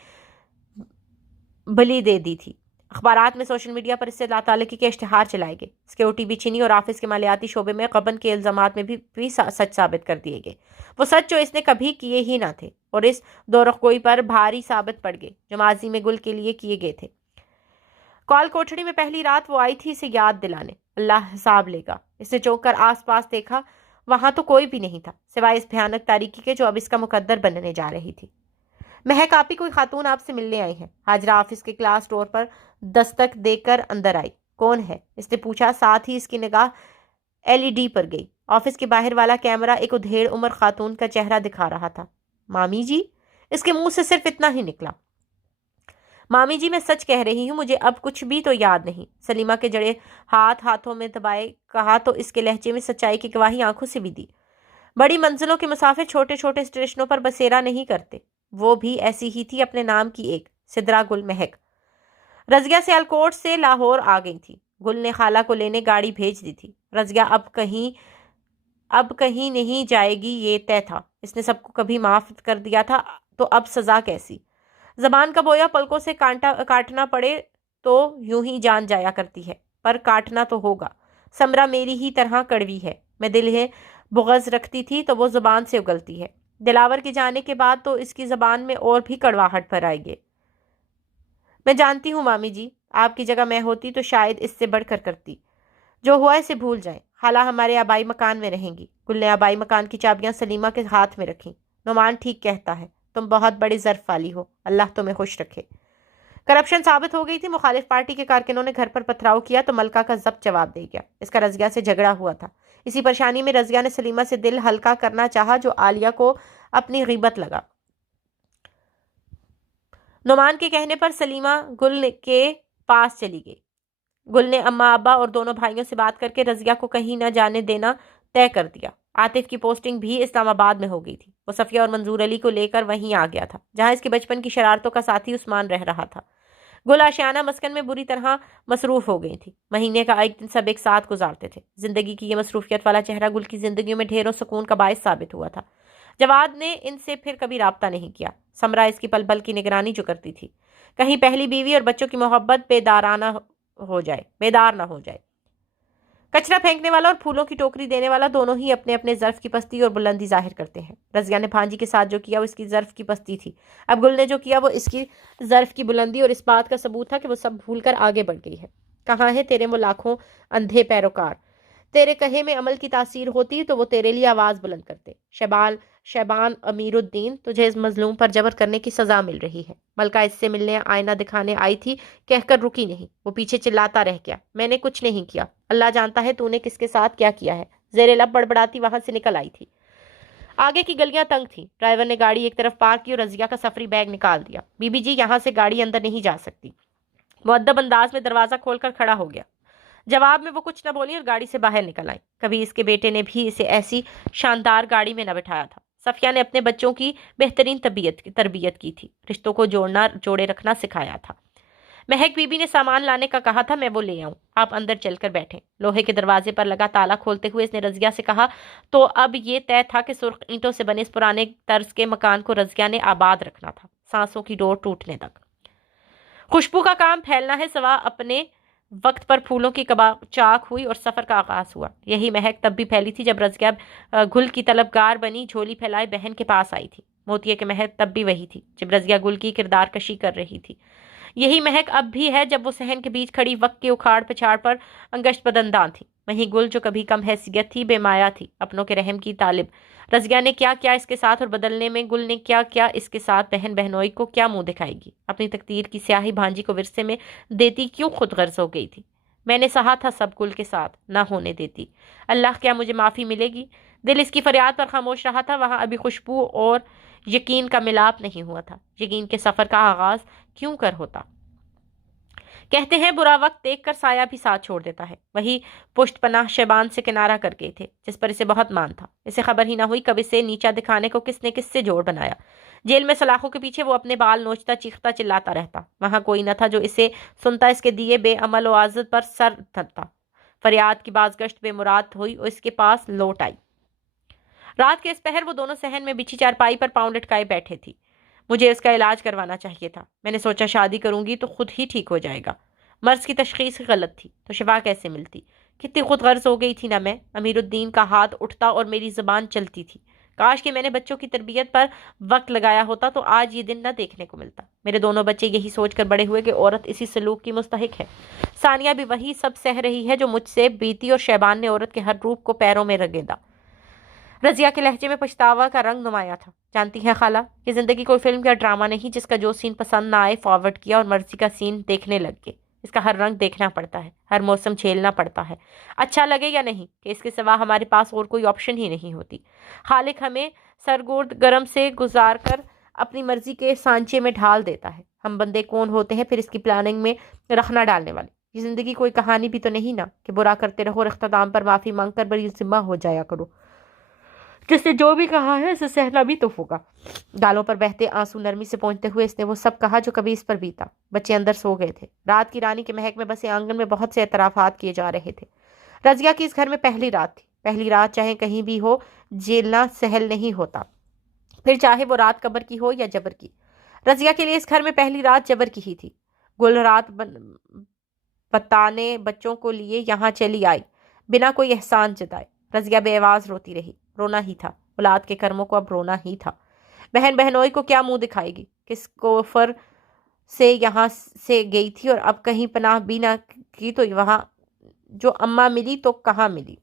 بلی دے دی تھی۔ اخبارات میں سوشل میڈیا پر اس سے لاتعلقی کے اشتہار چلائے گئے۔ اس کے OTB چینی اور آفس کے مالیاتی شعبے میں غبن کے الزامات میں بھی سچ ثابت کر دیے گئے، وہ سچ جو اس نے کبھی کیے ہی نہ تھے، اور اس دورخگوئی پر بھاری ثابت پڑ گئے جو ماضی میں گل کے لیے کیے گئے تھے۔ کال کوٹھڑی میں پہلی رات وہ آئی تھی اسے یاد دلانے، اللہ حساب لے گا۔ اس نے چونک کر آس پاس دیکھا، وہاں تو کوئی بھی نہیں تھا سوائے اس بھیانک تاریکی کے جو اب اس کا مقدر بننے جا رہی تھی۔ مہک آپی، کوئی خاتون آپ سے ملنے آئی ہیں۔ حاجرہ آفس کے کلاس ڈور پر دستک دے کر اندر آئی۔ کون ہے؟ اس نے پوچھا، ساتھ ہی اس کی نگاہ LED پر گئی۔ آفس کے باہر والا کیمرہ ایک ادھیڑ عمر خاتون کا چہرہ دکھا رہا تھا۔ مامی جی؟ اس کے منہ سے صرف اتنا ہی نکلا۔ مامی جی، میں سچ کہہ رہی ہوں، مجھے اب کچھ بھی تو یاد نہیں۔ سلیمہ کے جڑے ہاتھوں میں دبائے کہا تو اس کے لہجے میں سچائی کی گواہی آنکھوں سے بھی دی۔ بڑی منزلوں کے مسافر چھوٹے چھوٹے اسٹیشنوں پر بسیرا نہیں کرتے۔ وہ بھی ایسی ہی تھی، اپنے نام کی ایک سدرا گل مہک۔ رضیہ سیالکوٹ سے لاہور آ گئی تھی۔ گل نے خالہ کو لینے گاڑی بھیج دی تھی۔ رضیہ اب کہیں نہیں جائے گی، یہ طے تھا۔ اس نے سب کو کبھی معاف کر دیا تھا، تو اب سزا کیسی؟ زبان کا بویا پلکوں سے کاٹنا پڑے تو یوں ہی جان جایا کرتی ہے، پر کاٹنا تو ہوگا۔ سمرا میری ہی طرح کڑوی ہے، میں دل ہے بغض رکھتی تھی تو وہ زبان سے اگلتی ہے۔ دلاور کے جانے کے بعد تو اس کی زبان میں اور بھی کڑواہٹ بھر آئی گئی۔ میں جانتی ہوں مامی جی، آپ کی جگہ میں ہوتی تو شاید اس سے بڑھ کر کرتی۔ جو ہوا اسے بھول جائیں، خالہ ہمارے آبائی مکان میں رہیں گی۔ گل نے آبائی مکان کی چابیاں سلیمہ کے ہاتھ میں رکھیں۔ نعمان ٹھیک کہتا ہے، تم بہت بڑی ظرف والی ہو، اللہ تمہیں خوش رکھے۔ کرپشن ثابت ہو گئی تھی۔ مخالف پارٹی کے کارکنوں نے گھر پر پتھراؤ کیا تو ملکہ کا ضبط جواب دے گیا۔ اس کا رضیہ سے جھگڑا ہوا تھا۔ اسی پریشانی میں رضیہ نے سلیمہ سے دل ہلکا کرنا چاہا جو عالیہ کو اپنی غیبت لگا۔ نعمان کے کہنے پر سلیمہ گل کے پاس چلی گئی۔ گل نے اماں ابا اور دونوں بھائیوں سے بات کر کے رضیہ کو کہیں نہ جانے دینا طے کر دیا۔ عاطف کی پوسٹنگ بھی اسلام آباد میں ہو گئی تھی۔ وہ صفیہ اور منظور علی کو لے کر وہیں آ گیا تھا جہاں اس کے بچپن کی شرارتوں کا ساتھی عثمان رہ رہا تھا۔ گل آشیانہ مسکن میں بری طرح مصروف ہو گئی تھی۔ مہینے کا ایک دن سب ایک ساتھ گزارتے تھے۔ زندگی کی یہ مصروفیت والا چہرہ گل کی زندگیوں میں ڈھیروں سکون کا باعث ثابت ہوا تھا۔ جواد نے ان سے پھر کبھی رابطہ نہیں کیا۔ سمرا اس کی پل پل کی نگرانی جو کرتی تھی، کہیں پہلی بیوی اور بچوں کی محبت بیدار نہ ہو جائے۔ کچرا پھینکنے والا اور پھولوں کی ٹوکری دینے والا دونوں ہی اپنے اپنے ظرف کی پستی اور بلندی ظاہر کرتے ہیں۔ رضیہ نے بھانجی کے ساتھ جو کیا وہ اس کی ظرف کی پستی تھی، اب گل نے جو کیا وہ اس کی ظرف کی بلندی اور اس بات کا ثبوت تھا کہ وہ سب بھول کر آگے بڑھ گئی ہے۔ کہاں ہے تیرے وہ لاکھوں اندھے پیروکار؟ تیرے کہے میں عمل کی تاثیر ہوتی تو وہ تیرے لیے آواز بلند کرتے۔ شیبان امیر الدین، تجھے اس مظلوم پر جبر کرنے کی سزا مل رہی ہے۔ ملکہ اس سے ملنے آئینہ دکھانے آئی تھی، کہہ کر رکی نہیں، وہ پیچھے چلاتا رہ گیا، میں نے کچھ نہیں کیا، اللہ جانتا ہے تو نے کس کے ساتھ کیا کیا ہے۔ زیر لب بڑبڑاتی وہاں سے نکل آئی تھی۔ آگے کی گلیاں تنگ تھیں۔ ڈرائیور نے گاڑی ایک طرف پارک کی اور رضیہ کا سفری بیگ نکال دیا۔ بی بی جی، یہاں سے گاڑی اندر نہیں جا سکتی۔ مؤدب انداز میں دروازہ کھول کر کھڑا ہو گیا۔ جواب میں وہ کچھ نہ بولی اور گاڑی سے باہر نکل آئی۔ کبھی اس کے بیٹے نے بھی اسے ایسی شاندار گاڑی میں نہ بٹھایا تھا۔ صفیہ نے اپنے بچوں کی بہترین تربیت کی تھی، رشتوں کو جوڑے رکھنا سکھایا تھا۔ مہک بی بی نے سامان لانے کا کہا تھا، میں وہ لے آؤں، آپ اندر چل کر بیٹھیں۔ لوہے کے دروازے پر لگا تالا کھولتے ہوئے اس نے رضیہ سے کہا تو اب یہ طے تھا کہ سرخ اینٹوں سے بنے اس پرانے طرز کے مکان کو رضیہ نے آباد رکھنا تھا، سانسوں کی ڈور ٹوٹنے تک۔ خوشبو کا کام پھیلنا ہے سوا اپنے وقت پر پھولوں کی چاک ہوئی اور سفر کا آغاز ہوا۔ یہی مہک تب بھی پھیلی تھی جب رضیہ گل کی طلبگار بنی جھولی پھیلائے بہن کے پاس آئی تھی۔ موتیے کی مہک تب بھی وہی تھی جب رضیہ گل کی کردار کشی کر رہی تھی۔ یہی مہک اب بھی ہے جب وہ صحن کے بیچ کھڑی وقت کے اکھاڑ پچھاڑ پر انگشت بدندان تھی۔ وہیں گل جو کبھی کم حیثیت تھی، بے مایا تھی، اپنوں کے رحم کی طالب۔ رضیہ نے کیا کیا اس کے ساتھ اور بدلنے میں گل نے کیا کیا اس کے ساتھ؟ بہن بہنوئی کو کیا منہ دکھائے گی؟ اپنی تقدیر کی سیاہی بھانجی کو ورثے میں دیتی کیوں خود غرض ہو گئی تھی؟ میں نے سہا تھا سب گل کے ساتھ، نہ ہونے دیتی۔ اللہ، کیا مجھے معافی ملے گی؟ دل اس کی فریاد پر خاموش رہا تھا۔ وہاں ابھی خوشبو اور یقین کا ملاپ نہیں ہوا تھا۔ یقین کے سفر کا آغاز کیوں کر ہوتا؟ کہتے ہیں برا وقت دیکھ کر سایہ بھی ساتھ چھوڑ دیتا ہے۔ وہی پشت پناہ شیبان سے کنارہ کر گئے تھے جس پر اسے بہت مان تھا۔ اسے خبر ہی نہ ہوئی کب اسے نیچا دکھانے کو کس نے کس سے جوڑ بنایا۔ جیل میں سلاخوں کے پیچھے وہ اپنے بال نوچتا چیختا چلاتا رہتا۔ وہاں کوئی نہ تھا جو اسے سنتا، اس کے دیے بے عمل و عازت پر سر دھرتا۔ فریاد کی بازگشت بے مراد ہوئی اور اس کے پاس لوٹ آئی۔ رات کے اس پہر وہ دونوں صحن میں بچھی چارپائی پر پاؤں لٹکائے بیٹھے تھی۔ مجھے اس کا علاج کروانا چاہیے تھا۔ میں نے سوچا شادی کروں گی تو خود ہی ٹھیک ہو جائے گا۔ مرض کی تشخیص غلط تھی تو شفا کیسے ملتی؟ کتنی خود غرض ہو گئی تھی نا میں۔ امیر الدین کا ہاتھ اٹھتا اور میری زبان چلتی تھی۔ کاش کہ میں نے بچوں کی تربیت پر وقت لگایا ہوتا تو آج یہ دن نہ دیکھنے کو ملتا۔ میرے دونوں بچے یہی سوچ کر بڑے ہوئے کہ عورت اسی سلوک کی مستحق ہے۔ ثانیہ بھی وہی سب سہ رہی ہے جو مجھ سے بیتی، اور شیبان نے عورت کے ہر روپ کو پیروں میں رگیدا۔ رضیہ کے لہجے میں پچھتاوا کا رنگ نمایاں تھا۔ جانتی ہے خالہ، یہ زندگی کوئی فلم یا ڈرامہ نہیں جس کا جو سین پسند نہ آئے فارورڈ کیا اور مرضی کا سین دیکھنے لگ گئے۔ اس کا ہر رنگ دیکھنا پڑتا ہے، ہر موسم جھیلنا پڑتا ہے، اچھا لگے یا نہیں، کہ اس کے سوا ہمارے پاس اور کوئی آپشن ہی نہیں ہوتی۔ خالق ہمیں سرگرد گرم سے گزار کر اپنی مرضی کے سانچے میں ڈھال دیتا ہے۔ ہم بندے کون ہوتے ہیں پھر اس کی پلاننگ میں رکھنا ڈالنے والے؟ یہ زندگی کوئی کہانی بھی تو نہیں نا کہ برا کرتے رہو اور اختتام پر معافی مانگ کر بڑی ذمہ ہو جایا کرو۔ جس نے جو بھی کہا ہے اسے سہنا بھی تو ہوگا۔ گالوں پر بہتے آنسو نرمی سے پہنچتے ہوئے اس نے وہ سب کہا جو کبھی اس پر بیتا۔ بچے اندر سو گئے تھے۔ رات کی رانی کے مہک میں بسے آنگن میں بہت سے اعترافات کیے جا رہے تھے۔ رضیہ کی اس گھر میں پہلی رات تھی۔ پہلی رات چاہے کہیں بھی ہو جیلنا سہل نہیں ہوتا، پھر چاہے وہ رات قبر کی ہو یا جبر کی۔ رضیہ کے لیے اس گھر میں پہلی رات جبر کی ہی تھی۔ گل رات بتانے بچوں کو لیے یہاں چلی آئی بنا کوئی احسان جتائے۔ رضیہ بے آواز روتی رہی۔ رونا ہی تھا، اولاد کے کرموں کو اب رونا ہی تھا۔ بہن بہنوئی کو کیا منہ دکھائے گی؟ کس کوفر سے یہاں سے گئی تھی اور اب کہیں پناہ بھی نہ کی تو وہاں جو اماں ملی تو کہاں ملی؟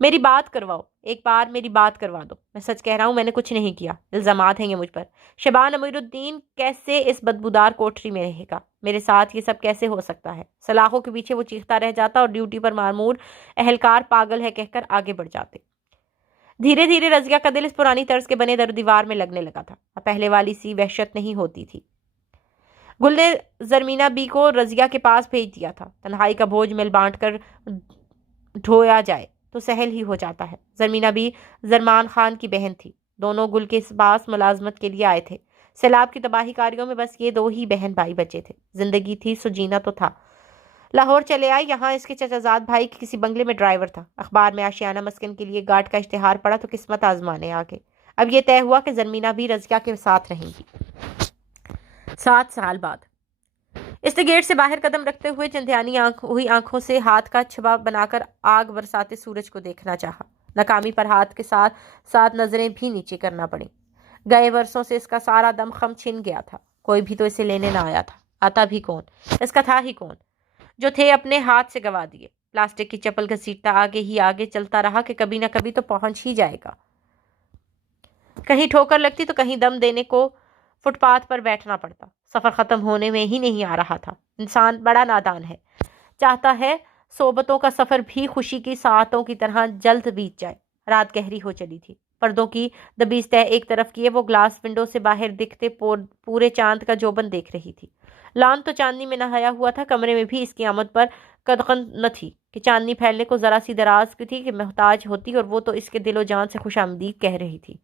میری بات کرواؤ، ایک بار میری بات کروا دو۔ میں سچ کہہ رہا ہوں، میں نے کچھ نہیں کیا۔ الزامات ہیں یہ مجھ پر۔ شیبان امیر الدین کیسے اس بدبودار کوٹری میں رہے گا؟ میرے ساتھ یہ سب کیسے ہو سکتا ہے؟ سلاخوں کے پیچھے وہ چیختا رہ جاتا اور ڈیوٹی پر معمور اہلکار پاگل ہے کہہ کر آگے بڑھ جاتے۔ دھیرے دھیرے رضیہ کا دل اس پرانی طرز کے بنے در دیوار میں لگنے لگا تھا۔ اب پہلے والی سی وحشت نہیں ہوتی تھی۔ گل نے زرمینہ بی کو رضیہ کے پاس بھیج دیا تھا۔ تنہائی کا بوجھ مل بانٹ کر ڈھویا جائے تو سہل ہی ہو جاتا ہے۔ زرمینہ بھی زرمان خان کی بہن تھی۔ دونوں گل کے پاس ملازمت کے لیے آئے تھے۔ سیلاب کی تباہی کاریوں میں بس یہ دو ہی بہن بھائی بچے تھے۔ زندگی تھی سو جینا تو تھا۔ لاہور چلے آئے۔ یہاں اس کے چچا زاد بھائی کے کسی بنگلے میں ڈرائیور تھا۔ اخبار میں آشیانہ مسکن کے لیے گارڈ کا اشتہار پڑا تو قسمت آزمانے آگے۔ اب یہ طے ہوا کہ زرمینہ بھی رضیہ کے ساتھ رہیں گی۔ 7 سال بعد اس نے گیٹ سے باہر قدم رکھتے ہوئے چندیانی ہوئی آنکھوں سے ہاتھ کا چھبا بنا کر آگ برساتے سورج کو دیکھنا چاہا۔ ناکامی پر ہاتھ کے ساتھ ساتھ نظریں بھی نیچے کرنا پڑیں۔ گئے برسوں سے اس کا سارا دم خم چھن گیا تھا۔ کوئی بھی تو اسے لینے نہ آیا تھا۔ آتا بھی کون؟ اس کا تھا ہی کون؟ جو تھے اپنے ہاتھ سے گوا دیے۔ پلاسٹک کی چپل گھسیٹتا آگے ہی آگے چلتا رہا کہ کبھی نہ کبھی تو پہنچ ہی جائے گا۔ کہیں ٹھوکر لگتی تو کہیں دم دینے کو فٹ پاتھ پر بیٹھنا پڑتا۔ سفر ختم ہونے میں ہی نہیں آ رہا تھا۔ انسان بڑا نادان ہے، چاہتا ہے صحبتوں کا سفر بھی خوشی کی ساعتوں کی طرح جلد بیت جائے۔ رات گہری ہو چلی تھی۔ پردوں کی دبیز تہ ایک طرف کیے وہ گلاس ونڈو سے باہر دکھتے پورے چاند کا جوبن دیکھ رہی تھی۔ لان تو چاندنی میں نہایا ہوا تھا۔ کمرے میں بھی اس کی آمد پر قدغن نہ تھی کہ چاندنی پھیلنے کو ذرا سی دراز کی تھی کہ محتاج ہوتی، اور وہ تو اس کے دل و جان سے خوش آمدید کہہ رہی تھی۔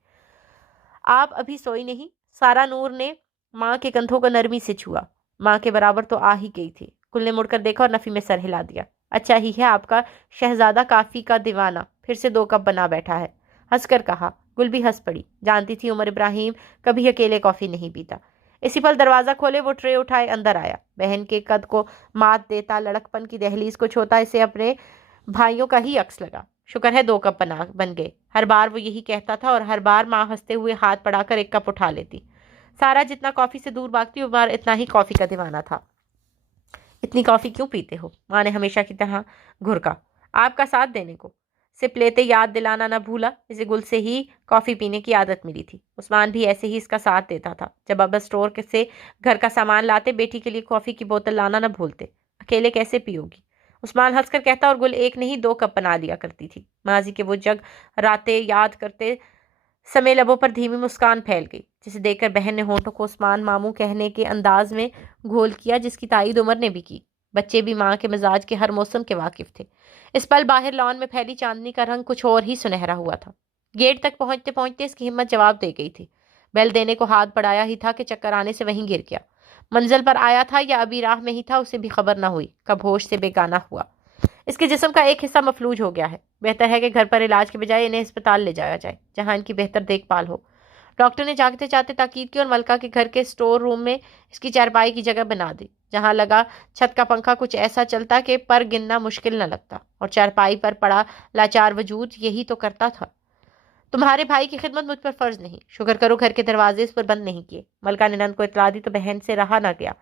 آپ ابھی سوئی نہیں؟ سارا نور نے ماں کے کندھوں کو نرمی سے چھوا۔ ماں کے برابر تو آ ہی گئی تھی۔ گل نے مڑ کر دیکھا اور نفی میں سر ہلا دیا۔ اچھا ہی ہے آپ کا شہزادہ کافی کا دیوانہ پھر سے 2 کپ بنا بیٹھا ہے، ہنس کر کہا۔ گل بھی ہنس پڑی۔ جانتی تھی عمر ابراہیم کبھی اکیلے کافی نہیں پیتا۔ اسی پل دروازہ کھولے وہ ٹرے اٹھائے اندر آیا۔ بہن کے قد کو مات دیتا، لڑک پن کی دہلیز کو چھوتا اسے اپنے بھائیوں کا ہی عکس لگا۔ شکر ہے 2 کپ بن گئے۔ ہر بار وہ یہی کہتا تھا اور ہر بار ماں ہنستے ہوئے ہاتھ بڑھا کر 1 کپ اٹھا لیتی۔ سارا جتنا کافی سے دور بھاگتی وہ بار اتنا ہی کافی کا دیوانہ تھا۔ اتنی کافی کیوں پیتے ہو؟ ماں نے ہمیشہ کی طرح گھرکا۔ آپ کا ساتھ دینے کو۔ سپ لیتے یاد دلانا نہ بھولا۔ اسے گل سے ہی کافی پینے کی عادت ملی تھی۔ عثمان بھی ایسے ہی اس کا ساتھ دیتا تھا۔ جب ابا اسٹور سے گھر کا سامان لاتے بیٹی کے لیے کافی کی بوتل لانا نہ بھولتے۔ اکیلے کیسے پیو گی؟ عثمان ہنس کر کہتا اور گل 1 نہیں 2 کپ بنا لیا کرتی تھی۔ ماضی کے وہ جگ راتیں یاد کرتے سمے لبوں پر دھیمی مسکان پھیل گئی، جسے دیکھ کر بہن نے ہونٹوں کو عثمان ماموں کہنے کے انداز میں گھول کیا جس کی تائید عمر نے بھی کی۔ بچے بھی ماں کے مزاج کے ہر موسم کے واقف تھے۔ اس پل باہر لان میں پھیلی چاندنی کا رنگ کچھ اور ہی سنہرا ہوا تھا۔ گیٹ تک پہنچتے پہنچتے اس کی ہمت جواب دے گئی تھی۔ بیل دینے کو ہاتھ بڑھایا ہی تھا کہ چکر آنے سے وہیں گر گیا۔ منزل پر آیا تھا یا ابھی راہ میں ہی تھا اسے بھی خبر نہ ہوئی، کب ہوش سے بیگانہ ہوا۔ اس کے جسم کا ایک حصہ مفلوج ہو گیا ہے، بہتر ہے کہ گھر پر علاج کے بجائے انہیں اسپتال لے جایا جائے جہاں ان کی بہتر دیکھ بھال ہو۔ ڈاکٹر نے جاگتے جاتے تاکید کی اور ملکہ کے گھر کے سٹور روم میں اس کی چارپائی کی جگہ بنا دی، جہاں لگا چھت کا پنکھا کچھ ایسا چلتا کہ پر گننا مشکل نہ لگتا، اور چارپائی پر پڑا لاچار وجود یہی تو کرتا تھا۔ تمہارے بھائی کی خدمت مجھ پر فرض نہیں، شکر کرو گھر کے دروازے اس پر بند نہیں کیے۔ ملکہ نے نند کو اطلاع دی تو بہن سے رہا نہ گیا۔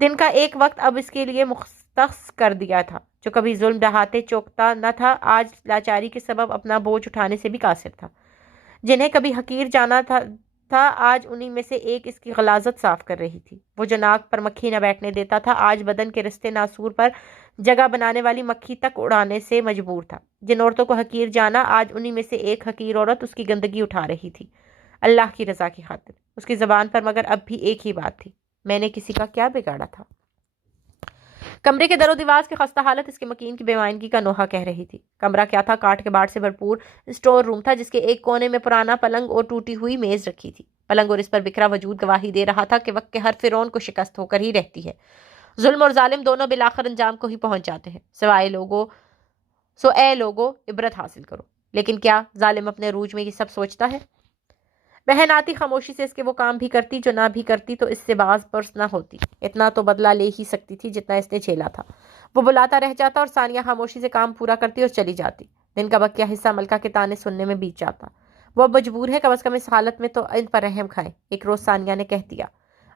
دن کا ایک وقت اب اس کے لیے مختص کر دیا تھا، جو کبھی ظلم ڈھاتے چوکتا نہ تھا، آج لاچاری کے سبب اپنا بوجھ اٹھانے سے بھی قاصر تھا۔ جنہیں کبھی حقیر جانا تھا آج انہی میں سے ایک اس کی غلاظت صاف کر رہی تھی۔ وہ جو ناک پر مکھی نہ بیٹھنے دیتا تھا آج بدن کے رشتے ناسور پر جگہ بنانے والی مکھی تک اڑانے سے مجبور تھا۔ جن عورتوں کو حقیر جانا آج انہی میں سے ایک حقیر عورت اس کی گندگی اٹھا رہی تھی، اللہ کی رضا کی خاطر۔ اس کی زبان پر مگر اب بھی ایک ہی بات تھی، میں نے کسی کا کیا بگاڑا تھا؟ کمرے کے در و دیوار کی خستہ حالت اس کے مکین کی بے معنی کا نوحہ کہہ رہی تھی۔ کمرہ کیا تھا، کاٹ کے باڑ سے بھرپور اسٹور روم تھا جس کے ایک کونے میں پرانا پلنگ اور ٹوٹی ہوئی میز رکھی تھی۔ پلنگ اور اس پر بکھرا وجود گواہی دے رہا تھا کہ وقت کے ہر فرعون کو شکست ہو کر ہی رہتی ہے۔ ظلم اور ظالم دونوں بالآخر انجام کو ہی پہنچ جاتے ہیں۔ اے لوگو عبرت حاصل کرو۔ لیکن کیا ظالم اپنے عروج میں یہ سب سوچتا ہے؟ بہن آتی خاموشی سے اس کے وہ کام بھی کرتی جو نہ بھی کرتی تو اس سے باز پرس نہ ہوتی۔ اتنا تو بدلہ لے ہی سکتی تھی جتنا اس نے جھیلا تھا۔ وہ بلاتا رہ جاتا اور ثانیہ خاموشی سے کام پورا کرتی اور چلی جاتی۔ دن کا بقیہ حصہ ملکہ کے تانے سننے میں بیت جاتا۔ وہ اب مجبور ہے کم از کم اس حالت میں تو ان پر رحم کھائیں۔ ایک روز ثانیہ نے کہہ دیا،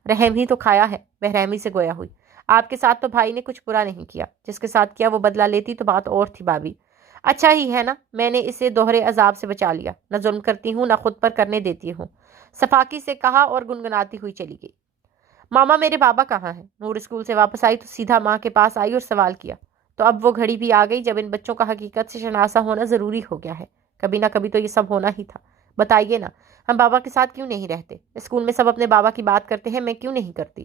رحم ہی تو کھایا ہے۔ بہرحمی سے گویا ہوئی، آپ کے ساتھ تو بھائی نے کچھ برا نہیں کیا، جس کے ساتھ کیا وہ بدلہ لیتی تو بات اور تھی بھابھی۔ اچھا ہی ہے نا، میں نے اسے دوہرے عذاب سے بچا لیا، نہ ظلم کرتی ہوں نہ خود پر کرنے دیتی ہوں، صفاقی سے کہا اور گنگناتی ہوئی چلی گئی۔ ماما میرے بابا کہاں ہیں؟ نور اسکول سے واپس آئی تو سیدھا ماں کے پاس آئی اور سوال کیا۔ تو اب وہ گھڑی بھی آ گئی جب ان بچوں کا حقیقت سے شناسا ہونا ضروری ہو گیا ہے۔ کبھی نہ کبھی تو یہ سب ہونا ہی تھا۔ بتائیے نا، ہم بابا کے ساتھ کیوں نہیں رہتے؟ اسکول میں سب اپنے بابا کی بات کرتے ہیں، میں کیوں نہیں کرتی؟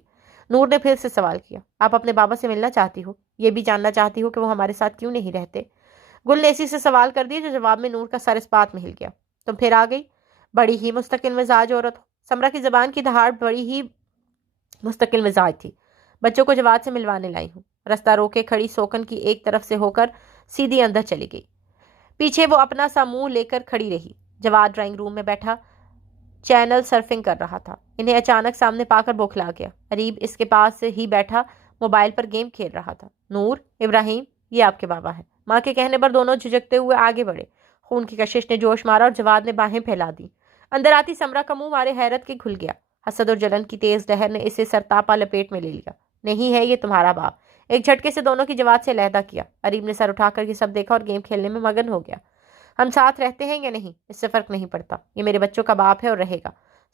نور نے پھر سے سوال کیا۔ آپ اپنے بابا سے ملنا چاہتی ہو؟ یہ بھی جاننا چاہتی ہو کہ وہ ہمارے ساتھ کیوں نہیں رہتے؟ گل نے اسی سے سوال کر دیا جو جواب میں نور کا سر اس بات میں ہل گیا۔ تم پھر آ گئی؟ بڑی ہی مستقل مزاج عورت ہو۔ سمرا کی زبان کی دہاڑ بڑی ہی مستقل مزاج تھی۔ بچوں کو جواد سے ملوانے لائی ہوں۔ رستہ روکے کھڑی سوکن کی ایک طرف سے ہو کر سیدھی اندر چلی گئی۔ پیچھے وہ اپنا سا منہ لے کر کھڑی رہی۔ جواد ڈرائنگ روم میں بیٹھا چینل سرفنگ کر رہا تھا۔ انہیں اچانک سامنے پا کر بوکھلا گیا۔ قریب اس کے پاس ہی بیٹھا موبائل پر گیم کھیل رہا تھا۔ نور، ابراہیم، یہ آپ کے بابا ہیں۔ ماں کے کہنے پر دونوں جھجکتے ہوئے آگے بڑھے۔ خون کی کشش نے جوش مارا اور جواد نے باہیں پھیلا دی۔ اندر آتی سمرا کا منہ مارے حیرت کے کھل گیا۔ حسد اور جلن کی تیز لہر نے اسے سرتاپا لپیٹ میں لے لیا۔ نہیں ہے یہ تمہارا باپ۔ ایک جھٹکے سے دونوں کی جواد سے علیحدہ کیا۔ قریب نے سر اٹھا کر یہ سب دیکھا اور گیم کھیلنے میں مگن ہو گیا۔ ہم ساتھ رہتے ہیں یا نہیں اس سے فرق نہیں پڑتا، یہ میرے بچوں کا باپ ہے اور رہے گا۔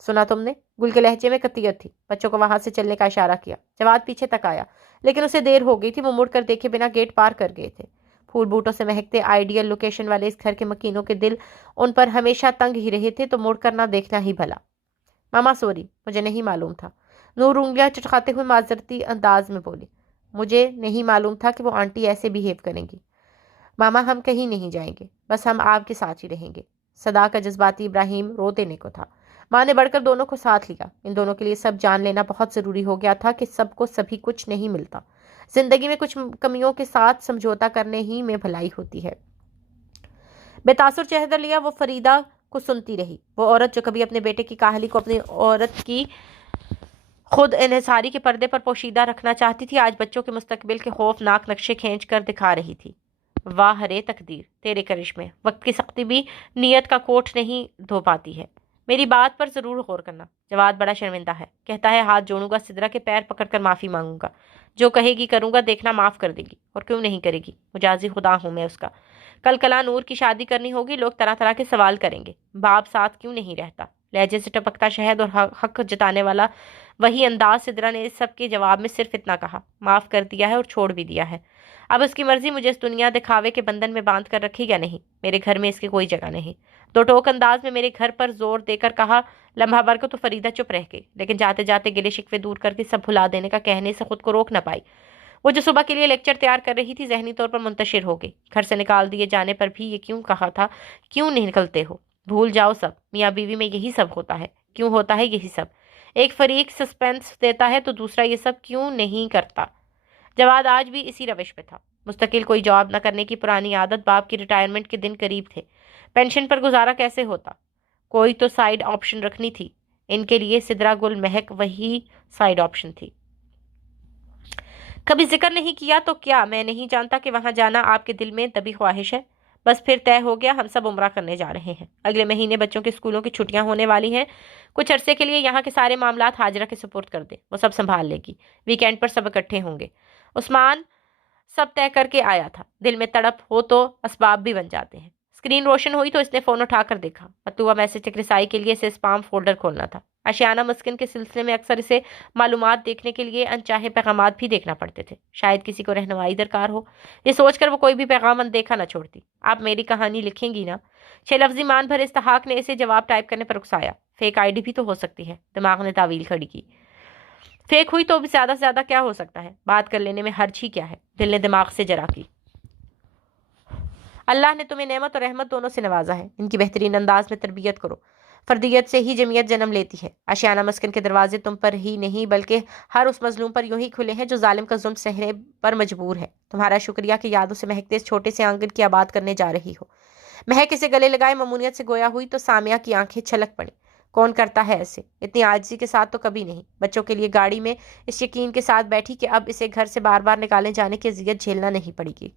سنا تم نے؟ گل کے لہجے میں قطعیت تھی۔ بچوں کو وہاں سے چلنے کا اشارہ کیا۔ جواد پیچھے تک آیا لیکن اسے دیر ہو گئی تھی۔ وہ مڑ کر دیکھے بنا گیٹ پار کر گئے تھے۔ پھول بوٹوں سے مہکتے آئیڈیل لوکیشن والے اس گھر کے مکینوں کے دل ان پر ہمیشہ تنگ ہی رہے تھے، تو مڑ کر نہ دیکھنا ہی بھلا۔ ماما سوری، مجھے نہیں معلوم تھا۔ نور انگلیاں چٹکاتے ہوئے معذرتی انداز میں بولی، مجھے نہیں معلوم تھا کہ وہ آنٹی ایسے بیہیو کریں گی۔ ماما ہم کہیں نہیں جائیں گے، بس ہم آپ کے ساتھ ہی رہیں گے۔ صدا کا جذباتی ابراہیم رو دینے کو تھا۔ ماں نے بڑھ کر دونوں کو ساتھ لیا۔ ان دونوں کے لیے سب جان لینا بہت ضروری ہو گیا تھا کہ سب کو سبھی کچھ نہیں ملتا۔ زندگی میں کچھ کمیوں کے ساتھ سمجھوتا کرنے ہی میں بھلائی ہوتی ہے۔ بے تاثر چہرہ لیا وہ فریدہ کو سنتی رہی۔ وہ عورت جو کبھی اپنے بیٹے کی کاہلی کو اپنی عورت کی خود انحصاری کے پردے پر پوشیدہ رکھنا چاہتی تھی، آج بچوں کے مستقبل کے خوفناک نقشے کھینچ کر دکھا رہی تھی۔ واہ رے تقدیر، تیرے کرشمے، وقت کی سختی بھی نیت کا کوٹ نہیں دھو پاتی ہے۔ میری بات پر ضرور غور کرنا۔ جواد بڑا شرمندہ ہے، کہتا ہے ہاتھ جوڑوں گا سدرا کے پیر پکڑ کر معافی مانگوں گا، جو کہے گی کروں گا، دیکھنا معاف کر دے گی، اور کیوں نہیں کرے گی، مجازی خدا ہوں میں اس کا۔ کل کلا نور کی شادی کرنی ہوگی، لوگ طرح طرح کے سوال کریں گے، باپ ساتھ کیوں نہیں رہتا، لہجے سے ٹپکتا شہد اور حق جتانے والا وہی انداز سدرا نے اس سب کے جواب میں صرف اتنا کہا، معاف کر دیا ہے اور چھوڑ بھی دیا ہے، اب اس کی مرضی مجھے اس دنیا دکھاوے کے بندھن میں باندھ کر رکھے یا نہیں، میرے گھر میں اس کی کوئی جگہ نہیں۔ دو ٹوک انداز میں میرے گھر پر زور دے کر کہا۔ لمحہ بھر کو تو فریدہ چپ رہ گئی، لیکن جاتے جاتے گلے شکوے دور کر کے سب بھلا دینے کا کہنے سے خود کو روک نہ پائی۔ وہ جو صبح کے لیے لیکچر تیار کر رہی تھی ذہنی طور پر منتشر ہو گئی۔ گھر سے نکال دیے جانے پر بھی یہ کیوں کہا تھا، کیوں نہیں نکلتے ہو، بھول جاؤ سب، میاں بیوی میں یہی سب ہوتا ہے، کیوں ہوتا ہے یہی سب، ایک فریق سسپینس دیتا ہے تو دوسرا یہ سب کیوں نہیں کرتا۔ جواد آج بھی اسی روش پہ تھا، مستقل کوئی جاب نہ کرنے کی پرانی عادت، باپ کی ریٹائرمنٹ کے دن قریب تھے، پینشن پر گزارا کیسے ہوتا، کوئی تو سائیڈ آپشن رکھنی تھی، ان کے لیے سدرا گل مہک وہی سائیڈ آپشن تھی۔ کبھی ذکر نہیں کیا تو کیا میں نہیں جانتا کہ وہاں جانا آپ کے دل میں دبی خواہش ہے؟ بس پھر طے ہو گیا، ہم سب عمرہ کرنے جا رہے ہیں، اگلے مہینے بچوں کے اسکولوں کی چھٹیاں ہونے والی ہیں، کچھ عرصے کے لیے یہاں کے سارے معاملات حاجرہ کے سپرد کر دیں، وہ سب سنبھال لے گی، ویکینڈ پر سب اکٹھے ہوں گے۔ عثمان سب طے کر کے آیا تھا، دل میں تڑپ ہو تو اسباب بھی بن جاتے ہیں۔ اسکرین روشن ہوئی تو اس نے فون اٹھا کر دیکھا، مطلوبہ میسج تک رسائی کے لیے اسے اسپام فولڈر کھولنا تھا۔ اشیانہ مسکن کے سلسلے میں اکثر اسے معلومات دیکھنے کے لیے انچاہے پیغامات بھی دیکھنا پڑتے تھے، شاید کسی کو رہنمائی درکار ہو، یہ سوچ کر وہ کوئی بھی پیغام اندیکھا نہ چھوڑتی۔ آپ میری کہانی لکھیں گی نا؟ 6 لفظی مان بھر استحقاق نے اسے جواب ٹائپ کرنے پر اکسایا۔ فیک آئی ڈی بھی تو ہو سکتی ہے، دماغ نے تعویل کھڑی کی۔ فیک ہوئی تو بھی زیادہ سے زیادہ کیا ہو سکتا ہے، بات کر لینے میں حرج ہی کیا ہے، دل نے دماغ سے جرا کی۔ اللہ نے تمہیں نعمت اور رحمت دونوں سے نوازا ہے، ان کی بہترین انداز میں تربیت کرو، فردیت سے ہی جمعیت جنم لیتی ہے۔ آشیانہ مسکن کے دروازے تم پر ہی نہیں بلکہ ہر اس مظلوم پر یوں ہی کھلے ہیں جو ظالم کا ظلم سہنے پر مجبور ہے۔ تمہارا شکریہ کہ یادوں سے مہکتے اس چھوٹے سے آنگن کی آباد کرنے جا رہی ہو۔ مہک اسے گلے لگائے ممنونیت سے گویا ہوئی تو سامیہ کی آنکھیں چھلک پڑیں۔ کون کرتا ہے ایسے، اتنی عاجزی کے ساتھ تو کبھی نہیں۔ بچوں کے لیے گاڑی میں اس یقین کے ساتھ بیٹھی کہ اب اسے گھر سے بار بار نکالے جانے کی اذیت جھیلنا نہیں پڑے گی۔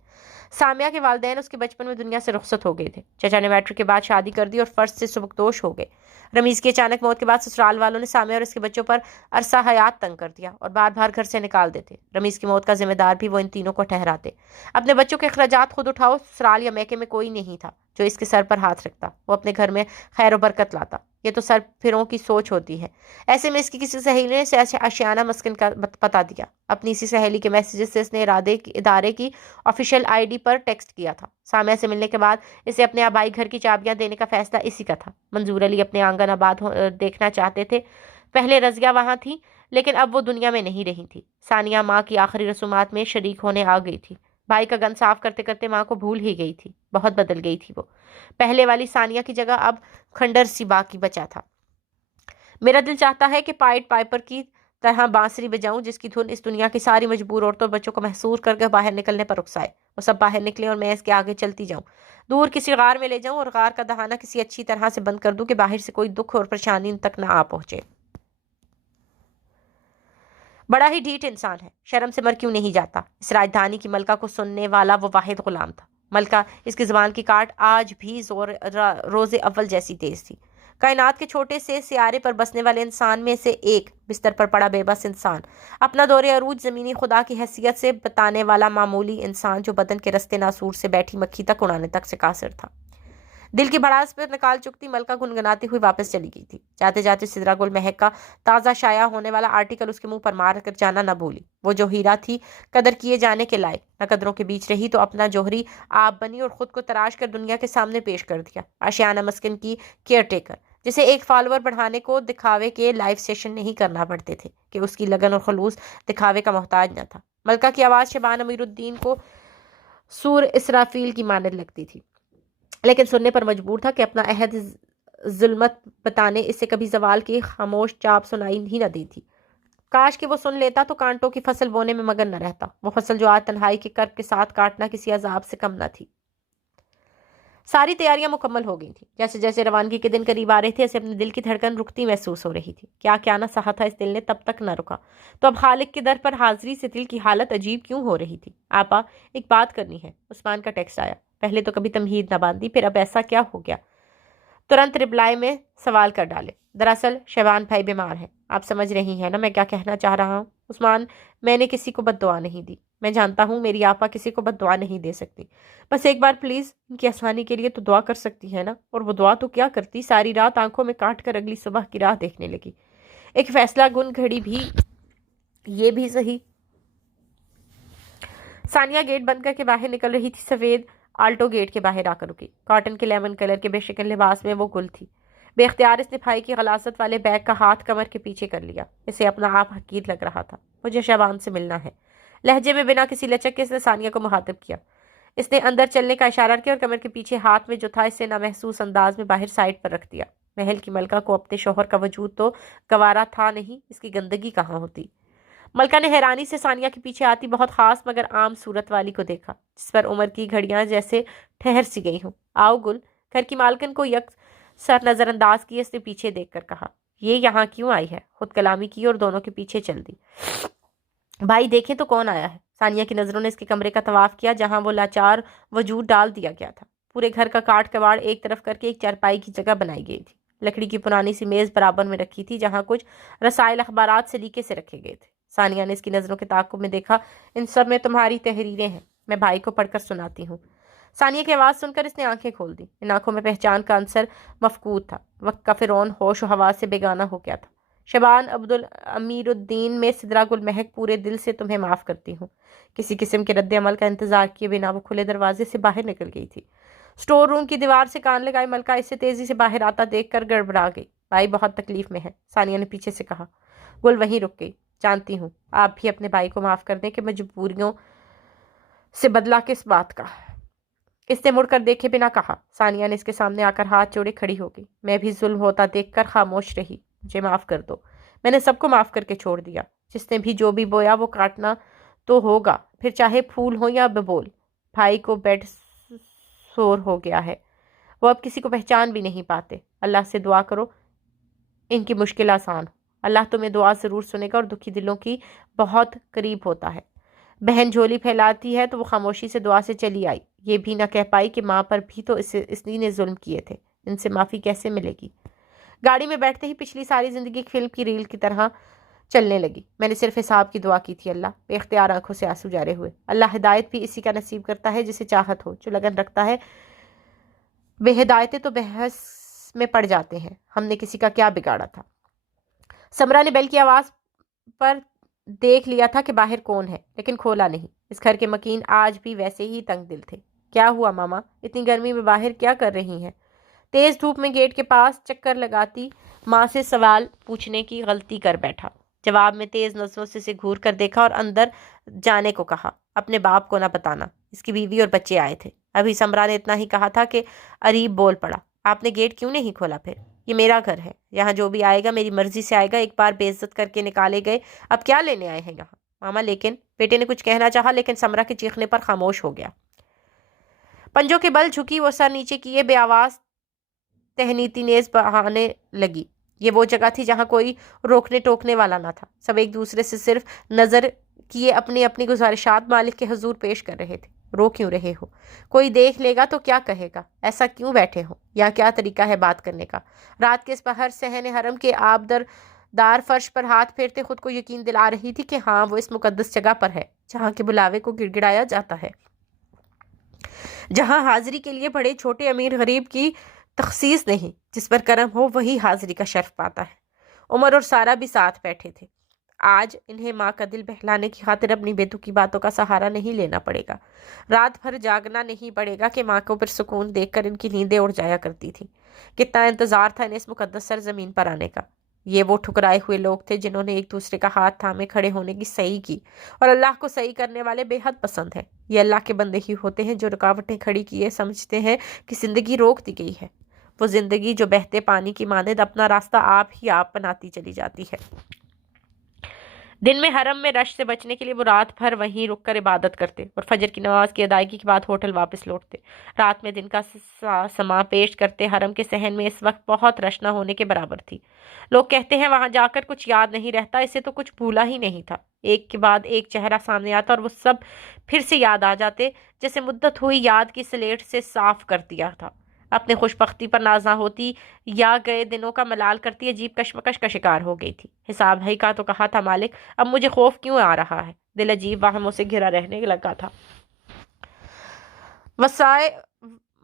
سامیہ کے والدین اس کے بچپن میں دنیا سے رخصت ہو گئے تھے، چچا نے میٹرک کے بعد شادی کر دی اور فرض سے سبکدوش ہو گئے۔ رمیز کی اچانک موت کے بعد سسرال والوں نے سامیہ اور اس کے بچوں پر عرصہ حیات تنگ کر دیا اور بار بار گھر سے نکال دیتے۔ رمیز کی موت کا ذمہ دار بھی وہ ان تینوں کو ٹھہراتے۔ اپنے بچوں کے اخراجات خود اٹھاؤ، سسرال یا میکے میں کوئی نہیں تھا جو اس کے سر پر ہاتھ رکھتا، وہ اپنے گھر میں خیر و برکت لاتا۔ یہ تو سر پھروں کی سوچ ہوتی ہے۔ ایسے میں اس کی کسی سہیلی نے اسے آشیانہ مسکن کا پتا دیا، اپنی اسی سہیلی کے میسیجز سے اس نے ادارے کی official I D per text کیا تھا۔ سامیہ سے ملنے کے بعد اسے اپنے آبائی گھر کی چابیاں دینے کا فیصلہ اسی کا تھا۔ منظور علی اپنے آنگن آباد دیکھنا چاہتے تھے، پہلے رضیہ وہاں تھی لیکن اب وہ دنیا میں نہیں رہی تھی۔ ثانیہ ماں کی آخری رسومات میں شریک ہونے آ گئی تھی، بھائی کا گن صاف کرتے کرتے ماں کو بھول ہی گئی تھی، بہت بدل گئی تھی وہ، پہلے والی ثانیہ کی جگہ اب کھنڈر سی باقی بچا تھا۔ میرا دل چاہتا ہے کہ پائٹ پائپر کی طرح بانسری بجاؤں جس کی دھن اس دنیا کی ساری مجبور عورتوں اور بچوں کو محصور کر کے باہر نکلنے پر اکسائے۔ وہ سب باہر نکلے اور میں اس کے آگے چلتی جاؤں، دور کسی غار میں لے جاؤں اور غار کا دہانہ کسی اچھی طرح سے بند کر دوں کہ باہر سے کوئی دکھ اور پریشانی ان تک نہ آ پہنچے۔ بڑا ہی ڈھیٹ انسان ہے، شرم سے مر کیوں نہیں جاتا۔ اس راجدھانی کی ملکہ کو سننے والا وہ واحد غلام تھا۔ ملکہ اس کی زبان کی کاٹ آج بھی روز اول جیسی تیز تھی۔ کائنات کے چھوٹے سے سیارے پر بسنے والے انسان میں سے ایک، بستر پر پڑا بے بس انسان، اپنا دور عروج زمینی خدا کی حیثیت سے بتانے والا معمولی انسان جو بدن کے رستے ناسور سے بیٹھی مکھی تک اڑانے تک سے قاصر تھا۔ دل کی بھڑاس پر نکال چکتی ملکہ گنگناتی ہوئی واپس چلی گئی تھی۔ جاتے جاتے سدرا گل مہک کا تازہ شائع ہونے والا آرٹیکل اس کے منہ پر مار کر جانا نہ بھولی۔ وہ جو ہیرا تھی، قدر کیے جانے کے لائق، نہ قدروں کے بیچ رہی تو اپنا جوہری آپ بنی اور خود کو تراش کر دنیا کے سامنے پیش کر دیا۔ آشیانہ مسکن کی کیئر ٹیکر، جسے ایک فالوور بڑھانے کو دکھاوے کے لائیو سیشن نہیں کرنا پڑتے تھے کہ اس کی لگن اور خلوص دکھاوے کا محتاج نہ تھا۔ ملکہ کی آواز شبان امیر الدین کو سور اسرافیل کی مانند لگتی تھی، لیکن سننے پر مجبور تھا کہ اپنا عہد ظلمت بتانے اسے کبھی زوال کی خاموش چاپ سنائی ہی نہ دی تھی۔ کاش کہ وہ سن لیتا تو کانٹوں کی فصل بونے میں مگن نہ رہتا، وہ فصل جو آج تنہائی کے کرب کے ساتھ کاٹنا کسی عذاب سے کم نہ تھی۔ ساری تیاریاں مکمل ہو گئی تھیں، جیسے جیسے روانگی کے دن قریب آ رہے تھے اسے اپنے دل کی دھڑکن رکتی محسوس ہو رہی تھی۔ کیا کیا نہ سہا تھا اس دل نے، تب تک نہ رکا تو اب خالق کے در پر حاضری سے دل کی حالت عجیب کیوں ہو رہی تھی۔ آپا ایک بات کرنی ہے، عثمان کا ٹیکسٹ آیا۔ پہلے تو کبھی تمہید نہ باندھی، پھر اب ایسا کیا ہو گیا؟ ترنت رپلائی میں سوال کر ڈالے۔ دراصل شیبان بھائی بیمار ہیں، آپ سمجھ رہی ہیں نا میں کیا کہنا چاہ رہا ہوں؟ عثمان، میں نے کسی کو بد دعا نہیں دی، میں جانتا ہوں میری آپا کسی کو بد دعا نہیں دے سکتی، بس ایک بار پلیز ان کی آسانی کے لیے تو دعا کر سکتی ہے نا؟ اور وہ دعا تو کیا کرتی، ساری رات آنکھوں میں کاٹ کر اگلی صبح کی راہ دیکھنے لگی۔ ایک فیصلہ گن گھڑی بھی یہ بھی صحیح۔ ثانیہ گیٹ بند کر کے باہر نکل رہی تھی، سفید آلٹو گیٹ کے باہر آ کر رکی۔ کاٹن کے لیمن کلر کے بے شکل لباس میں وہ گل تھی۔ بے اختیار اس نے بھائی کی غلاظت والے بیگ کا ہاتھ کمر کے پیچھے کر لیا۔ اسے اپنا آپ حقیر لگ رہا تھا۔ مجھے شبان سے ملنا ہے، لہجے میں بنا کسی لچک کے اس نے ثانیہ کو مخاطب کیا۔ اس نے اندر چلنے کا اشارہ کیا اور کمر کے پیچھے ہاتھ میں جو تھا اسے نامحسوس انداز میں باہر سائڈ پر رکھ دیا۔ محل کی ملکہ کو اپنے شوہر کا وجود تو گوارا تھا نہیں، اس کی گندگی کہاں ہوتی۔ ملکہ نے حیرانی سے ثانیہ کے پیچھے آتی بہت خاص مگر عام صورت والی کو دیکھا، جس پر عمر کی گھڑیاں جیسے ٹھہر سی گئی ہوں۔ آؤ گل، گھر کی مالکن کو یک سر نظر انداز کیے اس نے پیچھے دیکھ کر کہا، یہ یہاں کیوں آئی ہے؟ خود کلامی کی اور دونوں کے پیچھے چل دی۔ بھائی دیکھیں تو کون آیا ہے؟ ثانیہ کی نظروں نے اس کے کمرے کا طواف کیا جہاں وہ لاچار وجود ڈال دیا گیا تھا۔ پورے گھر کا کاٹ کباڑ ایک طرف کر کے ایک چارپائی کی جگہ بنائی گئی تھی۔ لکڑی کی پرانی سی میز برابر میں رکھی تھی جہاں کچھ رسائل اخبارات سلیقے سے رکھے گئے تھے۔ ثانیہ نے اس کی نظروں کے تعاقب میں دیکھا، ان سب میں تمہاری تحریریں ہیں، میں بھائی کو پڑھ کر سناتی ہوں۔ ثانیہ کی آواز سن کر اس نے آنکھیں کھول دی۔ ان آنکھوں میں پہچان کا عنصر مفقود تھا۔ وقت کا فرعون ہوش و حواس سے بیگانہ ہو گیا تھا۔ شبان امیر الدین میں سدرا گل مہک، پورے دل سے تمہیں معاف کرتی ہوں۔ کسی قسم کے رد عمل کا انتظار کیے بنا وہ کھلے دروازے سے باہر نکل گئی تھی۔ اسٹور روم کی دیوار سے کان لگائے ملکہ اسے تیزی سے باہر آتا دیکھ کر گڑبڑا گئی۔ بھائی بہت تکلیف میں ہے، ثانیہ نے پیچھے سے کہا۔ گل وہیں رک گئی۔ جانتی ہوں، آپ بھی اپنے بھائی کو معاف کر دیں کہ مجبوریوں سے بدلہ کس بات کا؟ اس نے مڑ کر دیکھے بنا کہا۔ ثانیہ نے اس کے سامنے آ کر ہاتھ جوڑے کھڑی ہو گئی۔ میں بھی ظلم ہوتا دیکھ کر خاموش رہی، مجھے معاف کر دو۔ میں نے سب کو معاف کر کے چھوڑ دیا۔ جس نے بھی جو بھی بویا وہ کاٹنا تو ہوگا، پھر چاہے پھول ہو یا ببول۔ بھائی کو بیڈ سور ہو گیا ہے، وہ اب کسی کو پہچان بھی نہیں پاتے۔ اللہ سے دعا کرو ان کی مشکل آسان ہو۔ اللہ تمہیں دعا ضرور سنے گا اور دکھی دلوں کی بہت قریب ہوتا ہے۔ بہن جھولی پھیلاتی ہے تو وہ خاموشی سے دعا سے چلی آئی۔ یہ بھی نہ کہہ پائی کہ ماں پر بھی تو اس نے ظلم کیے تھے، ان سے معافی کیسے ملے گی؟ گاڑی میں بیٹھتے ہی پچھلی ساری زندگی فلم کی ریل کی طرح چلنے لگی۔ میں نے صرف حساب کی دعا کی تھی اللہ۔ بے اختیار آنکھوں سے آنسو جارے ہوئے۔ اللہ ہدایت بھی اسی کا نصیب کرتا ہے جسے چاہت ہو، جو لگن رکھتا ہے۔ بے ہدایتیں تو بحث میں پڑ جاتے ہیں، ہم نے کسی کا کیا بگاڑا تھا؟ سمرا نے بیل کی آواز پر دیکھ لیا تھا کہ باہر کون ہے، لیکن کھولا نہیں۔ اس گھر کے مکین آج بھی ویسے ہی تنگ دل تھے۔ کیا ہوا ماما؟ اتنی گرمی میں باہر کیا کر رہی ہیں؟ تیز دھوپ میں گیٹ کے پاس چکر لگاتی ماں سے سوال پوچھنے کی غلطی کر بیٹھا۔ جواب میں تیز نظروں سے اسے گھور کر دیکھا اور اندر جانے کو کہا۔ اپنے باپ کو نہ بتانا، اس کی بیوی اور بچے آئے تھے۔ ابھی سمرا نے اتنا ہی کہا تھا کہ اریب بول پڑا۔ آپ نے گیٹ کیوں نہیں کھولا پھر؟ یہ میرا گھر ہے، یہاں جو بھی آئے گا میری مرضی سے آئے گا۔ ایک بار بے عزت کر کے نکالے گئے، اب کیا لینے آئے ہیں یہاں؟ ماما لیکن بیٹے نے کچھ کہنا چاہا لیکن سمرا کے چیخنے پر خاموش ہو گیا۔ پنجوں کے بل جھکی وہ سر نیچے کیے بے آواز تہنیتی نیز بہانے لگی۔ یہ وہ جگہ تھی جہاں کوئی روکنے ٹوکنے والا نہ تھا۔ سب ایک دوسرے سے صرف نظر کیے اپنی اپنی گزارشات مالک کے حضور پیش کر رہے تھے۔ رو کیوں رہے ہو؟ کوئی دیکھ لے گا تو کیا کہے گا؟ ایسا کیوں بیٹھے ہو؟ یا کیا طریقہ ہے بات کرنے کا؟ رات کے اس پہر صحن حرم کے آبدر دار فرش پر ہاتھ پھیرتے خود کو یقین دلا رہی تھی کہ ہاں وہ اس مقدس جگہ پر ہے جہاں کے بلاوے کو گڑ گڑایا جاتا ہے، جہاں حاضری کے لیے بڑے چھوٹے امیر غریب کی تخصیص نہیں، جس پر کرم ہو وہی حاضری کا شرف پاتا ہے۔ عمر اور سارا بھی ساتھ بیٹھے تھے۔ آج انہیں ماں کا دل بہلانے کی خاطر اپنی بیتوکی باتوں کا سہارا نہیں لینا پڑے گا، رات بھر جاگنا نہیں پڑے گا کہ ماں کو پرسکون دیکھ کر ان کی نیندیں اڑ جایا کرتی تھیں۔ کتنا انتظار تھا انہیں اس مقدس سرزمین پر آنے کا۔ یہ وہ ٹھکرائے ہوئے لوگ تھے جنہوں نے ایک دوسرے کا ہاتھ تھامے کھڑے ہونے کی صحیح کی، اور اللہ کو صحیح کرنے والے بے حد پسند ہیں۔ یہ اللہ کے بندے ہی ہوتے ہیں جو رکاوٹیں کھڑی کیے سمجھتے ہیں کہ زندگی روک دی گئی ہے، وہ زندگی جو بہتے پانی کی مانند اپنا راستہ آپ ہی آپ بناتی چلی جاتی ہے۔ دن میں حرم میں رش سے بچنے کے لیے وہ رات بھر وہیں رک کر عبادت کرتے اور فجر کی نماز کی ادائیگی کے بعد ہوٹل واپس لوٹتے۔ رات میں دن کا سما پیش کرتے حرم کے صحن میں اس وقت بہت رش نہ ہونے کے برابر تھی۔ لوگ کہتے ہیں وہاں جا کر کچھ یاد نہیں رہتا، اسے تو کچھ بھولا ہی نہیں تھا۔ ایک کے بعد ایک چہرہ سامنے آتا اور وہ سب پھر سے یاد آ جاتے جیسے مدت ہوئی یاد کی سلیٹ سے صاف کر دیا تھا۔ اپنے خوش بختی پر نازاں ہوتی یا گئے دنوں کا ملال کرتی عجیب کشمکش کا شکار ہو گئی تھی۔ حساب ہی کا تو کہا تھا مالک، اب مجھے خوف کیوں آ رہا ہے؟ دل عجیب واہموں سے گھرا رہنے لگا تھا۔